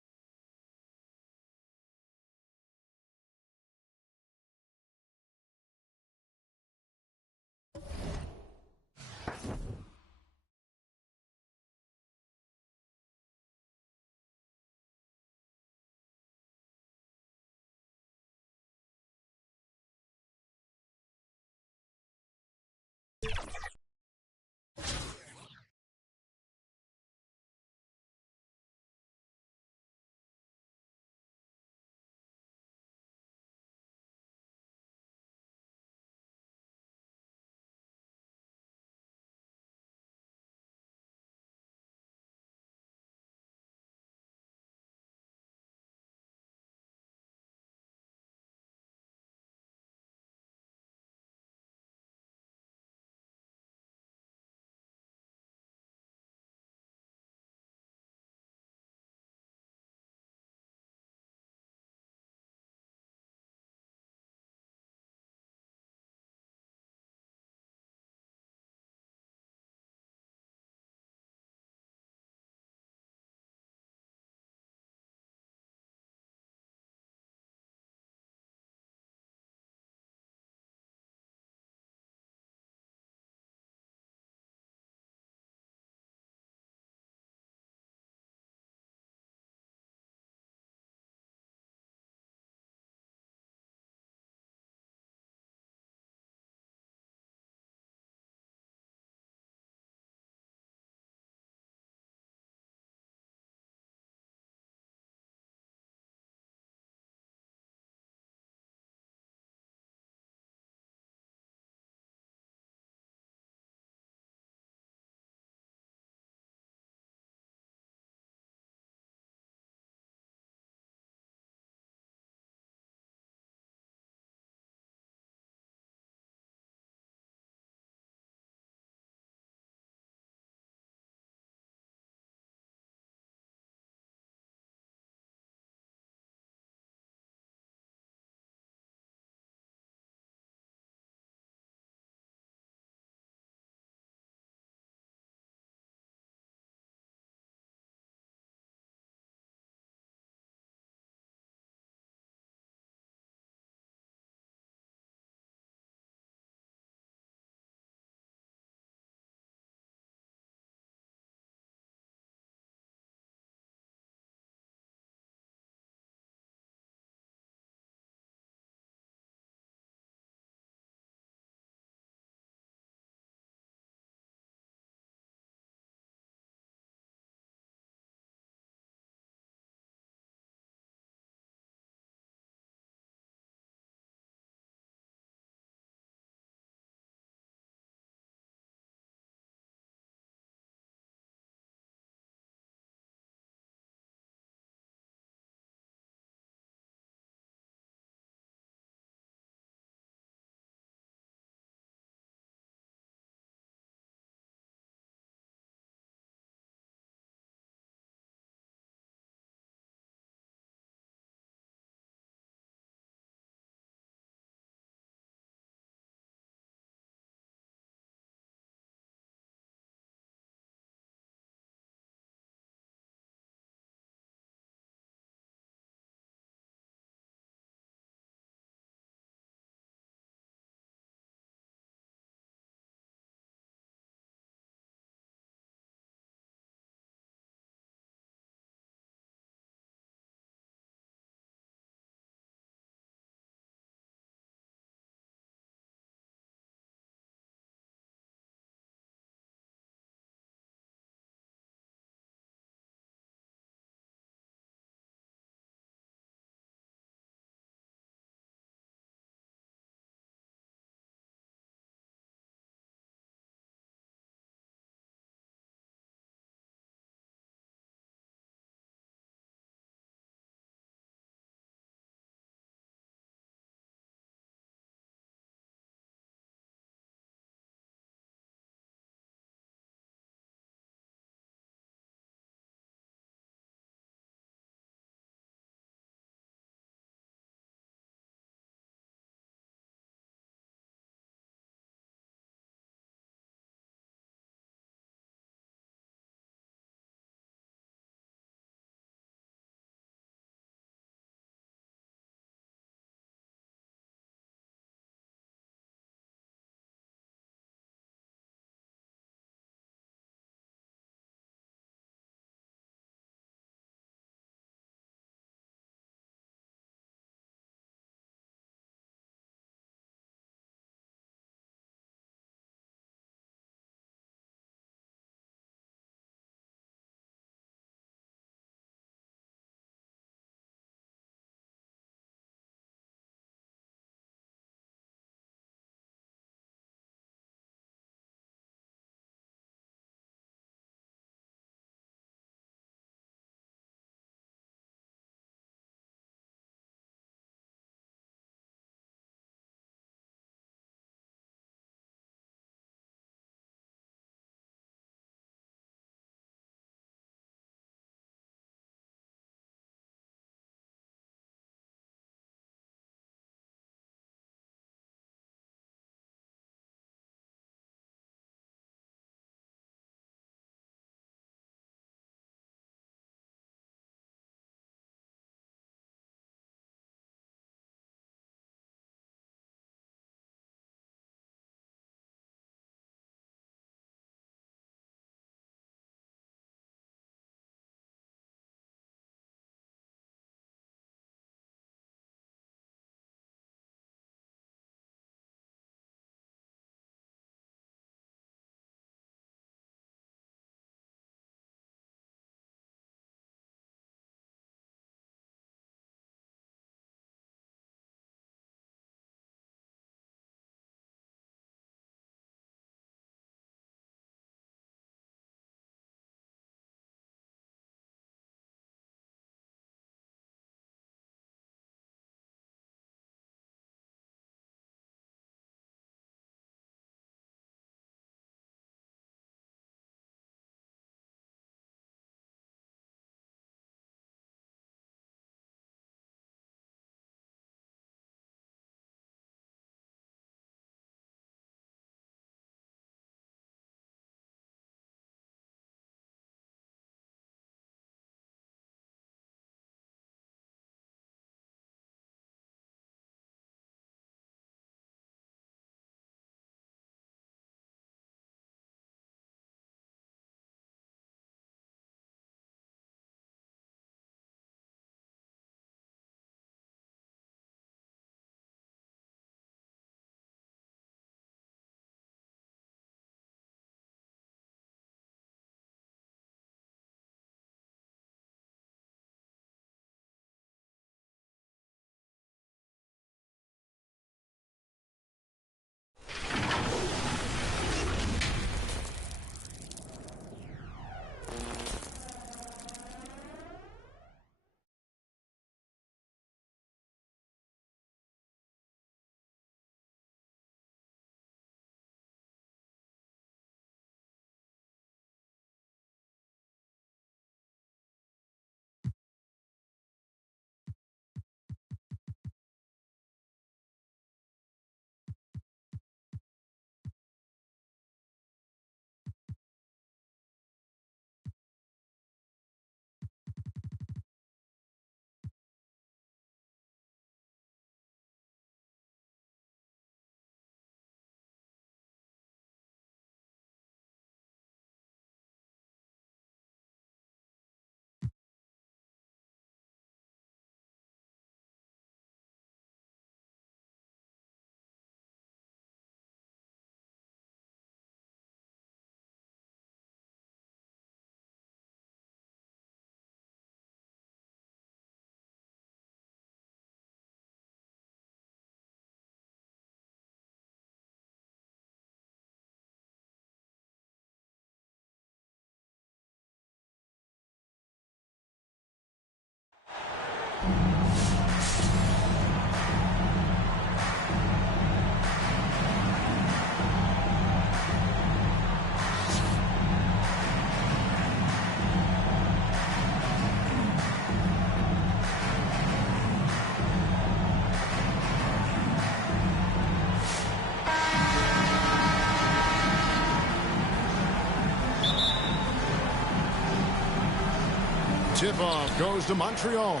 Tip-off goes to Montreal.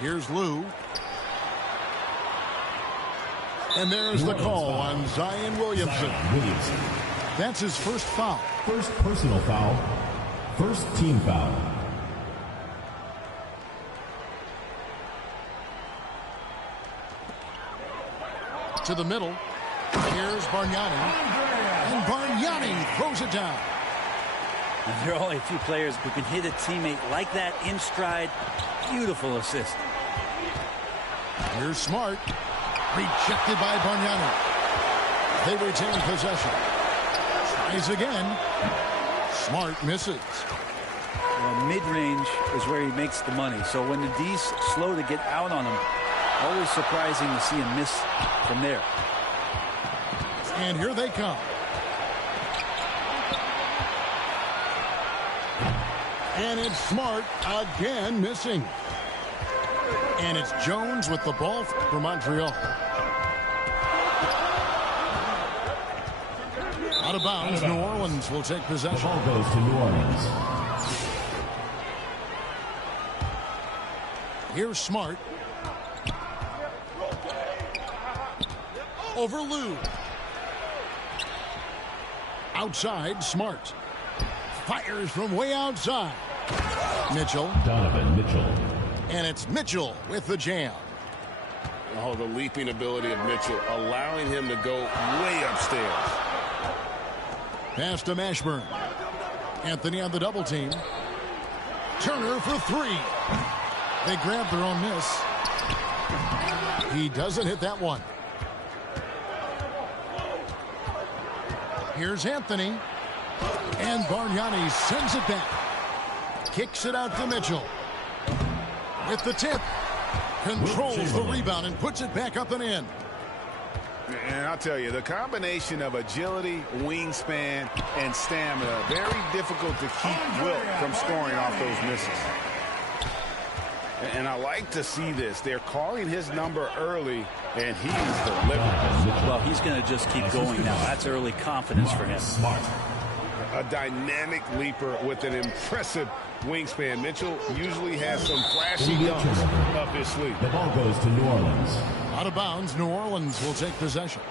Here's Lou. And there's the call on Zion Williamson. That's his first foul. First personal foul. First team foul. To the middle. Here's Bargnani. And Bargnani throws it down. And there are only a few players who can hit a teammate like that in stride. Beautiful assist. Here's Smart. Rejected by Bargnani. They retain possession. Tries again. Smart misses. Well, mid-range is where he makes the money. So when the D's slow to get out on him, always surprising to see him miss from there. And here they come. And it's Smart again missing. And it's Jones with the ball for Montreal. Out of bounds, New Orleans will take possession. The ball goes to New Orleans. Here's Smart. Over Lou. Outside, Smart. Fires from way outside. Mitchell. Donovan Mitchell. And it's Mitchell with the jam. Oh, the leaping ability of Mitchell, allowing him to go way upstairs. Pass to Mashburn. Anthony on the double team. Turner for three. They grab their own miss. He doesn't hit that one. Here's Anthony. And Bargnani sends it back. Kicks it out to Mitchell. With the tip. Controls the rebound and puts it back up and in. And I'll tell you, the combination of agility, wingspan, and stamina, very difficult to keep Wilt from scoring off those misses. And I like to see this. They're calling his number early, and he's delivering. Well, he's going to just keep going now. That's early confidence for him. Smart. A dynamic leaper with an impressive wingspan. Mitchell usually has some flashy dunks up his sleeve. The ball goes to New Orleans. Out of bounds, New Orleans will take possession.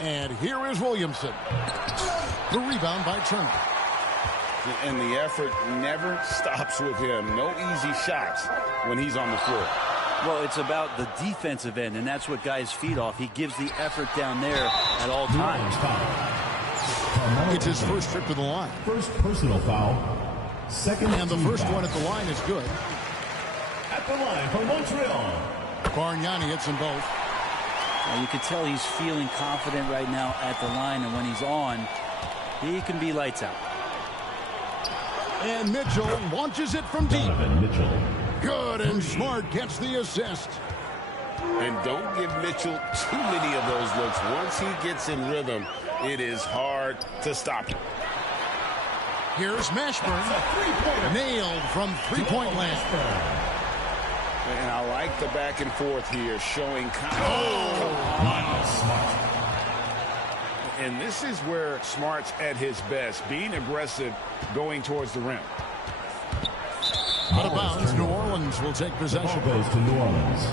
And here is Williamson. The rebound by Turner. And the effort never stops with him. No easy shots when he's on the floor. Well, it's about the defensive end, and that's what guys feed off. He gives the effort down there at all times. It's his first trip to the line. First personal foul. Second and the first one at the line is good. At the line for Montreal. Bargnani hits them both. Now you can tell he's feeling confident right now at the line, and when he's on, he can be lights out. And Mitchell launches it from deep. Donovan Mitchell. Good, and Smart gets the assist. And don't give Mitchell too many of those looks. Once he gets in rhythm, it is hard to stop him. Here's Mashburn. Nailed from three-point land. And I like the back and forth here, showing And this is where Smart's at his best, being aggressive, going towards the rim. Out of bounds, New Orleans will take possession. Ball goes to New Orleans.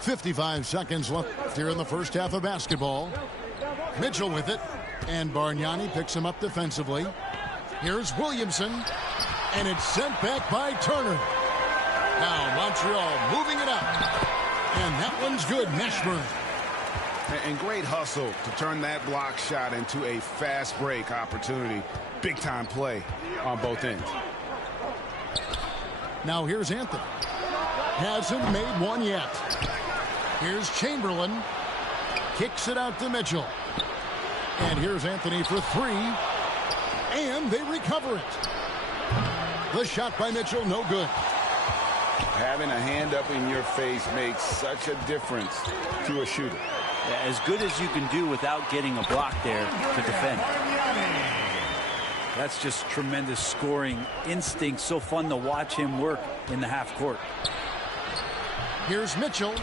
.55 seconds left here in the first half of basketball. Mitchell with it, and Bargnani picks him up defensively. Here's Williamson, and it's sent back by Turner. Now Montreal moving it up, and that one's good. Mashburn. And great hustle to turn that block shot into a fast break opportunity. Big time play on both ends. Now here's Anthony. Hasn't made one yet. Here's Chamberlain. Kicks it out to Mitchell. And here's Anthony for three. And they recover it. The shot by Mitchell, no good. Having a hand up in your face makes such a difference to a shooter. As good as you can do without getting a block there to defend. That's just tremendous scoring instinct. So fun to watch him work in the half court. Here's Mitchell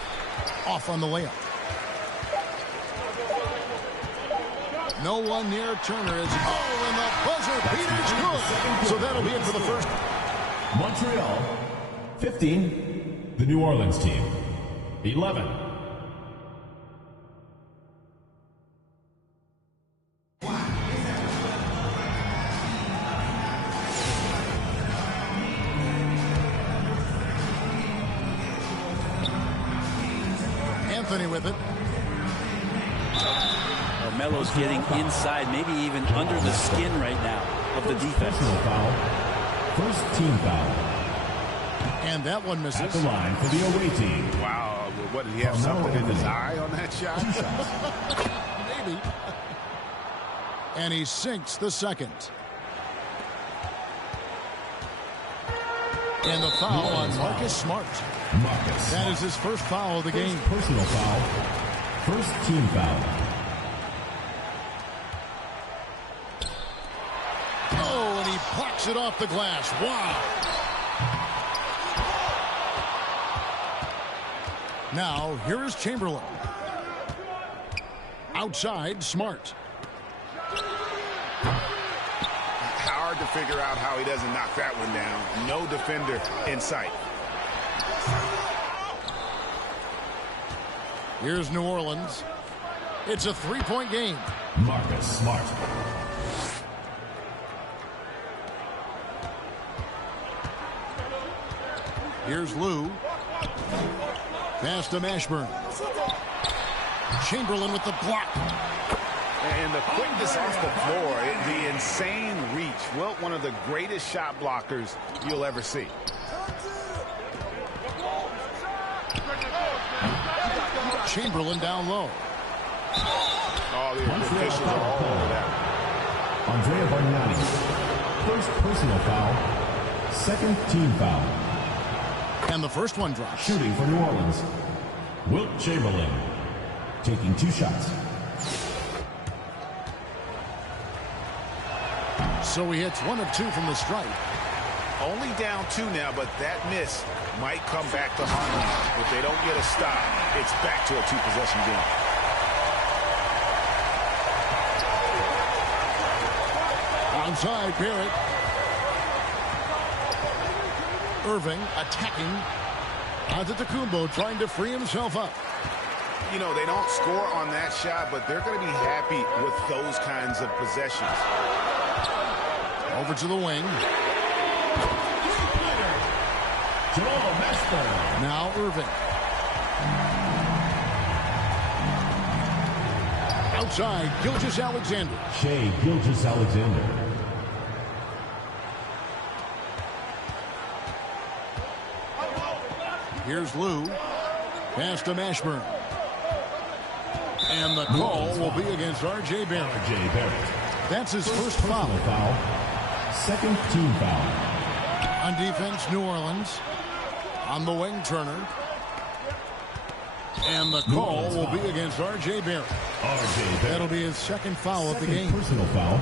off on the layup. No one near Turner is. Oh, and the buzzer beater's good. So that'll be it for the first. Montreal 15. The New Orleans team 11. Anthony with it. Melo's getting inside, maybe even under the skin right now of the defense. Personal foul. First team foul. And that one misses. At the line for the away team. Wow, what, did he have something in his eye on that shot? Maybe. And he sinks the second. And the foul on Marcus Smart. That is his first foul of the game. Personal foul. First team foul. Oh, and he blocks it off the glass. Wow. Now, here is Chamberlain. Outside, Smart. Hard to figure out how he doesn't knock that one down. No defender in sight. Here's New Orleans. It's a three-point game. Marcus Smart. Here's Lou. Pass to Mashburn. Chamberlain with the block. And the quickness off the floor, the insane reach. Well, one of the greatest shot blockers you'll ever see. Chamberlain down low. Oh, the officials are all over that. Andrea Bargnani. First personal foul. Second team foul. And the first one drops. Shooting for New Orleans. Wilt Chamberlain. Taking 2 shots. So he hits 1 of 2 from the stripe. Only down 2 now, but that miss might come back to haunt them. If they don't get a stop, it's back to a 2-possession game. Onside, Barrett. Irving attacking. Antetokounmpo trying to free himself up. You know, they don't score on that shot, but they're going to be happy with those kinds of possessions. Over to the wing. Now Irving. Outside, Gilgeous-Alexander. Shea Gilgeous-Alexander. Here's Lou. Pass to Mashburn. And the call will be against R.J. Barrett. R.J. Barrett. That's his first foul. Second team foul. On defense, New Orleans. On the wing, Turner. And the call will be against R.J. Barrett. R.J. Barrett. That'll be his second foul of the game. Personal foul.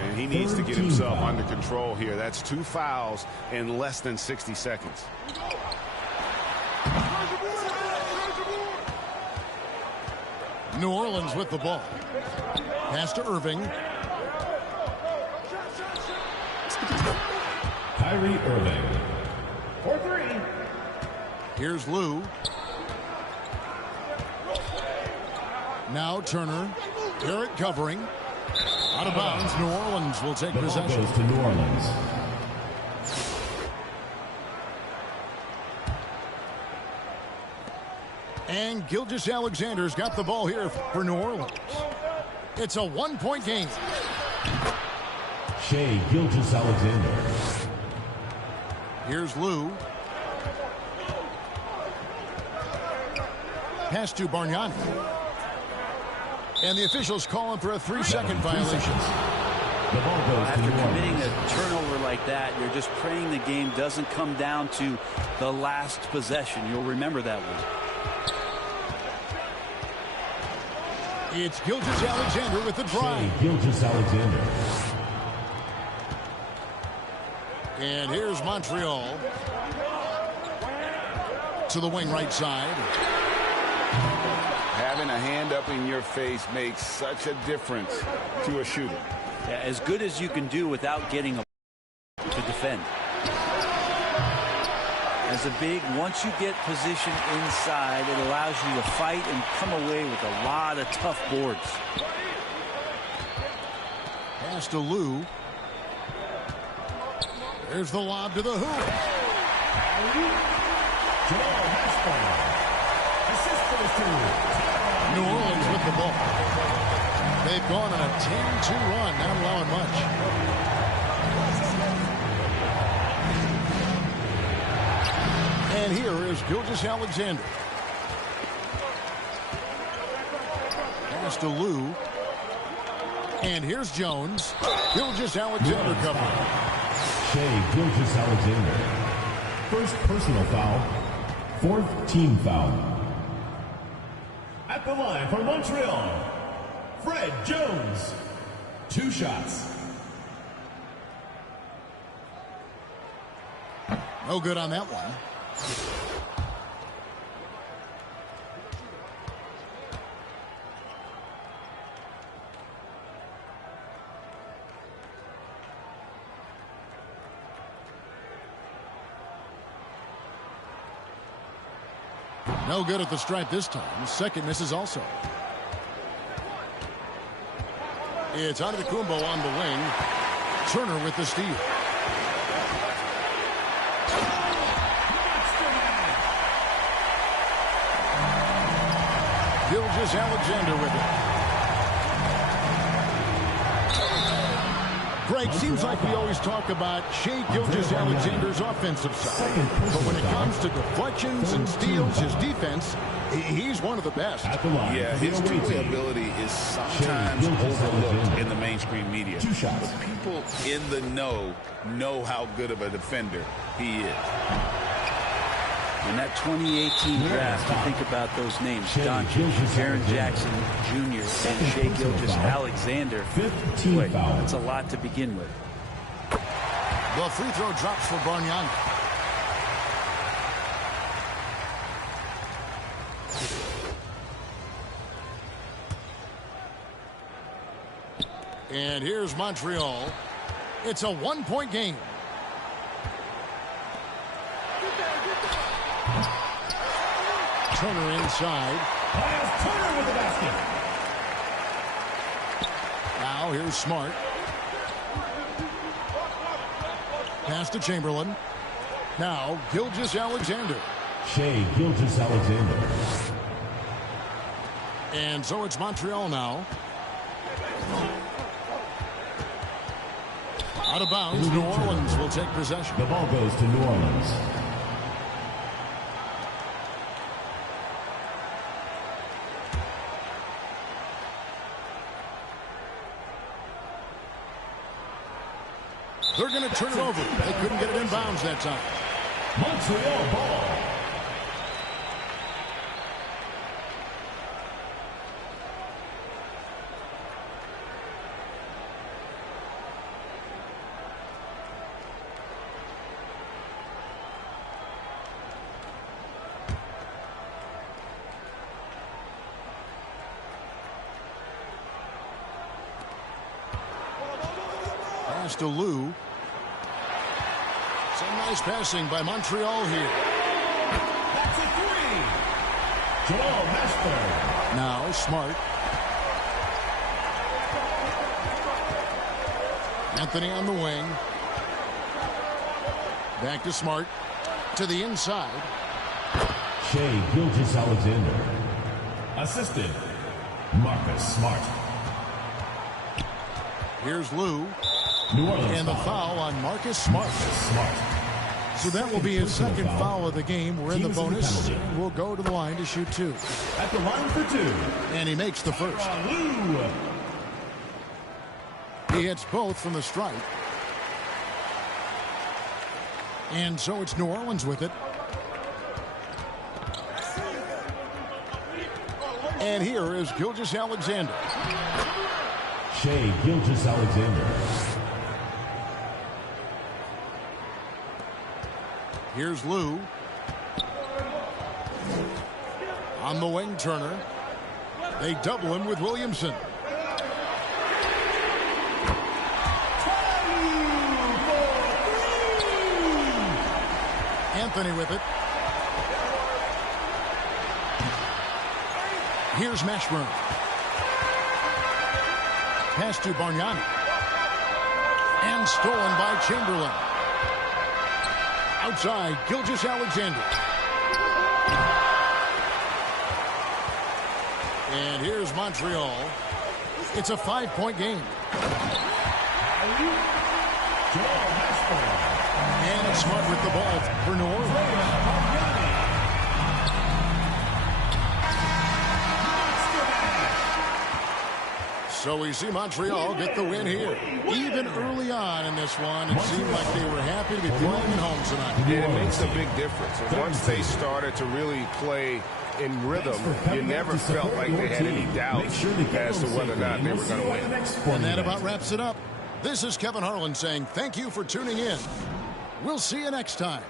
And he needs to get himself under control here. That's 2 fouls in less than 60 seconds. New Orleans with the ball. Pass to Irving. Kyrie Irving. For 3. Here's Lou. Now Turner. Barrett covering. Out of bounds. New Orleans will take possession. The ball goes to New Orleans. And Gilgeous-Alexander's got the ball here for New Orleans. It's a 1-point game. Shea Gilgeous-Alexander. Here's Lou. Pass to Bargnani. And the officials calling for a 3-second violation. The ball goes After to New committing Orleans. a turnover like that, you're just praying the game doesn't come down to the last possession. You'll remember that one. It's Gilgeous-Alexander with the drive. Shea Gilgeous-Alexander. And here's Montreal to the wing right side. Having a hand up in your face makes such a difference to a shooter. Yeah, as good as you can do without getting a to defend. As a big, once you get position inside, it allows you to fight and come away with a lot of tough boards. Pass to Lou. There's the lob to the hoop. New Orleans with the ball. They've gone on a 10-2 run, not allowing much. And here is Gilgeous-Alexander. Pass to Lou. And here's Jones. Gilgeous-Alexander covering. Shea Gilgeous-Alexander. First personal foul. Fourth team foul. At the line for Montreal, Fred Jones. 2 shots. No good on that one. No good at the stripe this time. Second misses also. It's Antetokounmpo on the wing. Turner with the steal. Gilgeous-Alexander with it. Greg, seems like we always talk about Shea Gilgeous-Alexander's offensive side. But when it comes to deflections and steals, his defense, he's one of the best. Yeah, his two-way ability is sometimes overlooked in the mainstream media. But people in the know how good of a defender he is. In that 2018 draft, you think about those names, Doncic, Jaren Jackson Jr., and Shea Gilgeous-Alexander. Boy, that's a lot to begin with. The free throw drops for Bargnani. And here's Montreal. It's a one-point game. Turner inside. Turner with the basket. Now here's Smart. Pass to Chamberlain. Now Gilgeous-Alexander. Shea Gilgeous-Alexander. And so it's Montreal now. Out of bounds, New Orleans will take possession. The ball goes to New Orleans. They're going to turn it over. They couldn't get it in bounds that time. Montreal ball. Pass to Lou. Some nice passing by Montreal here. That's a three. Joel Hashburn. Now Smart. Anthony on the wing. Back to Smart. To the inside. Shea Gilgeous-Alexander. Assisted. Marcus Smart. Here's Lou. New Orleans and the foul on Marcus Smart. So that will be his second foul of the game. We're in the bonus. And we'll go to the line to shoot 2. At the line for 2. And he makes the first. He hits both from the stripe. And so it's New Orleans with it. And here is Gilgeous-Alexander. Shea Gilgeous-Alexander. Here's Lou. On the wing, Turner. They double him with Williamson. Anthony with it. Here's Mashburn. Pass to Bargnani. And stolen by Chamberlain. Outside, Gilgeous-Alexander. And here's Montreal. It's a 5-point game. And it's Smart with the ball for New Orleans. So we see Montreal get the win here. Even early on in this one, it seemed like they were happy to be playing at home tonight. Yeah, it makes a big difference. And once they started to really play in rhythm, you never felt like they had any doubt as to whether or not they were going to win. And that about wraps it up. This is Kevin Harlan saying thank you for tuning in. We'll see you next time.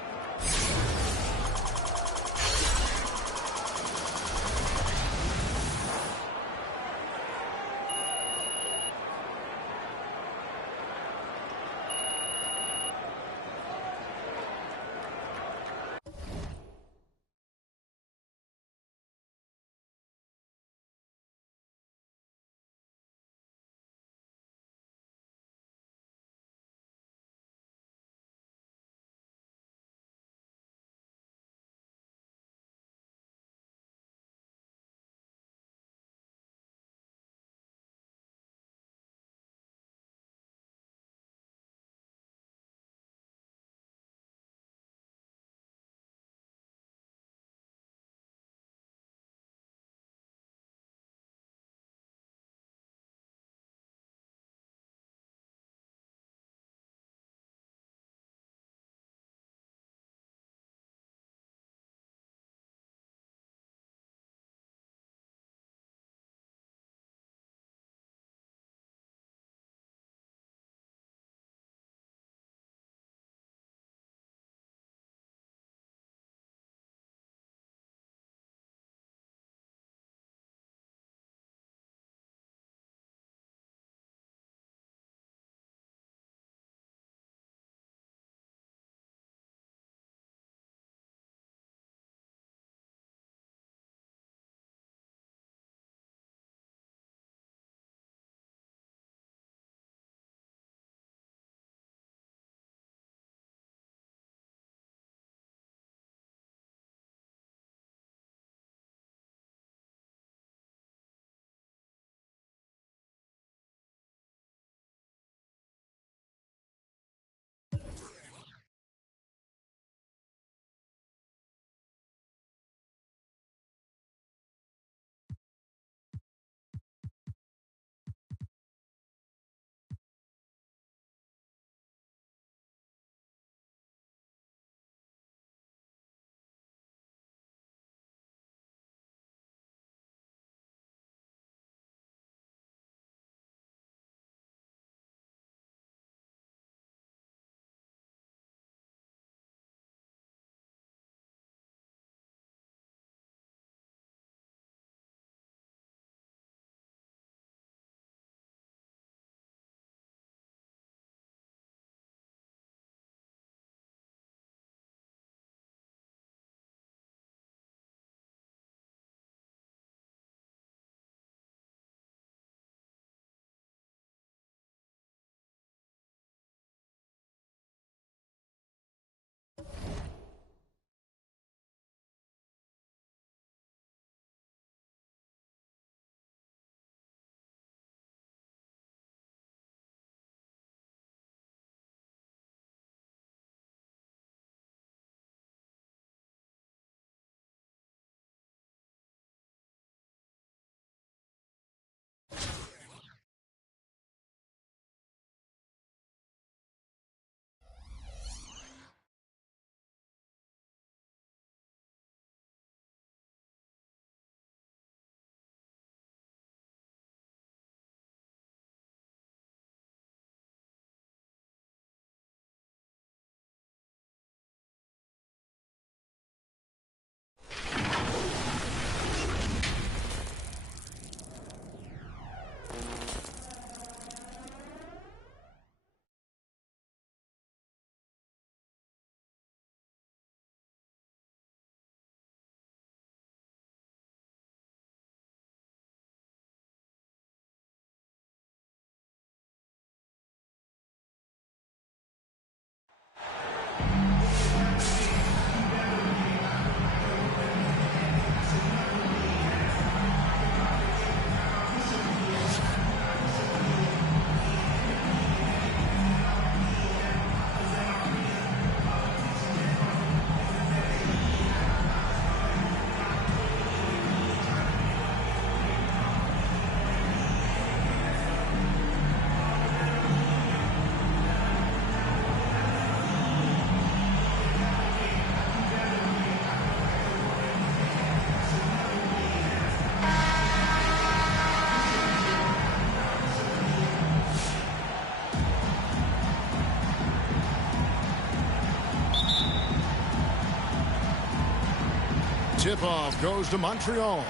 tip-off goes to Montreal.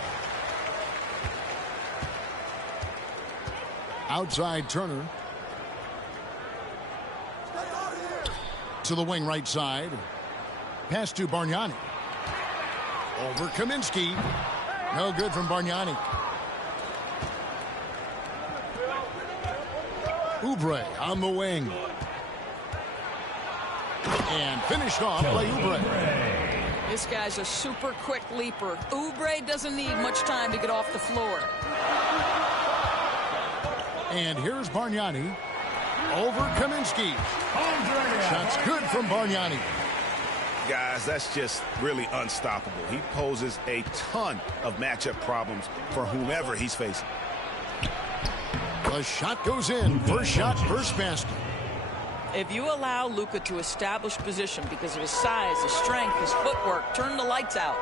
Outside Turner. To the wing right side. Pass to Bargnani. Over Kaminsky. No good from Bargnani. Oubre on the wing. And finished off by Oubre. This guy's a super quick leaper. Oubre doesn't need much time to get off the floor. And here's Bargnani. Over Kaminsky. Shots good from Bargnani. Guys, that's just really unstoppable. He poses a ton of matchup problems for whomever he's facing. The shot goes in. First shot, first basket. If you allow Luka to establish position because of his size, his strength, his footwork, turn the lights out.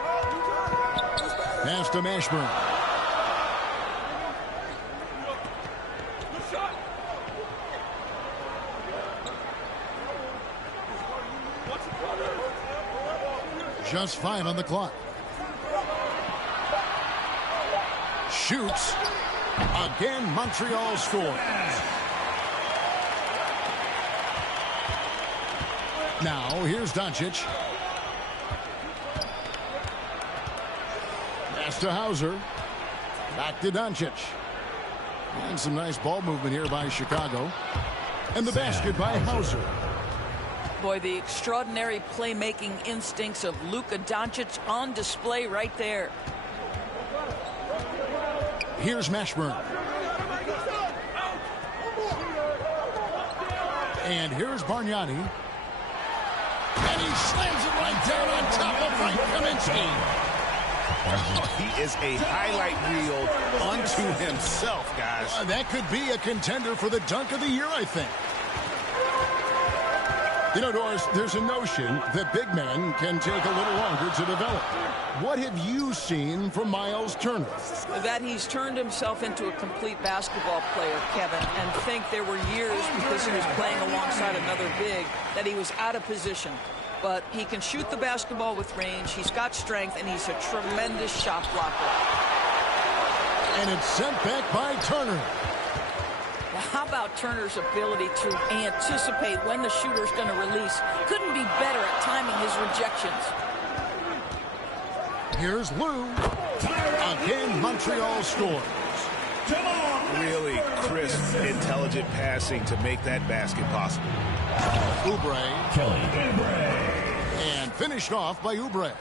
Pass to Mashburn. Just 5 on the clock. Shoots. Again, Montreal scores. Now, here's Doncic. Pass to Hauser. Back to Doncic. And some nice ball movement here by Chicago. And the basket by Hauser. Boy, the extraordinary playmaking instincts of Luka Doncic on display right there. Here's Mashburn. And here's Bargnani. And he slams it right down on top of Frank Kaminsky. He is a highlight reel unto himself, guys. That could be a contender for the dunk of the year, I think. You know, Doris, there's a notion that big men can take a little longer to develop. What have you seen from Miles Turner? That he's turned himself into a complete basketball player, Kevin, and think there were years because he was playing alongside another big that he was out of position. But he can shoot the basketball with range, he's got strength, and he's a tremendous shot blocker. And it's sent back by Turner. How about Turner's ability to anticipate when the shooter's going to release? Couldn't be better at timing his rejections. Here's Lou. Again, Montreal scores. Really crisp, intelligent passing to make that basket possible. Oubre. Kelly. And finished off by Oubre.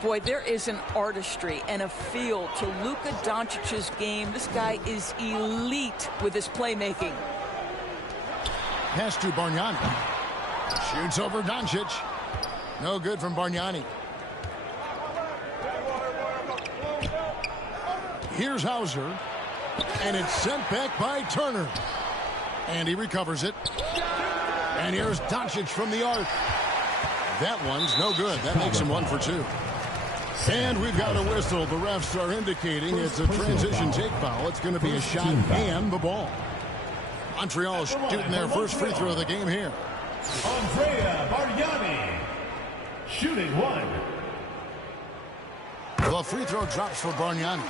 Boy, there is an artistry and a feel to Luka Doncic's game. This guy is elite with his playmaking. Pass to Bargnani. Shoots over Doncic. No good from Bargnani. Here's Hauser. And it's sent back by Turner. And he recovers it. And here's Doncic from the arc. That one's no good. That makes him 1 for 2. And we've got a whistle. The refs are indicating it's a transition take foul. It's going to be a shot and the ball. Montreal shooting their first free throw of the game here. Andrea Bargnani, shooting 1. The free throw drops for Bargnani.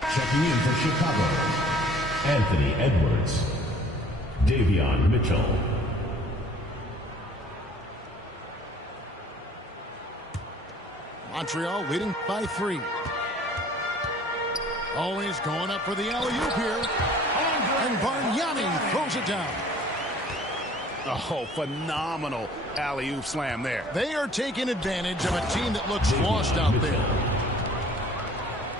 Checking in for Chicago, Anthony Edwards. Davion Mitchell. Montreal leading by 3. Always going up for the alley-oop here. And Bargnani throws it down. Oh, phenomenal alley-oop slam there. They are taking advantage of a team that looks lost out there.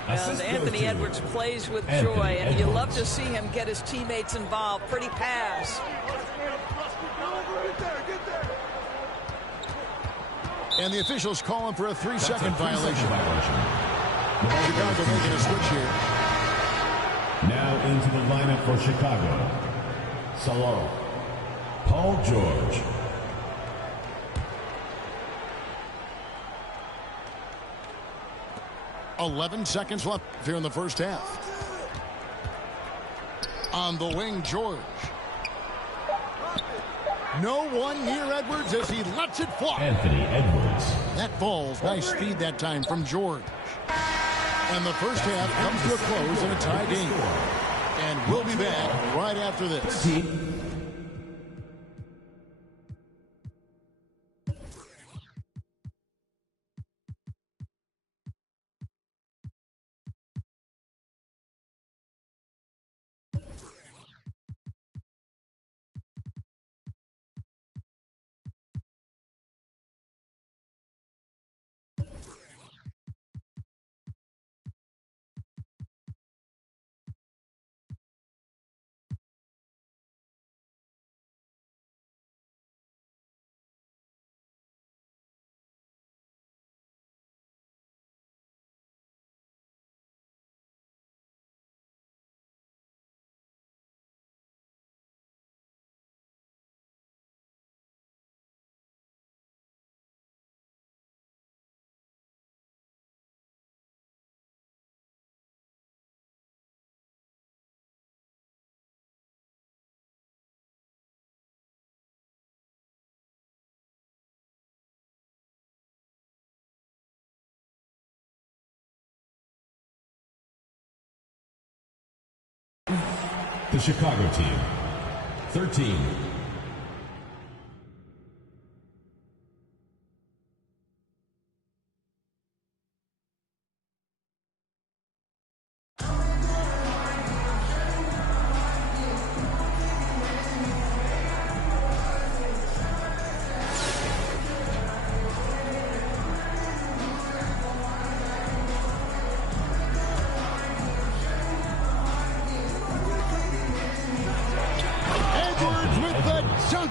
And Anthony Edwards plays with joy, and you love to see him get his teammates involved. Pretty pass. And the officials calling for a 3-second violation. Chicago making a switch here. Now into the lineup for Chicago. Salon. Paul George. .11 seconds left here in the first half. On the wing, George. No one near Edwards as he lets it fly. Anthony Edwards. That falls. Nice speed that time from George. And the first half comes to a close in a tie game. And we'll be back right after this. The Chicago team, 13.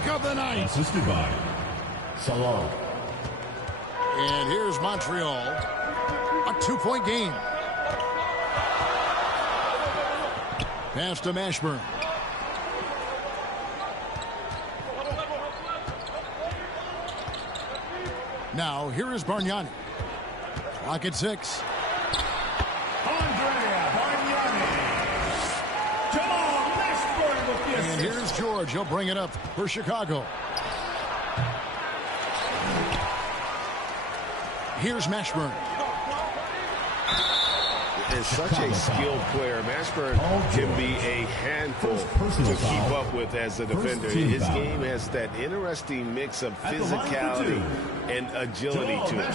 Of the night. Assisted by Salon. And here's Montreal. A 2-point game. Pass to Mashburn. Now here is Bargnani. Clock at 6. And here's George. He'll bring it up for Chicago. Here's Mashburn. Is such a skilled player. Mashburn can be a handful to keep up with as a defender. His game has that interesting mix of physicality and agility to it.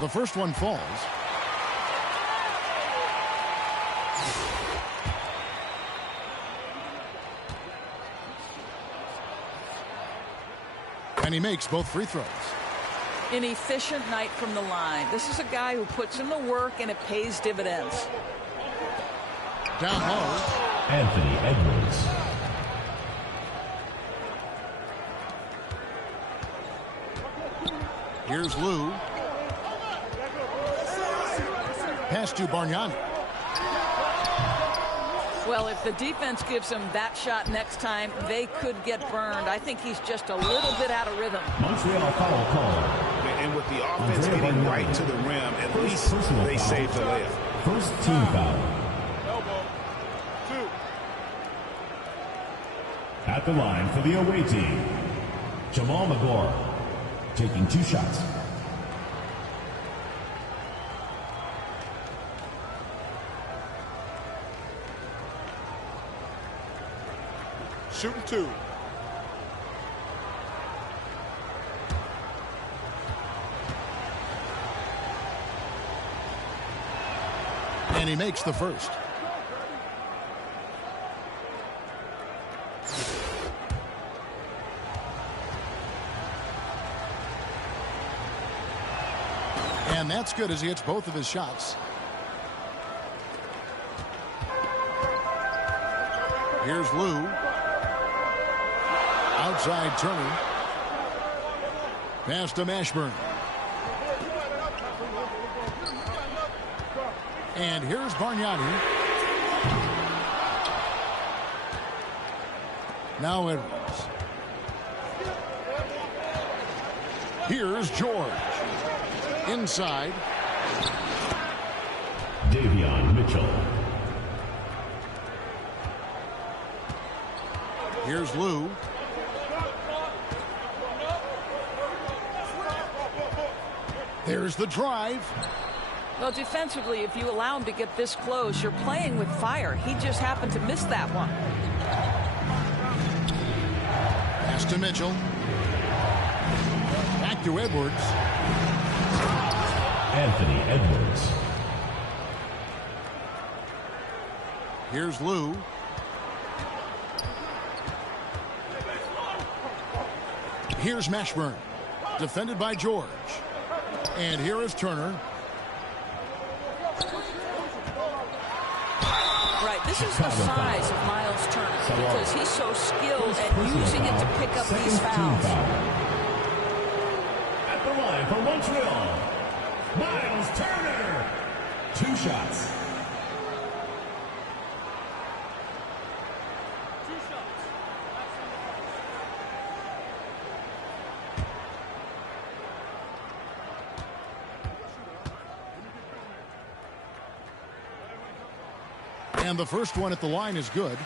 The first one falls. And he makes both free throws. An efficient night from the line. This is a guy who puts in the work and it pays dividends. Down low. Anthony Edwards. Here's Lou. Pass to Bargnani. Well, if the defense gives him that shot next time, they could get burned. I think he's just a little bit out of rhythm. Montreal foul call. And with the offense getting right to the rim, at least they saved the layup. First team foul. Elbow. 2. At the line for the away team, Jamal Magor taking 2 shots. Shooting 2. And he makes the first. And that's good as he hits both of his shots. Here's Lou. Outside Turner. Pass to Mashburn. And here's Bargnani. Now Edwards. Here's George. Inside. Davion Mitchell. Here's Lou. There's the drive. Well, defensively, if you allow him to get this close, you're playing with fire. He just happened to miss that one. Pass to Mitchell. Back to Edwards. Anthony Edwards. Here's Lou. Here's Mashburn. Defended by George. And here is Turner. Right, this is the size of Miles Turner because he's so skilled at using it to pick up these fouls. At the line for Montreal, Miles Turner. 2 shots. And the first one at the line is good.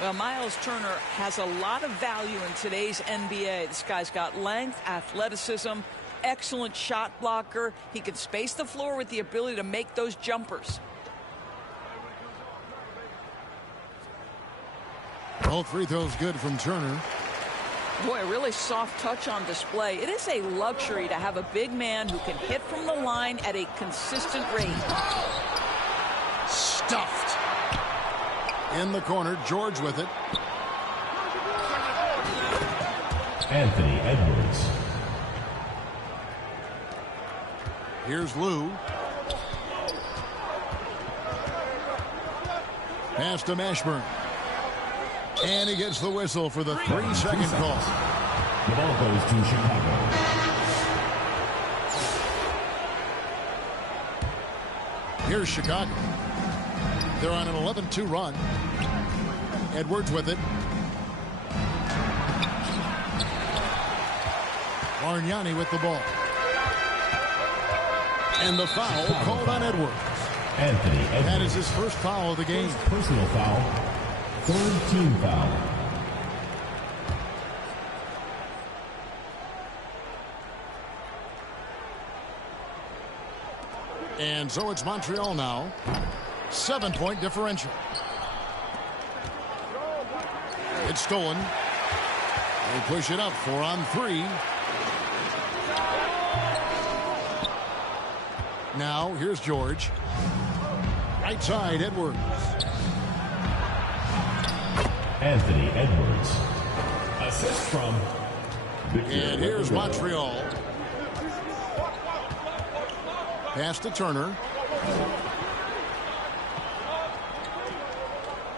Well, Miles Turner has a lot of value in today's NBA. This guy's got length, athleticism, excellent shot blocker. He can space the floor with the ability to make those jumpers. All free throws good from Turner. Boy, a really soft touch on display. It is a luxury to have a big man who can hit from the line at a consistent rate. Stuffed. In the corner, George with it. Anthony Edwards. Here's Lou. Pass to Mashburn. And he gets the whistle for the 3-second call. The ball goes to Chicago. Here's Chicago. They're on an 11-2 run. Edwards with it. Bargnani with the ball. And the foul called on Edwards. Anthony Edwards. That is his first foul of the game. First personal foul. 3rd team foul. And so it's Montreal now. 7-point differential. It's stolen. They push it up 4 on 3. Now here's George. Right side, Edwards. Anthony Edwards. Assist from And here's Montreal. Pass to Turner.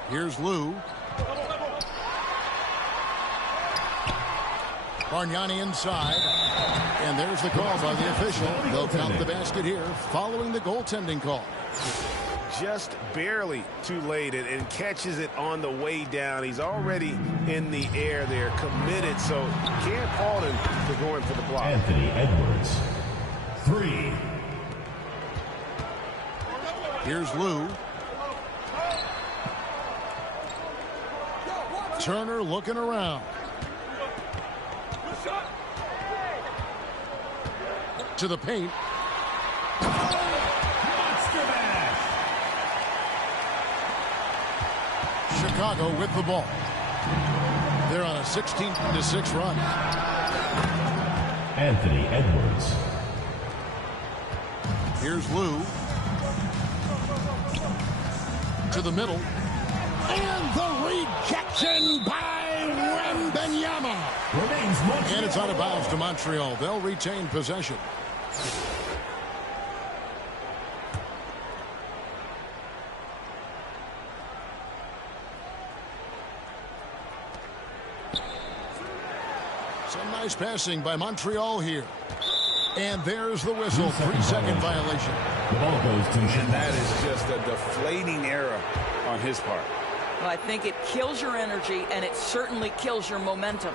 Here's Lou. Bargnani inside. And there's the call by the official. They'll count the basket here following the goaltending call. Just barely too late and catches it on the way down. He's already in the air there, committed, so can't fault him for going for the block. Anthony Edwards. 3. Here's Lou. Turner looking around. To the paint. Chicago with the ball. They're on a 16-6 run. Anthony Edwards. Here's Lou. To the middle. And the rejection by Wembanyama. And it's out of bounds to Montreal. They'll retain possession. Some nice passing by Montreal here. And there's the whistle. 3-second violation. The ball goes to Chicago. And that is just a deflating error on his part. Well, I think it kills your energy, and it certainly kills your momentum.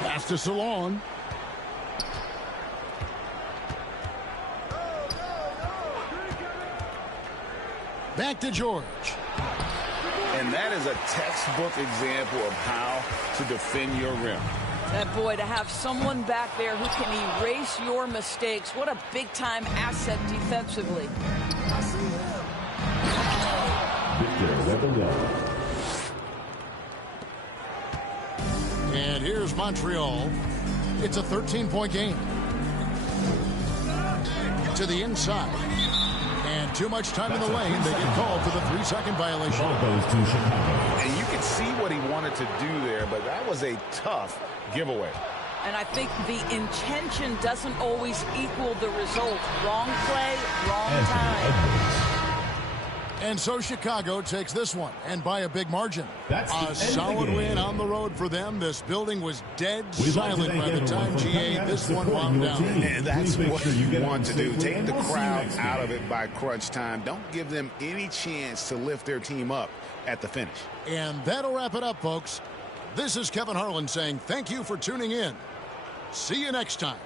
Pass to Salon. Back to George. And that is a textbook example of how to defend your rim. And boy, to have someone back there who can erase your mistakes, what a big-time asset defensively. And here's Montreal. It's a 13-point game. To the inside. And too much time in the lane. They get called for the 3-second violation. And you can see what he wanted to do there, but that was a tough giveaway. And I think the intention doesn't always equal the result. Wrong play, wrong time. And so Chicago takes this one, and by a big margin. A solid win on the road for them. This building was dead silent by the time GA this one wound down. And that's what you want to do. Take the crowd out of it by crunch time. Don't give them any chance to lift their team up at the finish. And that'll wrap it up, folks. This is Kevin Harlan saying thank you for tuning in. See you next time.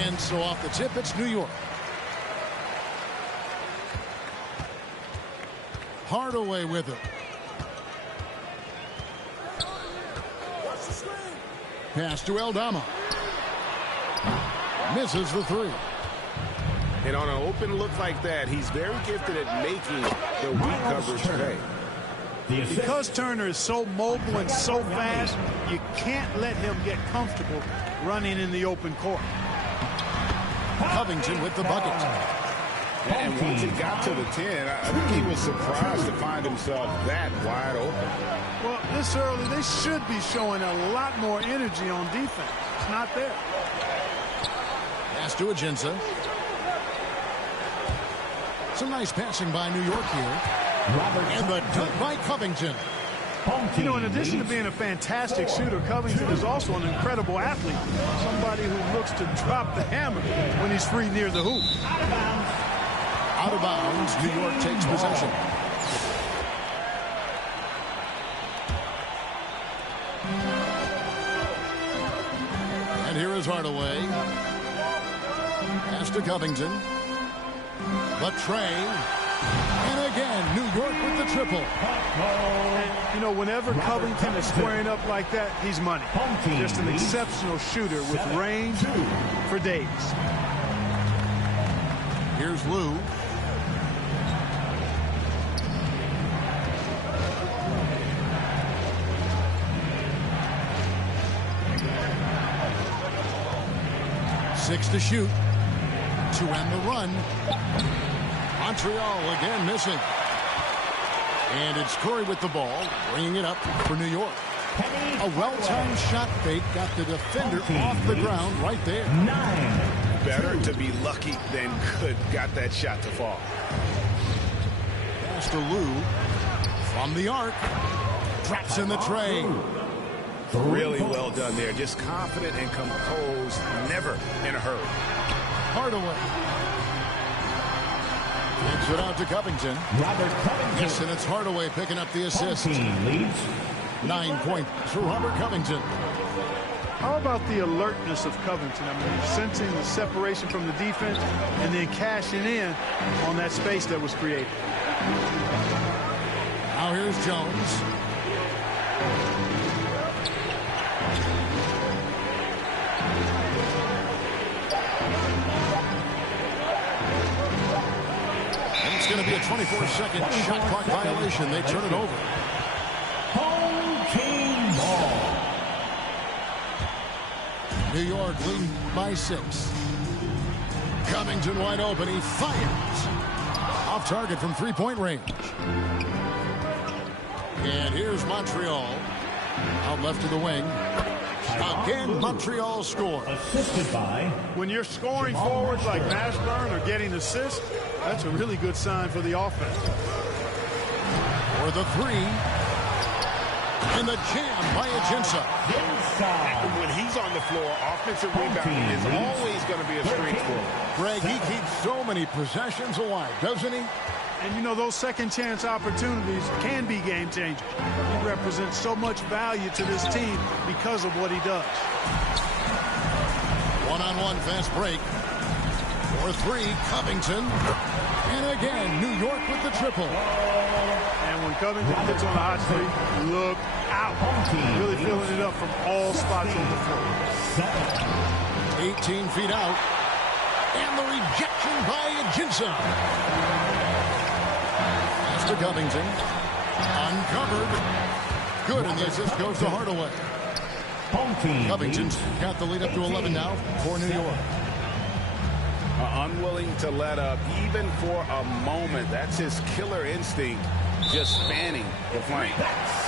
And so off the tip, it's New York. Hardaway with it. Pass to Aldama. Misses the three. And on an open look like that, he's very gifted at making the weak coverage pay. Because Turner is so mobile and so fast, you can't let him get comfortable running in the open court. Covington with the bucket. And once he got to the 10, I think he was surprised to find himself that wide open. Well, this early, they should be showing a lot more energy on defense. It's not there. Pass to Ajinça. Some nice passing by New York here. And the dunk by Covington. You know, in addition to being a fantastic shooter, Covington is also an incredible athlete. Somebody who looks to drop the hammer when he's free near the hoop. Out of bounds, New York takes possession. And here is Hardaway. Pass to Covington. The tray. And again, New York with the triple. And, you know, whenever Covington is squaring up like that, he's money. Just an exceptional shooter with range for days. Here's Lou. Six to shoot. To end the run. Montreal again missing. And it's Corey with the ball, bringing it up for New York. A well-timed shot fake got the defender off the ground right there. Better to be lucky than good. Got that shot to fall. Pass to Lou. From the arc. Drops in the tray. Really well done there. Just confident and composed. Never in a hurry. Hardaway. Gives it out to Covington. Yes, and it's Hardaway picking up the assist. 9 points for Robert Covington. How about the alertness of Covington? I mean, sensing the separation from the defense and then cashing in on that space that was created. Now here's Jones. Going to be a 24-second shot clock violation. They turn it over. Home team ball. New York lead by 6. Covington wide open. He fires. Off target from three-point range. And here's Montreal. Out left to the wing. Again, Montreal score. Assisted by. When you're scoring forwards like Mashburn or getting assists, that's a really good sign for the offense. For the three. And the jam by Ajinça. And when he's on the floor, offensive rebounding is always going to be a strength for him. Greg, he keeps so many possessions alive, doesn't he? And, you know, those second-chance opportunities can be game-changers. He represents so much value to this team because of what he does. One-on-one fast break. For three, Covington. And again, New York with the triple. And when Covington gets on the hot streak, look out. Really filling it up from all spots on the floor. 18 feet out. And the rejection by Ajinça. To Covington. Uncovered. Good, and the assist goes to Hardaway. Covington's got the lead up to 11 now for New York. Unwilling to let up even for a moment. That's his killer instinct, just spanning the flank.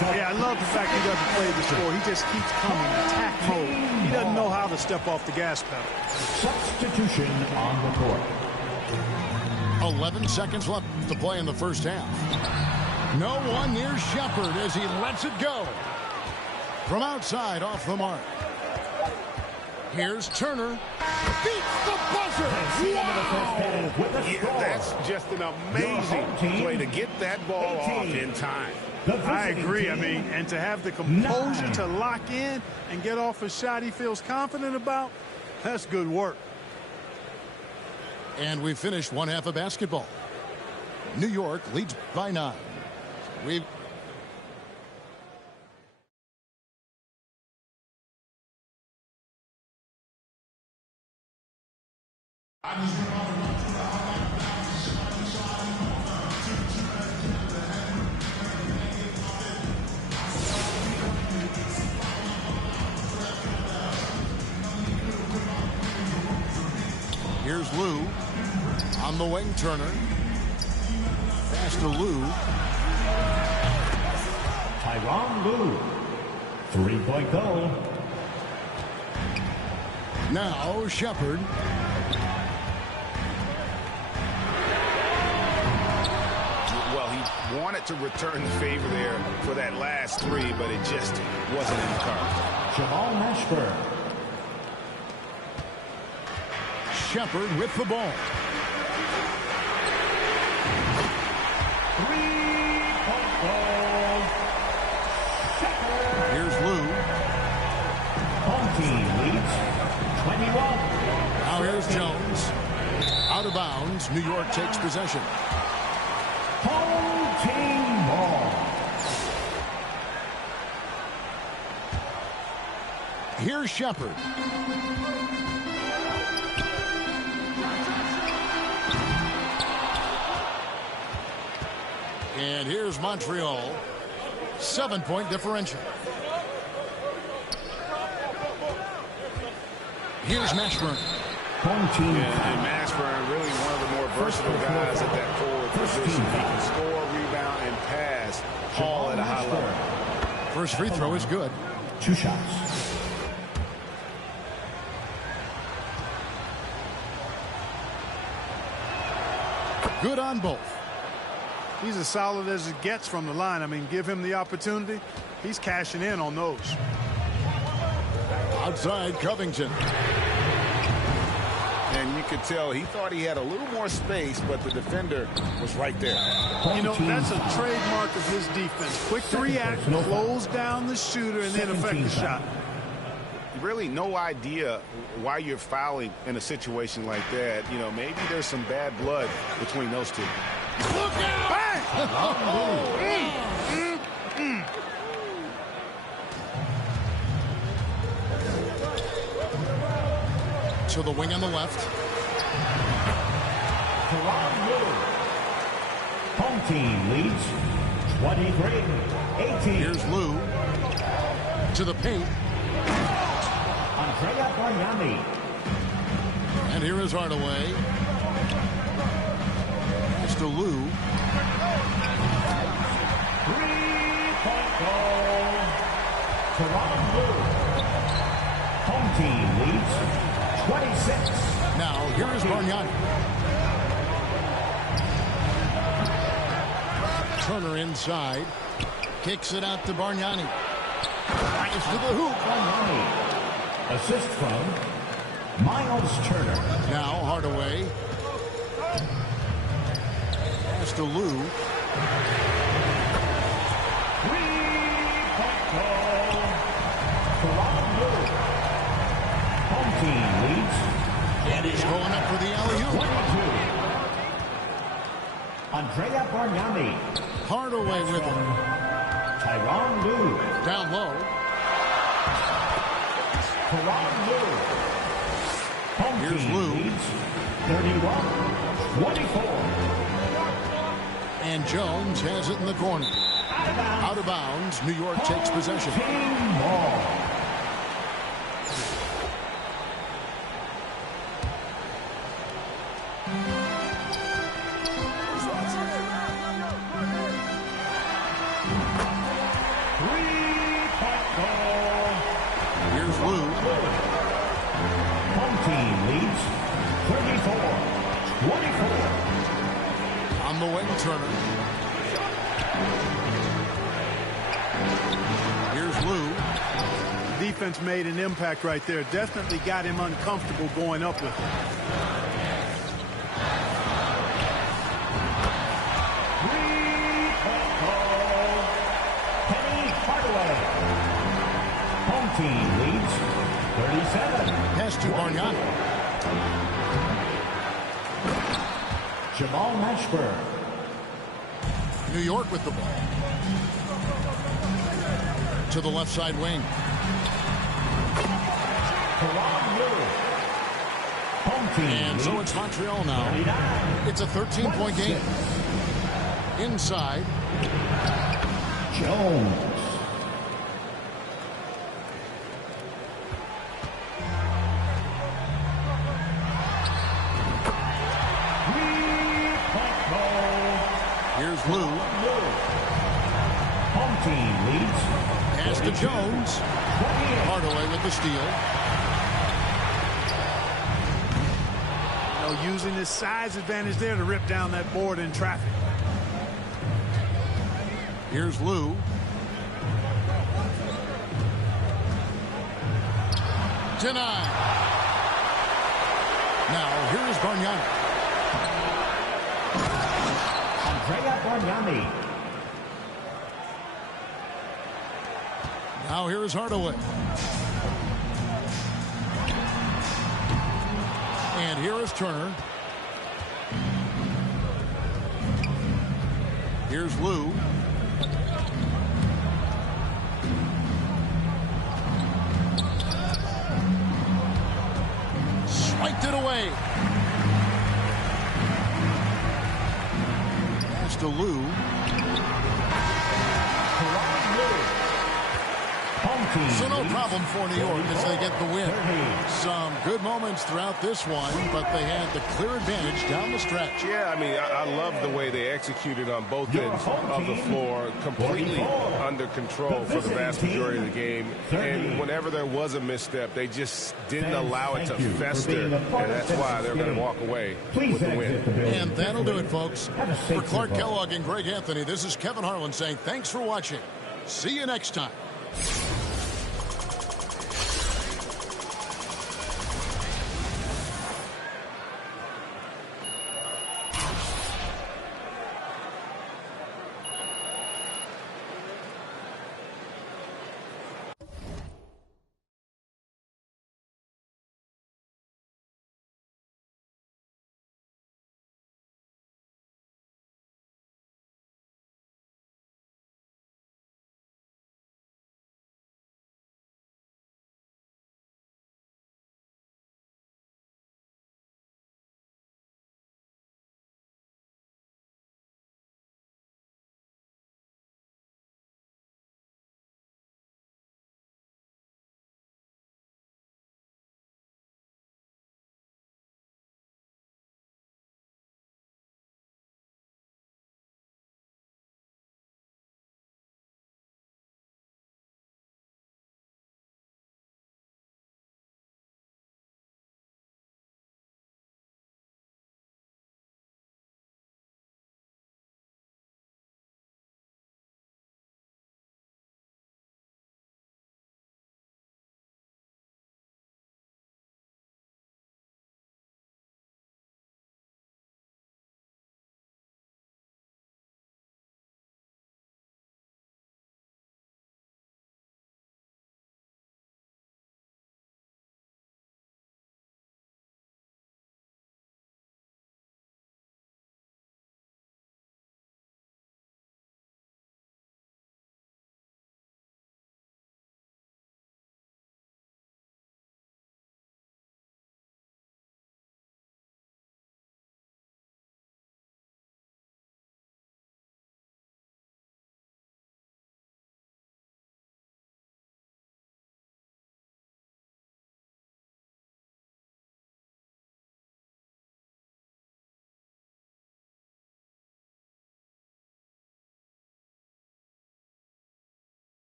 Yeah, I love the fact he doesn't play the score. He just keeps coming, attack mode. He doesn't know how to step off the gas pedal. Substitution on the court. 11 seconds left to play in the first half. No one near Shepard as he lets it go. From outside, off the mark. Here's Turner. Beats the buzzer. Wow. Yeah, that's just an amazing play to get that ball off in time. I agree. I mean, and to have the composure to lock in and get off a shot he feels confident about, that's good work. And we finished one half of basketball. New York leads by 9. We've Here's Lou on the wing. Turner. Pass to Lou. Tyronn Lue. 3-point goal. Now Shepard. Well, he wanted to return the favor there for that last 3, but it just wasn't in the cards. Jamal Mashburn. Shepard with the ball. 3-point goal. Shepard. Here's Lou. Home team leads 21. Now here's Jones. Out of bounds. New York takes possession. Home team ball. Here's Shepard. And here's Montreal. 7-point differential. Here's Mashburn. Home team. And Mashburn, really one of the more versatile guys at that forward position. He can score, rebound, and pass all at a high level. First free throw is good. 2 shots. Good on both. He's as solid as it gets from the line. I mean, give him the opportunity. He's cashing in on those. Outside Covington. And you could tell he thought he had a little more space, but the defender was right there. You know, that's a trademark of his defense. Quick to react, close down the shooter, and then affect the shot. Really no idea why you're fouling in a situation like that. You know, maybe there's some bad blood between those two. Look out! Bang! To the wing on the left. Tyronn Lue. Home team leads 23-18. Here's Lou. To the paint. Andrea Bargnani. And here is Hardaway. It's to Lou. 3-point goal. Tyronn Lue. Home team leads 26. Now here is Bargnani. Turner inside. Kicks it out to Bargnani. Drives to the hoop. Bargnani. Assist from Miles Turner. Now Hardaway. Pass to Lou. 3-point goal. Tyronn Lue. Home team leads. And he's going up for the alley-oop. 22. Andrea Bargnani. Hardaway with him. Tyronn Lue. Down low. Tyronn Lue. Home Here's team Lou. leads 31-24. And Jones has it in the corner. Out of bounds. New York takes possession. Team ball. Here's Lou. Home team leads 34-24. On the wing, Turner. Here's Lou. Defense made an impact right there. Definitely got him uncomfortable going up with it. Team leads 37. Pass to Bargnani. Jamal Mashburn. New York with the ball. To the left side wing. And so it's Montreal now. It's a 13-point game. Inside. Jones. Here's Lou. Home team leads. Pass to Jones. Hardaway with the steal. Using his size advantage there to rip down that board in traffic. Here's Lou. Denied. Now here is Bargnani. Andrea Bargnani. Now here is Hardaway. And here is Turner. Here's Lou. Swiped it away. Pass to Lou. So no problem for New York as they get the win. Some good moments throughout this one, but they had the clear advantage down the stretch. Yeah, I mean, I love the way they executed on both ends of the floor, completely under control for the vast majority of the game. And whenever there was a misstep, they just didn't allow it to fester, and that's why they're going to walk away with the win. And that'll do it, folks. For Clark Kellogg and Greg Anthony, this is Kevin Harlan saying thanks for watching. See you next time.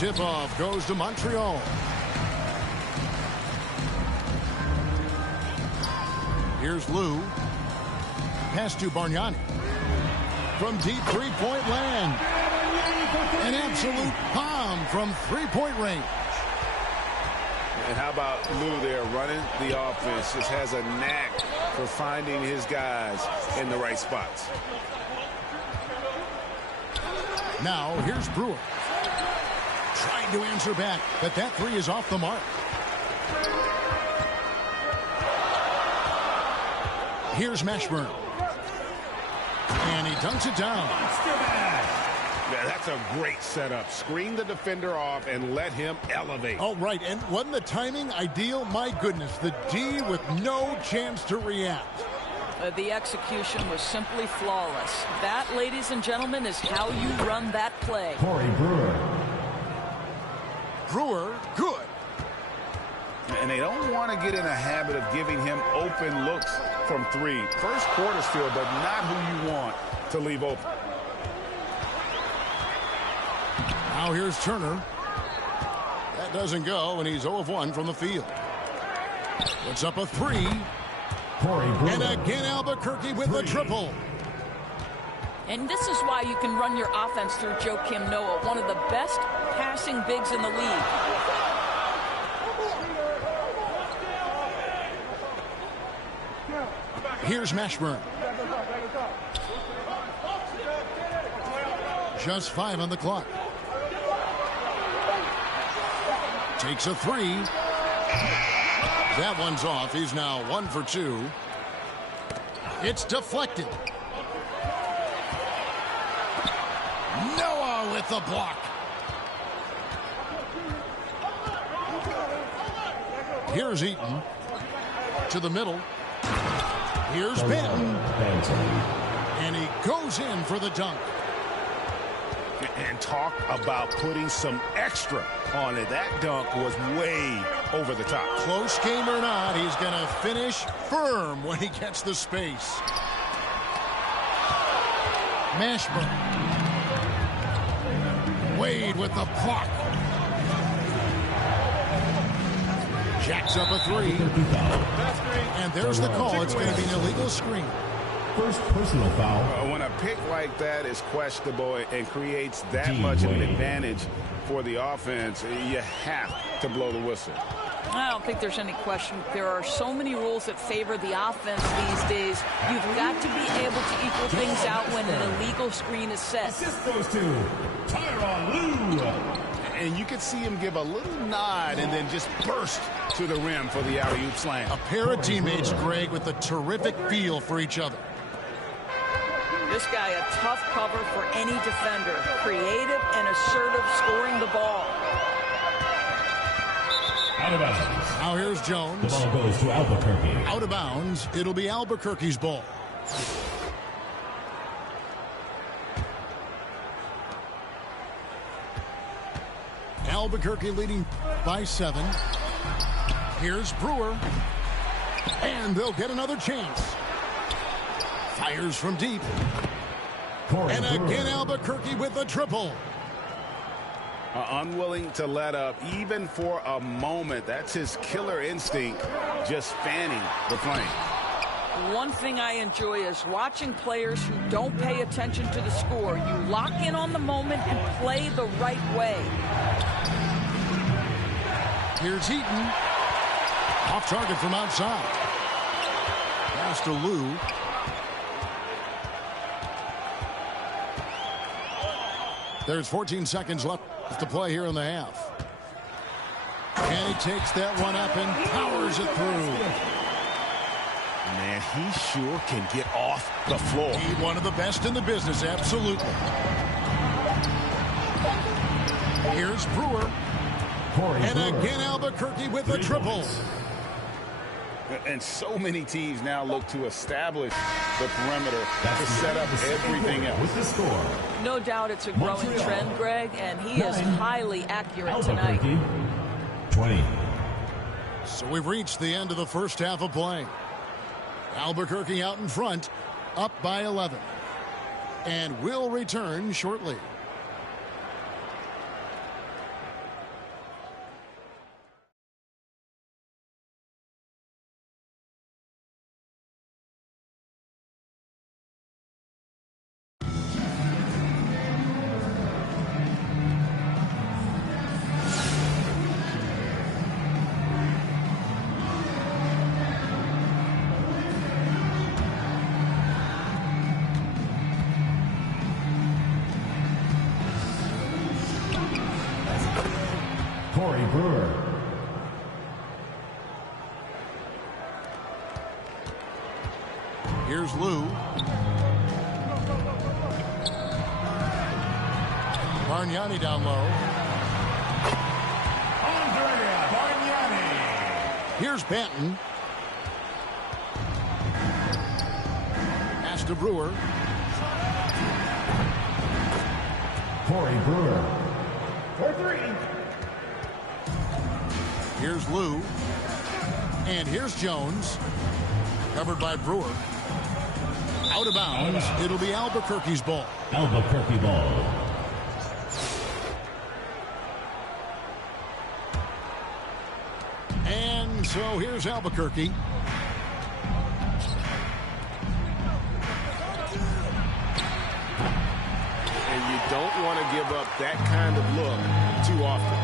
Tip-off goes to Montreal. Here's Lou. Pass to Bargnani. From deep three-point land. An absolute bomb from three-point range. And how about Lou there running the offense? Just has a knack for finding his guys in the right spots. Now here's Brewer. Trying to answer back, but that three is off the mark. Here's Mashburn. And he dunks it down. Yeah, that's a great setup. Screen the defender off and let him elevate. Oh, right. And wasn't the timing ideal? My goodness, the D with no chance to react. The execution was simply flawless. That, ladies and gentlemen, is how you run that play. Corey Brewer. Brewer, good. And they don't want to get in a habit of giving him open looks from three. First quarter still, but not who you want to leave open. Now here's Turner. That doesn't go, and he's 0 of 1 from the field. Puts up a three. Corey Brewer. And again, Albuquerque with the triple. And this is why you can run your offense through Joakim Noah, one of the best passing bigs in the league. Here's Mashburn. Just 5 on the clock. Takes a three. That one's off. He's now 1 for 2. It's deflected. Noah with the block. Here's Eaton. To the middle. Here's Benton. And he goes in for the dunk. And talk about putting some extra on it. That dunk was way over the top. Close game or not, he's going to finish firm when he gets the space. Mashburn. Wade with the block. Jacks up a three. And there's the call. It's going to be an illegal screen. First personal foul. When a pick like that is questionable and creates that much of an advantage for the offense, you have to blow the whistle. I don't think there's any question. There are so many rules that favor the offense these days. You've got to be able to equal things out when an illegal screen is set. Assist goes to Tyronn Lue. And you could see him give a little nod and then just burst to the rim for the alley-oop slam. A pair of teammates, Greg, with a terrific feel for each other. This guy a tough cover for any defender. Creative and assertive scoring the ball. Out of bounds. Now here's Jones. The ball goes to Albuquerque. Out of bounds. It'll be Albuquerque's ball. Albuquerque leading by 7. Here's Brewer. And they'll get another chance. Fires from deep. Corey And Brewer. again, Albuquerque with the triple. Unwilling to let up even for a moment. That's his killer instinct, just fanning the flame. One thing I enjoy is watching players who don't pay attention to the score. You lock in on the moment and play the right way. Here's Heaton. Off target from outside. Pass to Lou. There's 14 seconds left to play here in the half. And he takes that one up and powers it through. Man, he sure can get off the floor. He's one of the best in the business, absolutely. Here's Brewer. And again, Albuquerque with a triple. And so many teams now look to establish the perimeter to set up everything else. With the score. No doubt it's a growing trend, Greg, and he is highly accurate tonight. 20. So we've reached the end of the first half of play. Albuquerque out in front, up by 11. And we'll return shortly. Brewer. Here's Lou. Bargnani down low. Andrea Bargnani. Here's Banton. Pass to Brewer. Corey Brewer. For three. Here's Lou. And here's Jones. Covered by Brewer. Out of bounds. It'll be Albuquerque's ball. Albuquerque ball. And so here's Albuquerque. And you don't want to give up that kind of look too often.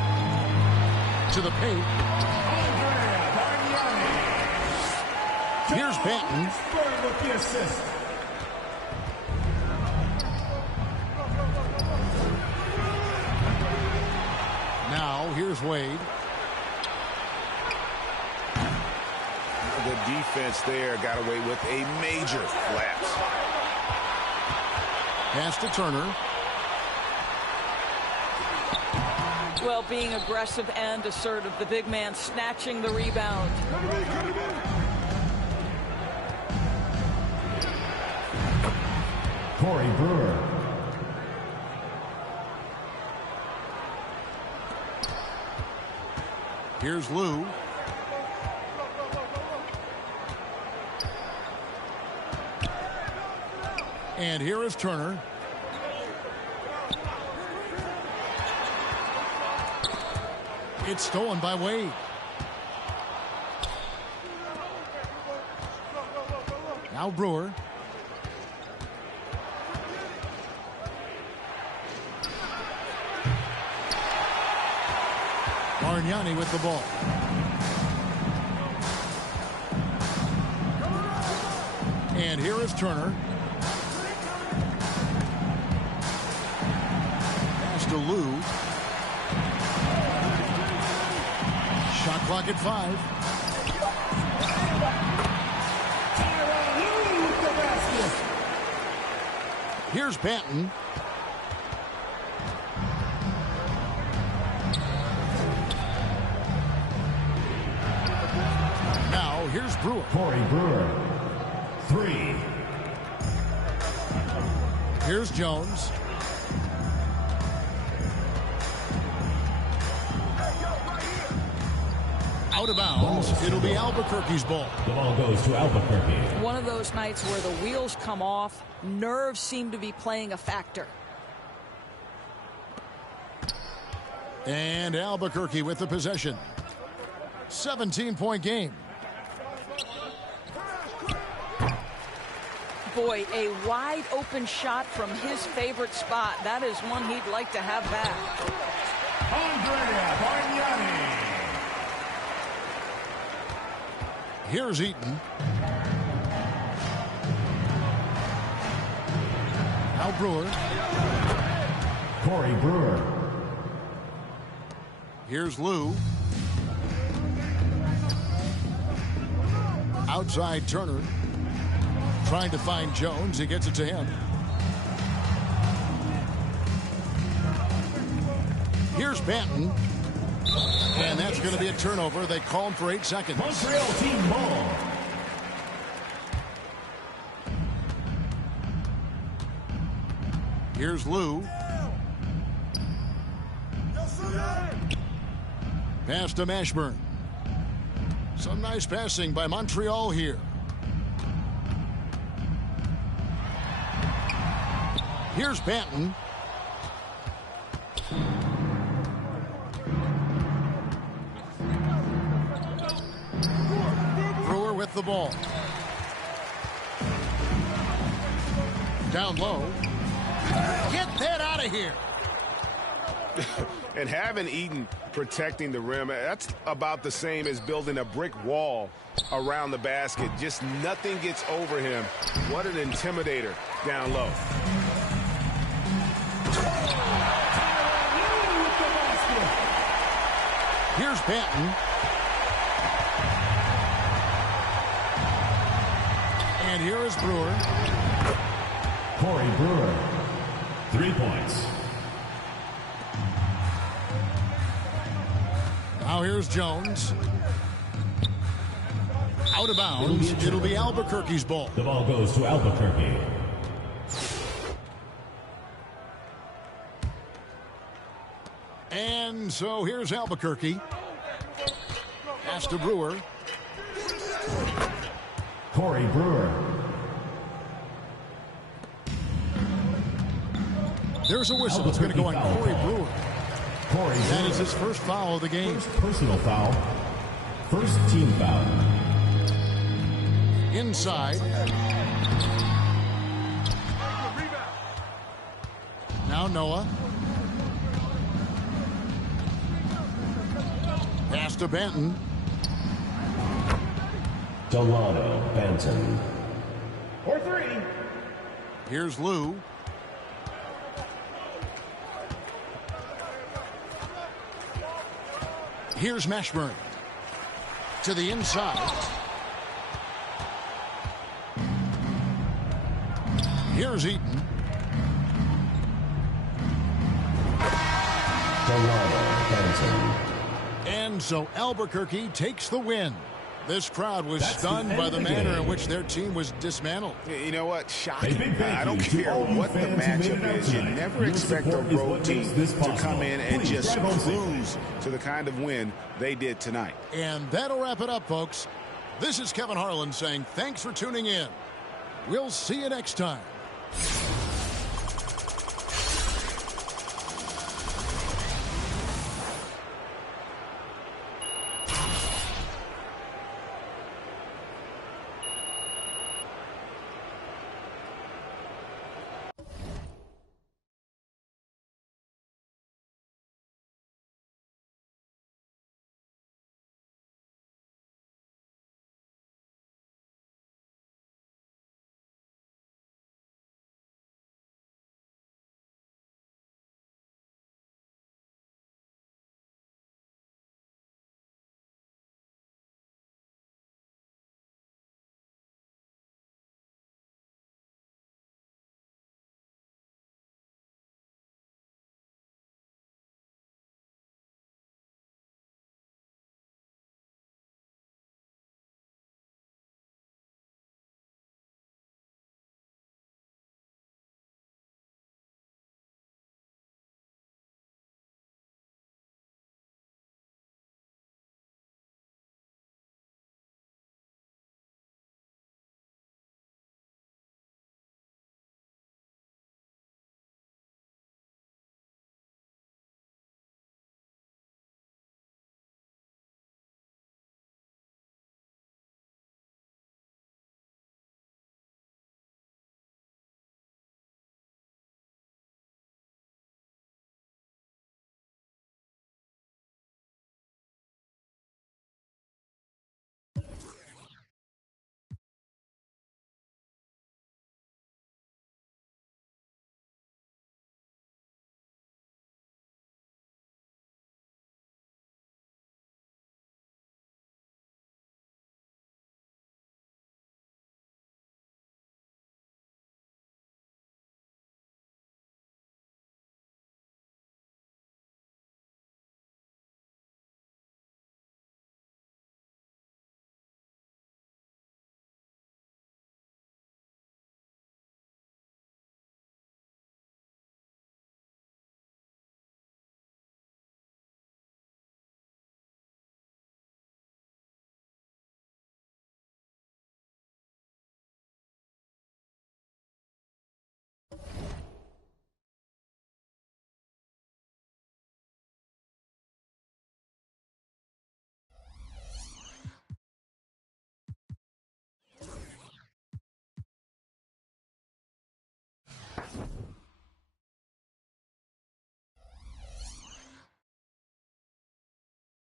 To the paint. Andrea Bargnani. Here's Banton. With the assist. Now here's Wade. The defense there got away with a major lapse. Pass to Turner. Well, being aggressive and assertive, the big man snatching the rebound. Corey Brewer. Here's Lou. And here is Turner. It's stolen by Wade. Now Brewer. Bargnani with the ball. And here is Turner. Pass to Lou. Shot clock at 5. Here's Banton. Now here's Brewer. Corey Brewer. 3. Here's Jones. Out of bounds. It'll be Albuquerque's ball. The ball goes to Albuquerque. One of those nights where the wheels come off, nerves seem to be playing a factor. And Albuquerque with the possession. 17-point game. Boy, a wide open shot from his favorite spot. That is one he'd like to have back. Here's Eaton. Now Brewer. Corey Brewer. Here's Lou. Outside Turner. Trying to find Jones. He gets it to him. Here's Banton. And that's going to be a turnover. They called for 8 seconds. Montreal team ball. Here's Lou. Pass to Mashburn. Some nice passing by Montreal here. Here's Banton. Brewer with the ball. Down low. Get that out of here. And having Eaton protecting the rim, that's about the same as building a brick wall around the basket. Just nothing gets over him. What an intimidator down low. Here's Banton. And here is Brewer. Corey Brewer. 3 points. Now here's Jones. Out of bounds. It'll be Albuquerque's ball. The ball goes to Albuquerque. And so here's Albuquerque. Pass to Brewer. Corey Brewer. There's a whistle. It's going to go on Corey Brewer. Corey That Brewer. is his first foul of the game. First personal foul. First team foul. Inside. Now Noah. Pass to Banton. Delano Banton. For 3. Here's Lou. Here's Mashburn. To the inside. Here's Eaton. Delano Banton. And so Albuquerque takes the win. This crowd was That's stunned the by the end of the manner in game. which their team was dismantled. You know what? A Shocking. big thank I don't you to care all you what the fans who made it matchup out is. You tonight. never Your expect a support is road what team makes this to possible. come in and Please just drive home safely. cruise to the kind of win they did tonight. And that'll wrap it up, folks. This is Kevin Harlan saying thanks for tuning in. We'll see you next time.